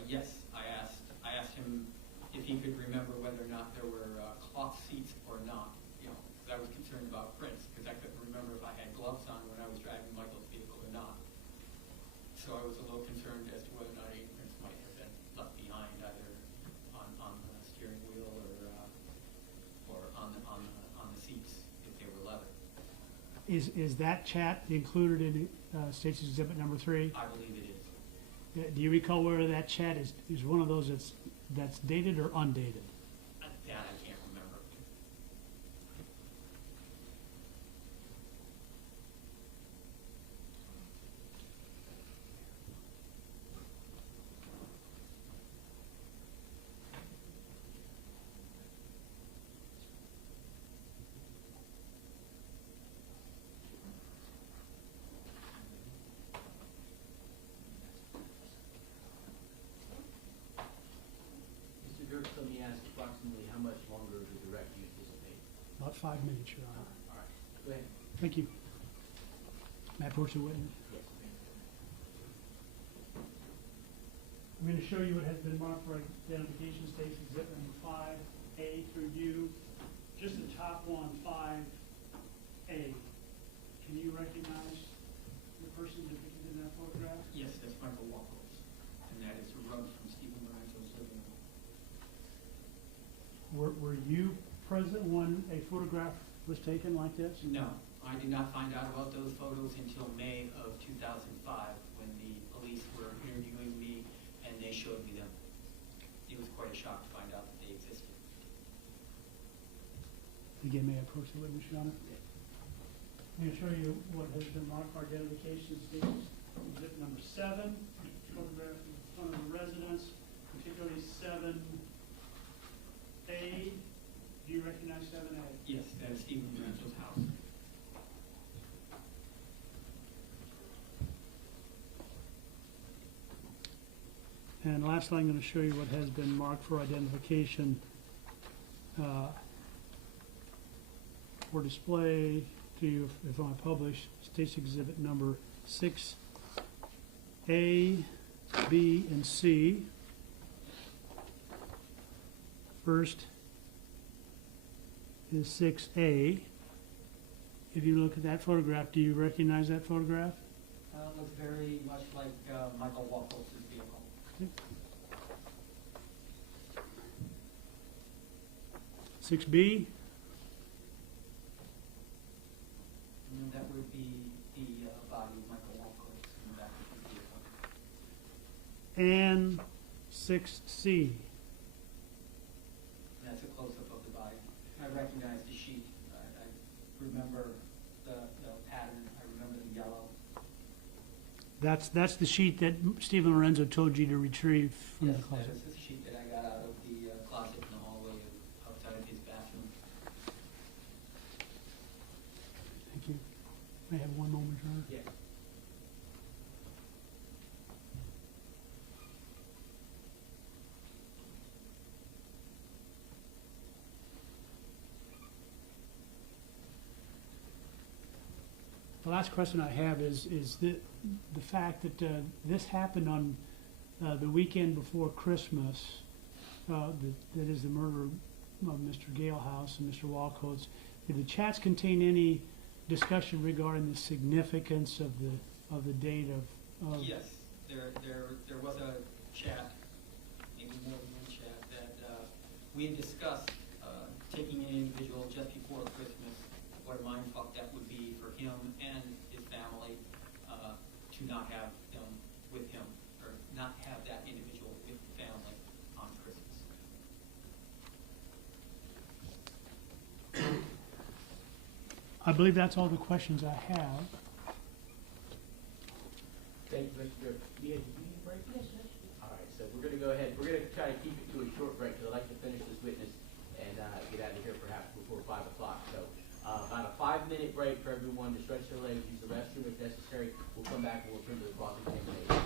yes, I asked him if he could remember whether or not there were cloth seats or not. You know, because I was concerned about prints, because I couldn't remember if I had gloves on when I was driving Michael's vehicle or not. So I was a little concerned as to whether or not any prints might have been left behind, either on the steering wheel or on the seats if they were leather. Is that chat included in State's Exhibit number 3? I believe it is. Do you recall whether that chat is one of those that's dated or undated? That I can't remember. Mr. Dirks, let me ask approximately how much longer the direct you anticipate? About 5 minutes, Your Honor. All right, go ahead. Thank you. May I approach the witness? Yes. I'm going to show you what has been marked for identification. State's Exhibit number 5A through U. Just the top one, 5A. Can you recognize the person depicted in that photograph? Yes, that's Michael Wachholtz, and that is a rug from Steven Lorenzo's living room. Were you present when a photograph was taken like this? No, I did not find out about those photos until May of 2005 when the police were interviewing me and they showed me them. It was quite a shock to find out that they existed. Again, may I approach the witness, Your Honor? Yes. I'm going to show you what has been marked for identification. State's Exhibit number 7, photograph in front of the residence, particularly 7A. Do you recognize 7A? Yes, that is Steven Lorenzo's house. And lastly, I'm going to show you what has been marked for identification for display to you if I publish. State's Exhibit number 6A, B, and C. First is 6A. If you look at that photograph, do you recognize that photograph? Looks very much like Michael Wachholtz's vehicle. 6B, And that would be the body of Michael Wachholtz in the back of his vehicle. and 6C. That's a close-up of the body. I recognize the sheet. I remember the pattern. I remember the yellow. That's the sheet that Steven Lorenzo told you to retrieve from the Yes, closet. that is the sheet that I got out of the closet in the hallway outside of his bathroom. Thank you. May I have one moment, Your Honor? Yes. the last question I have is the fact that this happened on the weekend before Christmas, that is the murder of Mr. Galehouse and Mr. Wachholtz. Did the chats contain any discussion regarding the significance of the date of? Yes, there was a chat, maybe more than one chat, that we had discussed taking an individual just before Christmas, what a mind fuck that would be for him and his family to not have him with him, or not have that individual with the family on Christmas. I believe that's all the questions I have. Thank you, Mr. Griffin. Leah, did you need a break? Yes, sir. All right, so we're going to go ahead. We're going to try to keep it to a short break because I'd like to finish this witness and get out of here perhaps before 5 o'clock. So about a 5-minute break for everyone to stretch their legs, use the restroom if necessary. We'll come back and we'll turn to the cross-examination.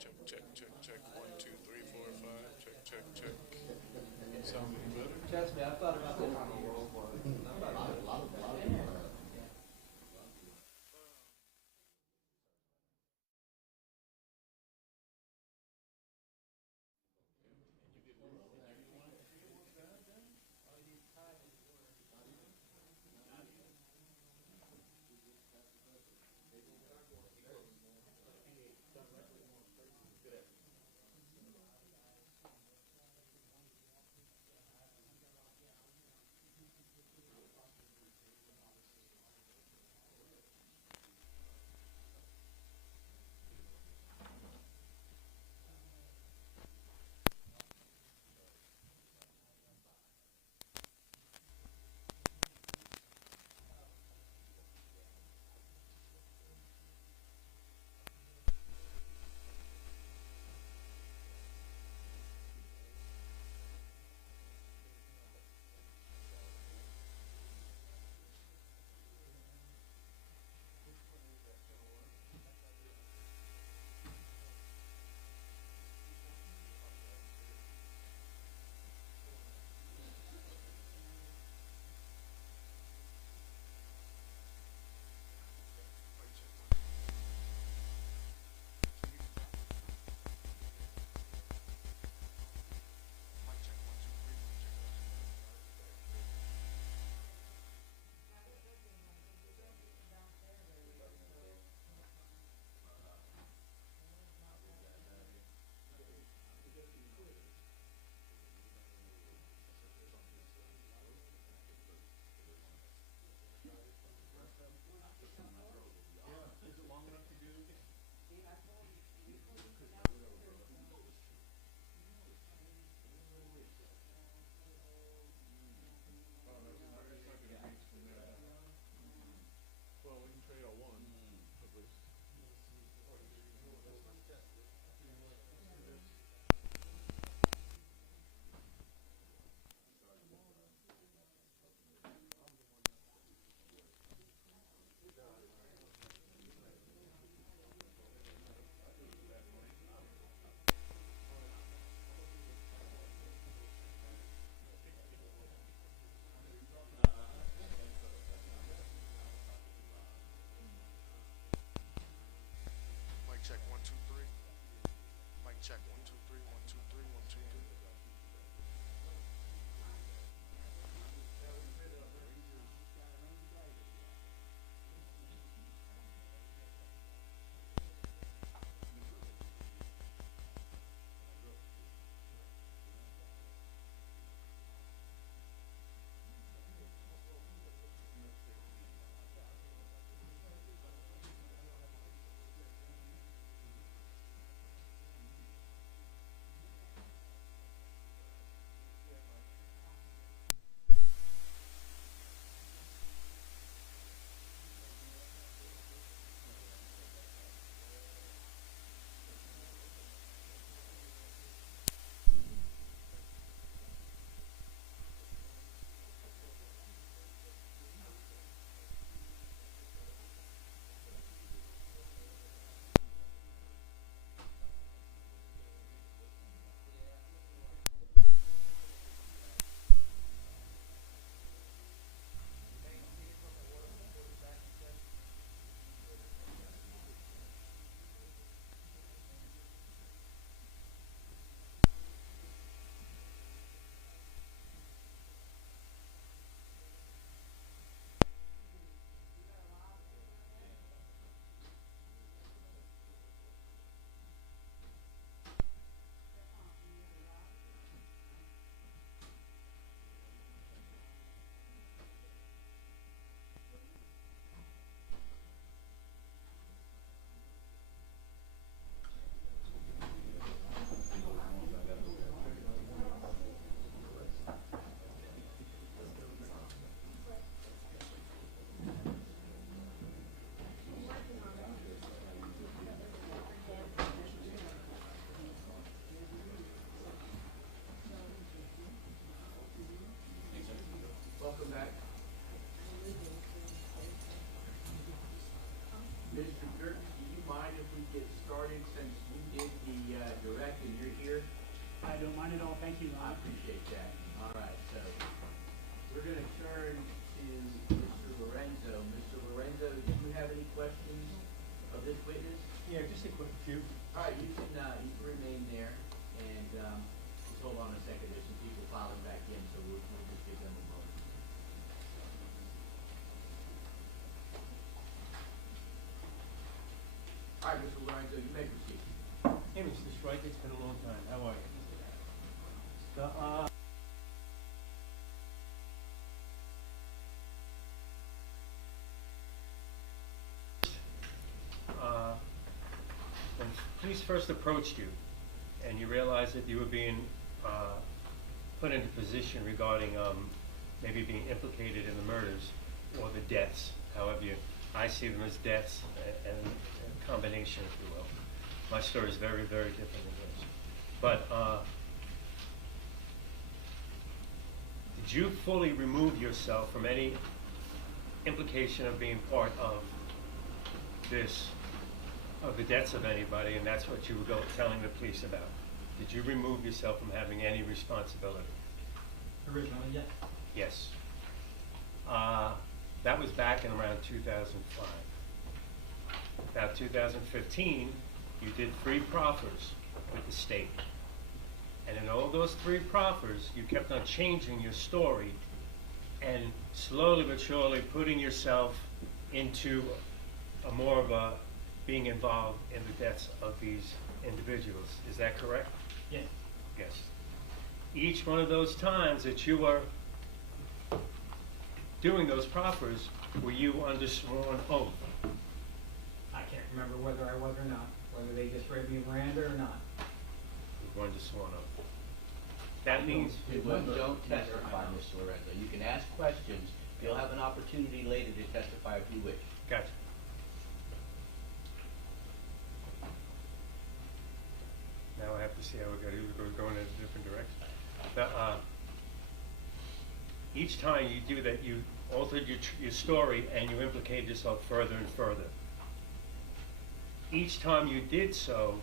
Check, check, check, check. 1, 2, 3, 4, 5. Check, check, check. Sound any better? Trust me, I thought about this. get started since you did the direct and you're here? I don't mind at all, thank you, I Ron. appreciate that. All right, so we're going to turn to Mr. Lorenzo. Mr. Lorenzo, do you have any questions of this witness? Yeah, just a quick few. All right, you can remain there, and just hold on a second. There's some people filing back in, so we'll just give them a moment. All right, Mr. Lorenzo, you may proceed. Hey, Mr. Strike, it's been a long time. How are you? When police first approached you and you realized that you were being put into position regarding maybe being implicated in the murders or the deaths, however I see them as deaths and a combination, if you will. My story is very, very different than yours. But did you fully remove yourself from any implication of being part of this, of the deaths of anybody, and that's what you were telling the police about? Did you remove yourself from having any responsibility? Originally, yes. Yes. That was back in around 2005. About 2015, you did 3 proffers with the state. And in all those 3 proffers, you kept on changing your story and slowly but surely putting yourself into a more of a being involved in the deaths of these individuals. Is that correct? Yes. Yes. Each one of those times that you were doing those proffers, were you under sworn oath? I can't remember whether I was or not, whether they just read me Miranda or not. You were under sworn oath. That means Don't testify, Mr. Lorenzo. You can ask questions. You'll have an opportunity later to testify if you wish. Gotcha. Now I have to see how we're going in a different direction. Each time you do that, you altered your story and you implicated yourself further and further. Each time you did so,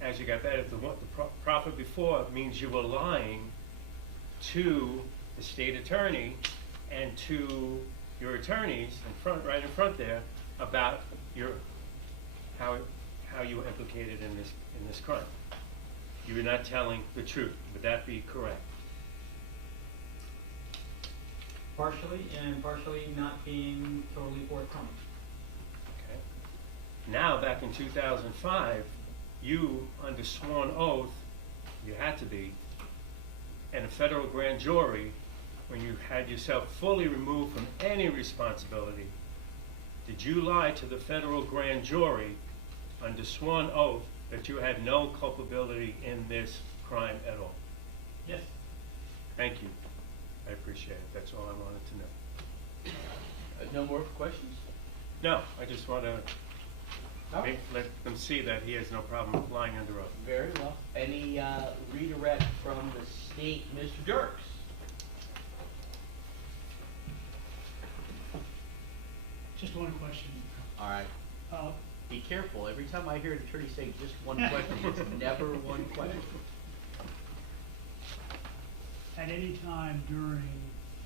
as you got better, the proffer before means you were lying to the state attorney and to your attorneys right in front there about how you were implicated in this crime. You were not telling the truth. Would that be correct? Partially, and partially not being totally forthcoming. Okay. Now, back in 2005, you, under sworn oath, you had to be, and a federal grand jury, when you had yourself fully removed from any responsibility, did you lie to the federal grand jury under sworn oath that you had no culpability in this crime at all? Yes. Thank you. I appreciate it. That's all I wanted to know. No more questions? No, I just want to let them see that he has no problem lying under oath. Very well. Any redirect from the state, Mr. Dirks? Just one question. All right. Be careful. Every time I hear an attorney say just one question, it's never one question. At any time during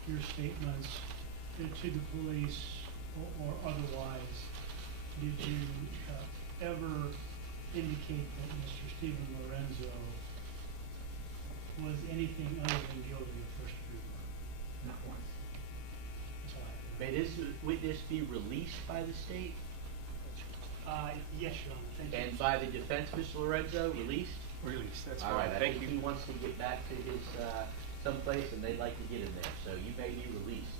your statements to the police or otherwise, did you ever indicate that Mr. Steven Lorenzo was anything other than guilty of first-degree murder? Not once. That's all I have. May this witness be released by the state? Yes, Your Honor. Thank you. And by the defense, Mr. Lorenzo, released? Release. That's All right. fine. I Thank think you. he wants to get back to his someplace, and they'd like to get him there. So you may be released.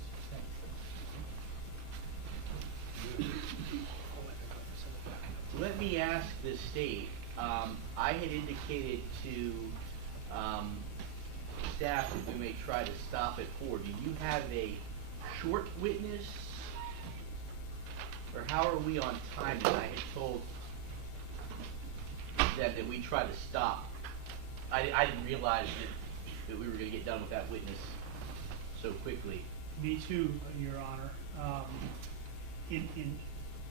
Let me ask the state. I had indicated to staff that we may try to stop at 4. Do you have a short witness? Or how are we on time? And I had told them that we try to stop. I didn't realize that we were going to get done with that witness so quickly. Me too, Your Honor.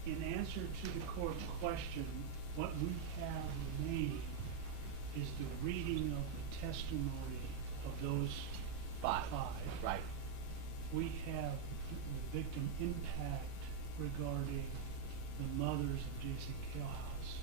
in answer to the court's question, what we have remaining is the reading of the testimony of those Five. Right. We have the victim impact regarding the mothers of Jason Galehouse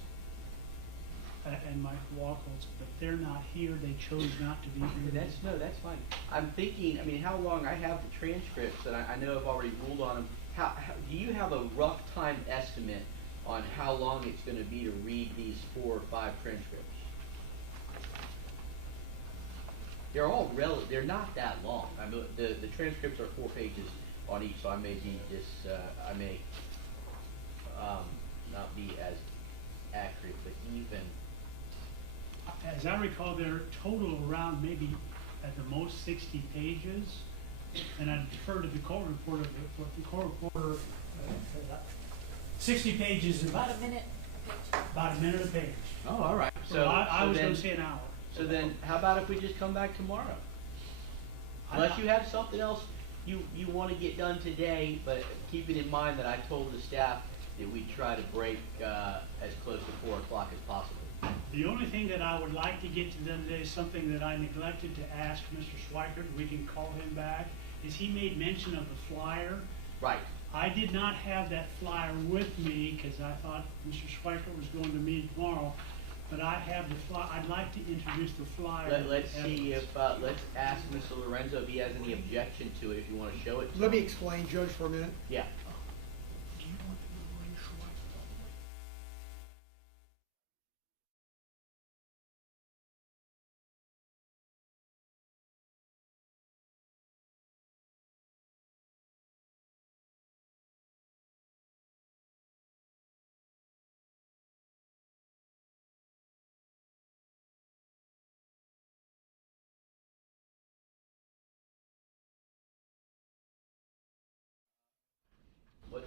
and Mike Wachholtz, but they're not here. They chose not to be here. That's fine. I'm thinking, I mean, how long, I have the transcripts, and I know I've already ruled on them. How, do you have a rough time estimate on how long it's going to be to read these 4 or 5 transcripts? They're all they're not that long. I mean, the transcripts are 4 pages on each, so I may be I may not be as accurate, but even. As I recall, they're total around maybe at the most 60 pages, and I defer to the court reporter. The court reporter, 60 pages is about a minute a page. Oh, all right. So I was going to say an hour. So then, how about if we just come back tomorrow? Unless you have something else you want to get done today, but keeping in mind that I told the staff that we try to break as close to 4 o'clock as possible. The only thing that I would like to get to them today is something that I neglected to ask Mr. Schweikert, we can call him back, is he made mention of the flyer. Right. I did not have that flyer with me because I thought Mr. Schweikert was going to meet tomorrow, but I have the flyer. I'd like to introduce the flyer. Let's see if, let's ask Mr. Lorenzo if he has any objection to it, if you want to show it. Let me explain, Judge, for a minute. Yeah. Do you want to know Ray Schweikert?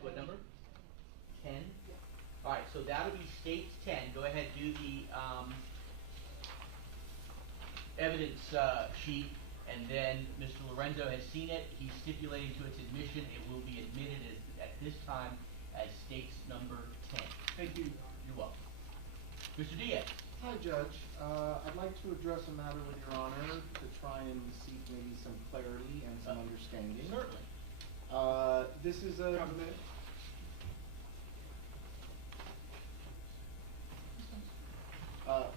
What number? 10? All right, so that'll be states 10. Go ahead, do the evidence sheet, and then Mr. Lorenzo has seen it. He's stipulating to its admission. It will be admitted at this time as states number 10. Thank you. You're welcome. Mr. Diaz. Hi, Judge. I'd like to address a matter with Your Honor to try and seek maybe some clarity and some understanding. Certainly. This is a...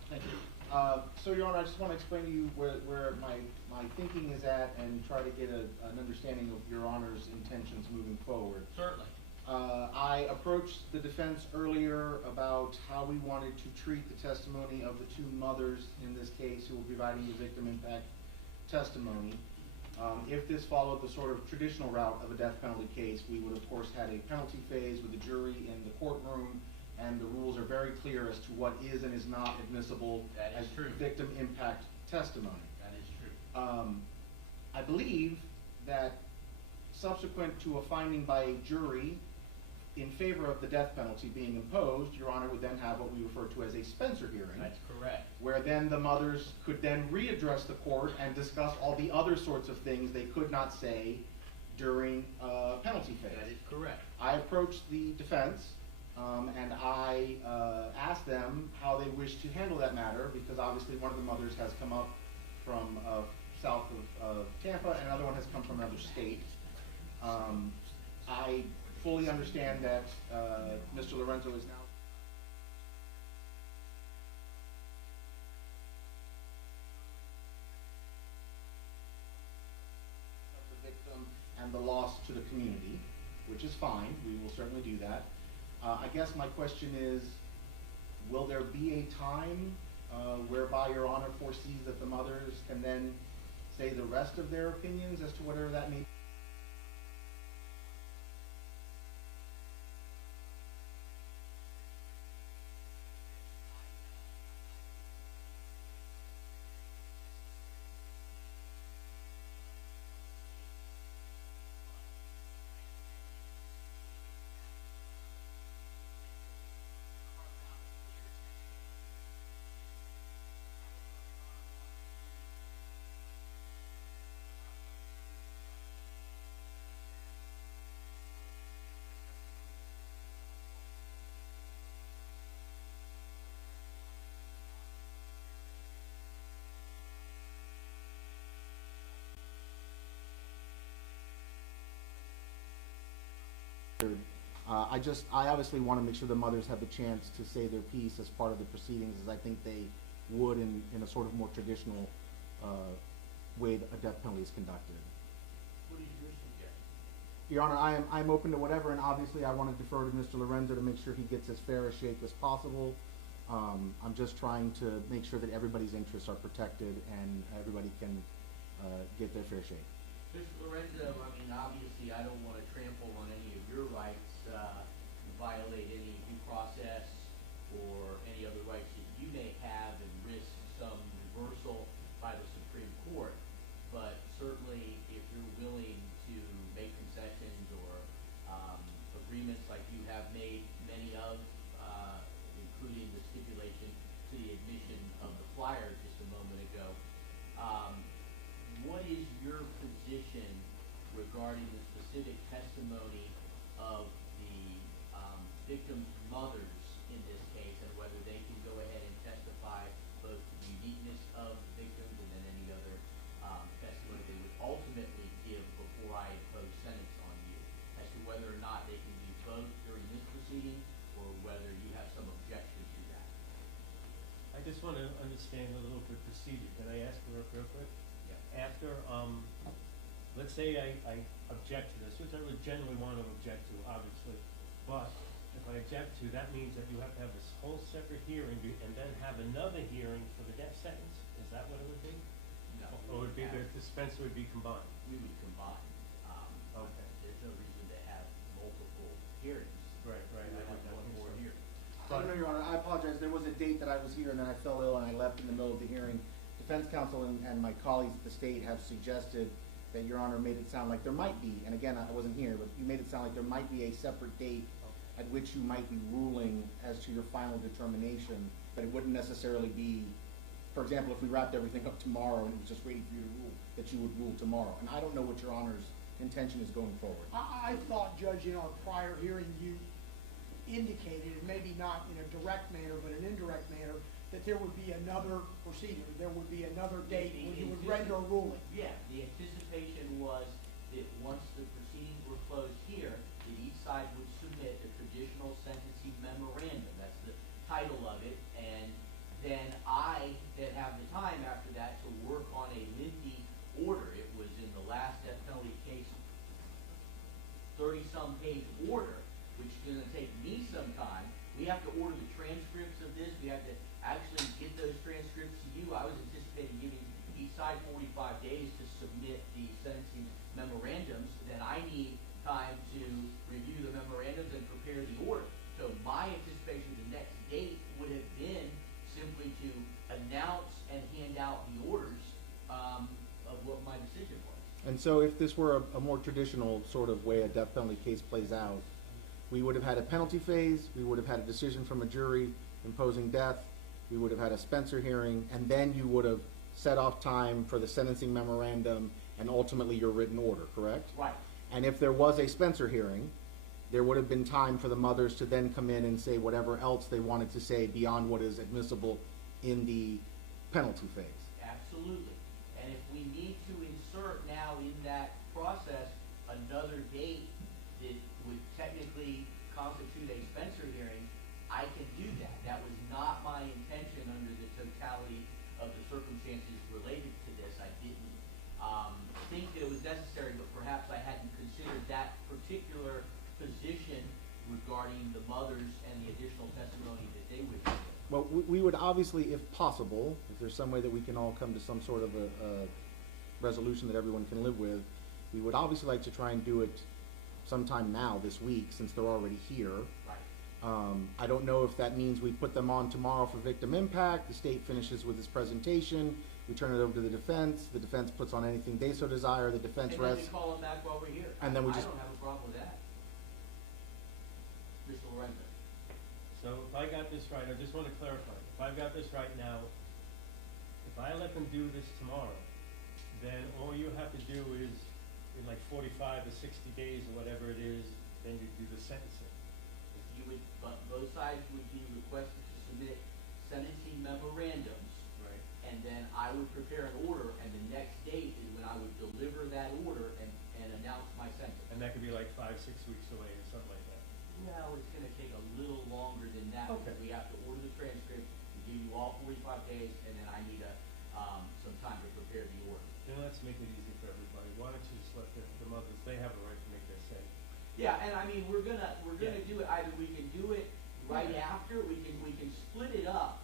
Thank you. So, Your Honor, I just want to explain to you where my thinking is at and try to get an understanding of Your Honor's intentions moving forward. Certainly. I approached the defense earlier about how we wanted to treat the testimony of the 2 mothers in this case who were providing the victim impact testimony. If this followed the sort of traditional route of a death penalty case, we would of course had a penalty phase with the jury in the courtroom, and the rules are very clear as to what is and is not admissible as victim impact testimony. That is true. I believe that subsequent to a finding by a jury in favor of the death penalty being imposed, Your Honor would then have what we refer to as a Spencer hearing. That's correct. Where then the mothers could then readdress the court and discuss all the other sorts of things they could not say during penalty phase. That is correct. I approached the defense and I asked them how they wish to handle that matter, because obviously one of the mothers has come up from south of Tampa and another one has come from another state. I fully understand that Mr. Lorenzo is now the victim and the loss to the community, which is fine. We will certainly do that. I guess my question is, will there be a time whereby Your Honor foresees that the mothers can then say the rest of their opinions as to whatever that may be? I obviously want to make sure the mothers have the chance to say their piece as part of the proceedings, as I think they would in a sort of more traditional way that a death penalty is conducted. What is your suggestion? Your Honor, I'm open to whatever, and obviously I want to defer to Mr. Lorenzo to make sure he gets as fair a shake as possible. I'm just trying to make sure that everybody's interests are protected and everybody can get their fair shake. Mr. Lorenzo, I mean, obviously, I don't want to trample on any of your rights, violate any due process or any other rights that you may have and risk some reversal by the Supreme Court. But certainly, if you're willing to make concessions or agreements like you have made many of, including the stipulation to the admission of the flyer just a moment ago, what is your position regarding the specific testimony of the victim's mothers in this case, and whether they can go ahead and testify both the uniqueness of the victims and then any other testimony they would ultimately give before I impose sentence on you, as to whether or not they can use both during this proceeding, or whether you have some objection to that? I just want to understand a little bit procedure. Can I ask real quick? Yeah. After, let's say I object to this, which I would generally want to object to, obviously, but if I object to, that means that you have to have this whole separate hearing and then have another hearing for the death sentence? Is that what it would be? No. Or would be the dispenser would be combined? We would combine. Okay. There's no reason to have multiple hearings. Right. We would have one more hearing. No, Your Honor, I apologize. There was a date that I was here and then I fell ill and I left in the middle of the hearing. Defense counsel and my colleagues at the state have suggested that Your Honor made it sound like there might be, and again, I wasn't here, but you made it sound like there might be a separate date at which you might be ruling as to your final determination, but it wouldn't necessarily be, for example, if we wrapped everything up tomorrow and it was just waiting for you to rule, that you would rule tomorrow. And I don't know what Your Honor's intention is going forward. I thought, Judge, in our prior hearing, you indicated, and maybe not in a direct manner, but an indirect manner, that there would be another procedure, there would be another date when you would render a ruling. Yeah, the anticipation was that once the proceedings were closed here, that each side would submit a traditional sentencing memorandum, that's the title of it, and then I then have the time after that to work on a lengthy order. It was in the last death penalty case, 30-some page order, which is gonna take me some time. We have to order the transcripts of this, we have to actually get those transcripts to you. I was anticipating giving each side 45 days to submit the sentencing memorandums. Then I need time to review the memorandums and prepare the order. So my anticipation, the next date would have been simply to announce and hand out the orders of what my decision was. And so if this were a more traditional sort of way a death penalty case plays out, we would have had a penalty phase, we would have had a decision from a jury imposing death, we would have had a Spencer hearing, and then you would have set off time for the sentencing memorandum and ultimately your written order, correct? Right. And if there was a Spencer hearing, there would have been time for the mothers to then come in and say whatever else they wanted to say beyond what is admissible in the penalty phase. Absolutely. And if we need to insert now in that process another date that would technically constitute a Spencer hearing, I can do that. That was not my intention under the totality of the circumstances related to this. I didn't think that it was necessary, but perhaps I hadn't considered that particular position regarding the mothers and the additional testimony that they would give. Well, we would obviously, if possible, if there's some way that we can all come to some sort of a resolution that everyone can live with, we would obviously like to try and do it sometime now, this week, since they're already here. Right. I don't know if that means we put them on tomorrow for victim impact, the state finishes with its presentation, we turn it over to the defense puts on anything they so desire, the defense And then rests. we call them back while we're here. And then we I just- don't have a problem with that. Mr. Lorenzo. So if I got this right, I just want to clarify, if I've got this right now, if I let them do this tomorrow, then all you have to do is, in like 45 or 60 days or whatever it is, then you do the sentencing. You would, but both sides would be requested to submit sentencing memorandums, Right. and then I would prepare an order, and the next date is when I would deliver that order and announce my sentence. And that could be like 5-6 weeks away or something like that. well, it's gonna take a little longer than that, Okay. because we have to order the transcript, we give you all 45 days, and then I need some time to prepare the order. Then let's make it easy for everybody. Why don't you just let the mothers, they have a right to make their say. Yeah, and I mean, we're gonna Yeah. do it, either we can do it right after, we can split it up.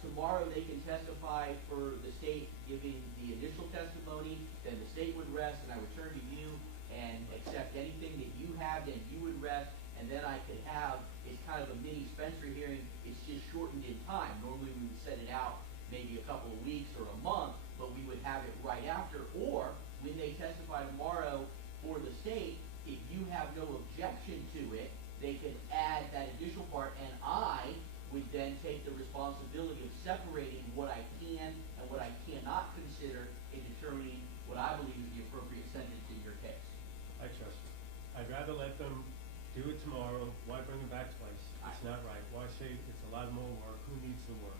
Tomorrow they can testify for the state giving the initial testimony, then the state would rest, and I would turn to you and accept anything that you have, then you would rest, and then I could have, it's kind of a mini Spencer hearing, it's just shortened in time. Normally we would set it out maybe a couple of weeks or a month, but we would have it right after, or when they testify tomorrow for the state, if you have no objection to it, they could add that additional part, and I would then take the responsibility of separating what I can and what I cannot consider in determining what I believe is the appropriate sentence in your case. I trust you. I'd rather let them do it tomorrow. Why bring them back twice? It's not right. Why say it's a lot more work? Who needs the work?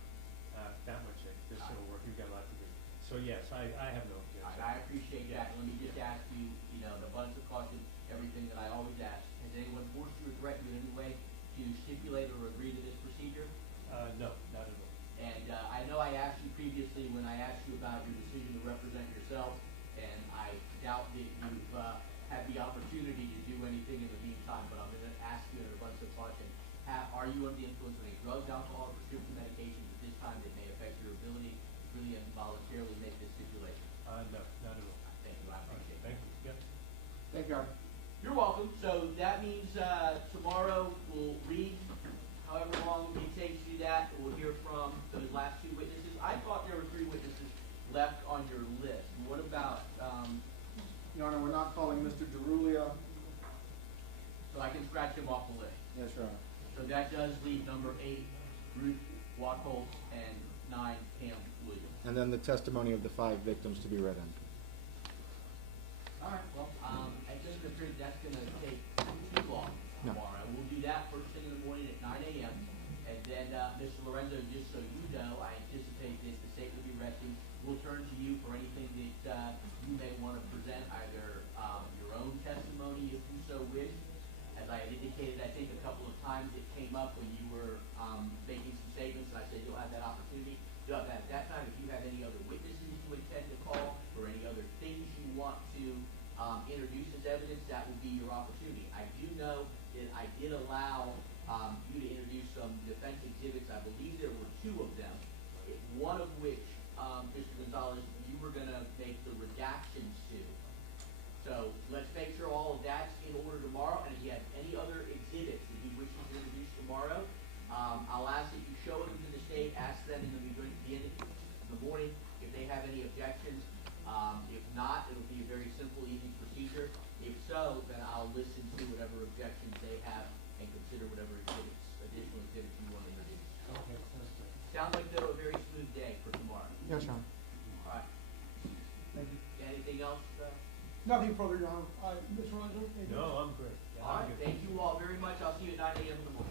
That much additional work. You've got a lot to do. So yes, I have no objection. I appreciate that. Let me just ask you, an abundance of caution, everything that I always ask. Has anyone forced you or threatened you in any way to stipulate or agree to this procedure? No, not at all. And I know I asked you previously when I asked you about your decision to represent yourself, and I doubt that you've had the opportunity to do anything in the meantime, but I'm going to ask you in a bunch of caution. Are you under the influence of any drugs, alcohol, or prescription medications at this time that may affect your ability to freely and voluntarily make this stipulation? No, not at all. Thank you, I appreciate Thank that. you. Yep. Thank you, Art. You're welcome. So that means tomorrow we'll read however long it takes to do that. We'll hear from those last two witnesses. I thought there were 3 witnesses left on your list. What about, Your Honor, we're not calling Mr. DeRulia. so I can scratch him off the list. Yes, Your Honor. So that does leave number 8, Ruth Wachholtz, and 9, Pam Williams. And then the testimony of the 5 victims to be read in. All right, well, I just afraid that's gonna take too long No. tomorrow. We'll do that first thing in the morning at 9 a.m. And then, Mr. Lorenzo, just so you know, I anticipate that the state will be resting. We'll turn to you for anything that, you may wanna present, either, your own testimony if you so wish. As I had indicated, I think a couple of times it came up when you were, making some statements, and I said you'll have that opportunity. You'll have that at that time. If you have any other witnesses you intend to call, or any other things you want to, introduce as evidence, that will be your opportunity. I do know that I did allow, you to introduce some defense exhibits. I believe there were 2 of them, one of which, Mr. Gonzalez, you were gonna make the redactions to. So let's make sure all of that's in order tomorrow, and if you have any other exhibits that you wish to introduce tomorrow, I'll ask that you show them to the state, ask them in the morning if they have any objections. If not, it'll be a very simple, easy procedure. If so, then I'll listen to whatever objections they have and consider whatever additional exhibits you want to introduce. Okay, sounds good. Sounds like though a very smooth day for tomorrow. Yes, Your Honor. All right. Thank you. Anything else? Nothing further, Your Honor. Mr. Lorenzo? anything No, else? I'm good. Yeah, All I'm right, good. thank you all very much. I'll see you at 9 a.m. in the morning.